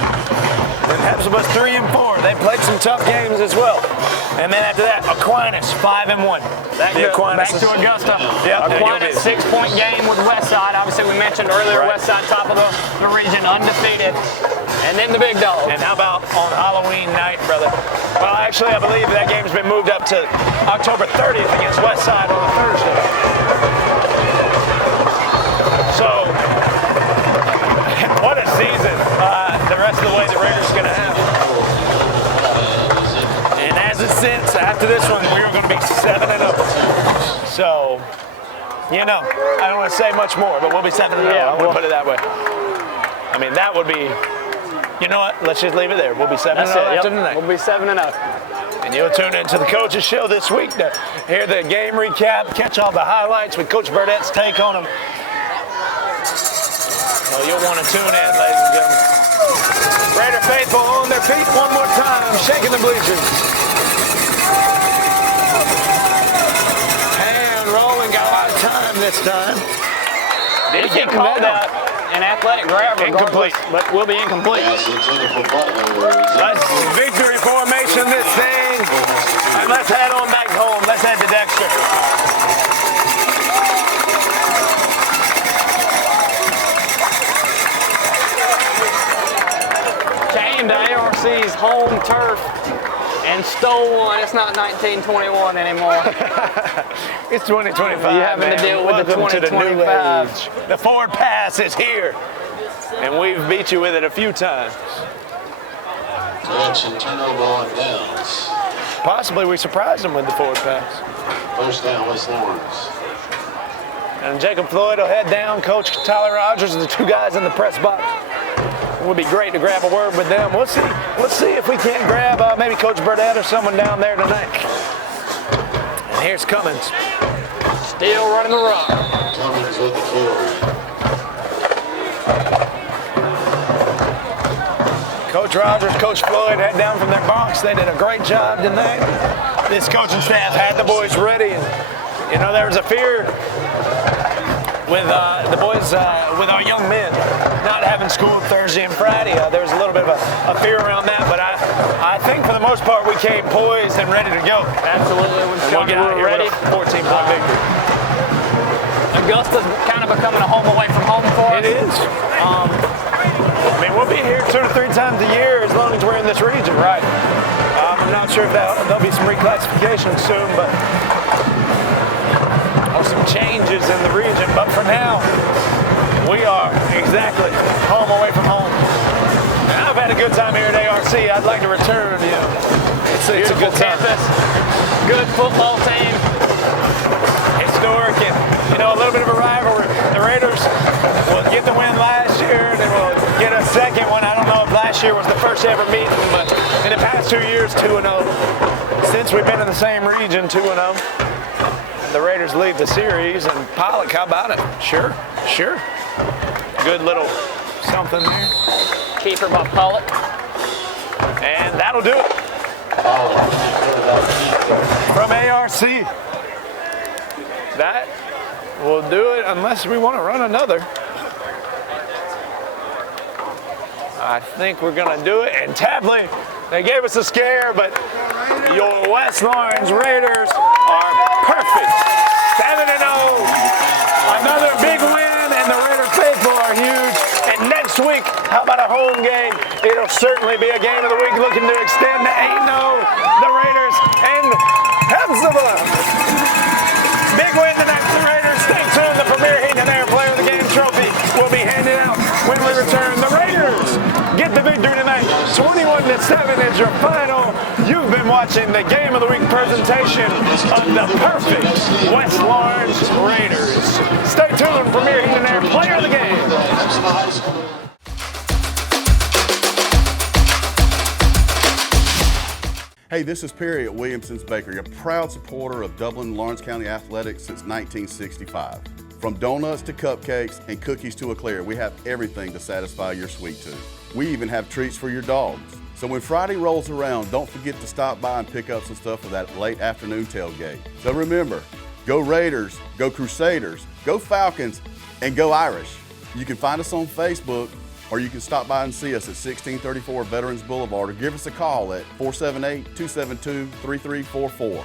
And Hepzibah's 3-4. They played some tough games as well. And then after that, Aquinas, 5-1. Back to Augusta. Yep, Aquinas, 6-point game with Westside. Obviously, we mentioned earlier, Westside top of the region, undefeated. And then the big dog. And how about on Halloween night, brother? Well, actually, I believe that game's been moved up to October 30th against Westside on a Thursday. So, what a season the rest of the way the Raiders are going to have. And as it sits, after this one, we are going to be 7-0. So, I don't want to say much more, but we'll be 7-0. I want to put it that way. That would be... You know what? Let's just leave it there. We'll be 7-0 after tonight. We'll be 7-0. And you'll tune into the coaches show this week to hear the game recap, catch all the highlights with Coach Burdett's take on them. Well, you'll want to tune in, ladies and gentlemen. Raider faithful on their feet one more time, shaking the bleachers. And rolling, got a lot of time this time. Did get called out. An athletic grab, incomplete, but will be incomplete. Let's victory formation this thing, and let's head on back home. Let's head to Dexter. is home turf and stole one. It's not 1921 anymore. It's 2025. You having to deal with the Welcome to the new 2025. age. The forward pass is here, and we've beat you with it a few times. Correction, turnover on downs. Possibly we surprised them with the forward pass. First down, West Lawrence. And Jacob Floyd will head down. Coach Tyler Rogers and the two guys in the press box. It would be great to grab a word with them. We'll see. Let's see if we can't grab maybe Coach Burdett or someone down there tonight. And here's Cummins. Still running the rock. Cummins with the carry. Coach Rogers, Coach Floyd head down from their box. They did a great job tonight. This coaching staff had the boys ready. And, you know, there was a fear with the boys, with our young men not having school Thursday and Friday. There was a little bit of a fear around that, but I think for the most part we came poised and ready to go. Absolutely. We'll get out of here ready. with a 14-point victory. Augusta's kind of becoming a home away from home for us. It is. I mean, we'll be here 2 to 3 times a year as long as we're in this region, right? I'm not sure if there'll be some reclassification soon, but some changes in the region. But for now, we are exactly home away from home. And I've had a good time here at ARC. I'd like to return. You know, it's a good campus, good football team, historic, and you know, a little bit of a rivalry. The Raiders will get the win last year, and then we'll get a second one. I don't know if last year was the first ever meeting, but in the past 2 years, 2-0. Since we've been in the same region, 2-0. The Raiders lead the series, and Pollock, how about it? Sure. Good little something there. Keeper by Pollock. And that'll do it. From ARC. That will do it unless we want to run another. I think we're going to do it. And Tapley, they gave us a scare, but your West Lawrence Raiders are perfect. 7-0. Another big win, and the Raider faithful are huge. And next week, how about a home game? It'll certainly be a game of the week looking to extend to 8-0. The Raiders and Hepzibah. Big win tonight for the Raiders. Stay tuned. The Premier Heat and Air Player of the Game trophy will be handed out when we return. The Raiders get the victory tonight. 21-7 is your final. You've been watching the Game of the Week presentation of the perfect West Lawrence Raiders. Stay tuned. Premier Heat and Air Player of the Game. Hey, this is Perry at Williamson's Bakery, a proud supporter of Dublin and Lawrence County athletics since 1965. From donuts to cupcakes and cookies to eclair, we have everything to satisfy your sweet tooth. We even have treats for your dogs. So when Friday rolls around, don't forget to stop by and pick up some stuff for that late afternoon tailgate. So remember, go Raiders, go Crusaders, go Falcons, and go Irish. You can find us on Facebook, or you can stop by and see us at 1634 Veterans Boulevard, or give us a call at 478-272-3344.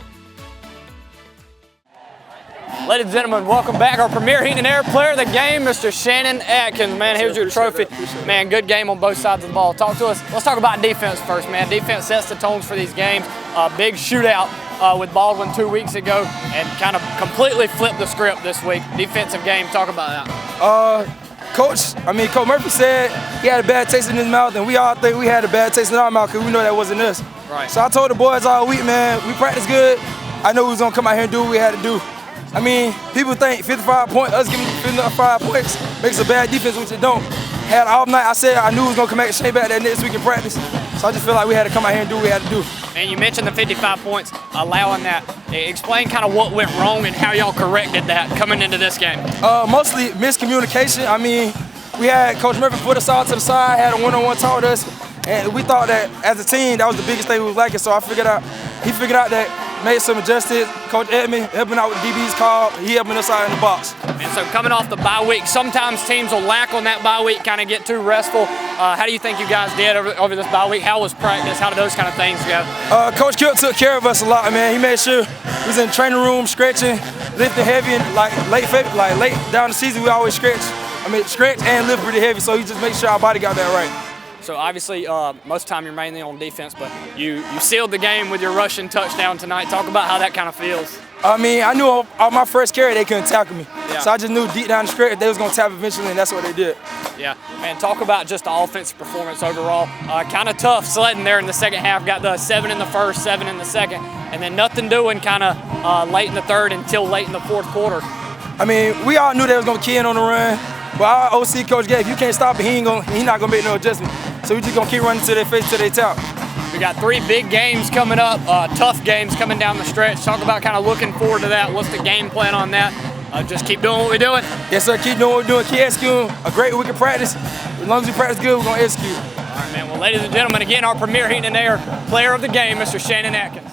Ladies and gentlemen, welcome back. Our Premier Heat and Air Player of the Game, Mr. Shannon Atkins. Man, here's your trophy. Man, good game on both sides of the ball. Talk to us. Let's talk about defense first, man. Defense sets the tones for these games. A big shootout with Baldwin 2 weeks ago, and kind of completely flipped the script this week. Defensive game. Talk about that. Coach Murphy said he had a bad taste in his mouth, and we all think we had a bad taste in our mouth because we know that wasn't us. Right. So I told the boys all week, man, we practiced good. I know we was going to come out here and do what we had to do. I mean, people think 55 points, us giving 55 points makes a bad defense, which it don't. Had all night, I said I knew we was going to come back and shake back that next week in practice. So I just feel like we had to come out here and do what we had to do. And you mentioned the 55 points, allowing that. Explain kind of what went wrong and how y'all corrected that coming into this game. Mostly miscommunication. I mean, we had Coach Murphy put us all to the side, had a one-on-one talk with us, and we thought that as a team, that was the biggest thing we was lacking. So he figured out that, made some adjustments. Coach Edmond helping out with DB's call, he helping us out in the box. And so coming off the bye week, sometimes teams will lack on that bye week, kind of get too restful. How do you think you guys did over this bye week? How was practice? How did those kind of things go? Coach Kilt took care of us a lot, man. He made sure we was in the training room stretching, lifting heavy, and like late down the season we always stretch and lift pretty heavy, so he just made sure our body got that right. So obviously, most of the time you're mainly on defense, but you sealed the game with your rushing touchdown tonight. Talk about how that kind of feels. I mean, I knew on my first carry they couldn't tackle me. Yeah. So I just knew deep down the stretch they was going to tap eventually, and that's what they did. Yeah, man, talk about just the offensive performance overall. Kind of tough sledding there in the second half. Got the 7 in the first, 7 in the second, and then nothing doing kind of late in the third until late in the fourth quarter. I mean, we all knew they was going to key in on the run, but our OC coach Gabe, if you can't stop it, he not going to make no adjustment. So we just going to keep running to their face till they tap. We got 3 big games coming up, tough games coming down the stretch. Talk about kind of looking forward to that. What's the game plan on that? Just keep doing what we're doing. Yes, sir. Keep doing what we're doing. Keep executing a great week of practice. As long as we practice good, we're going to execute. All right, man. Well, ladies and gentlemen, again, our premier heating and air player of the game, Mr. Shannon Atkins.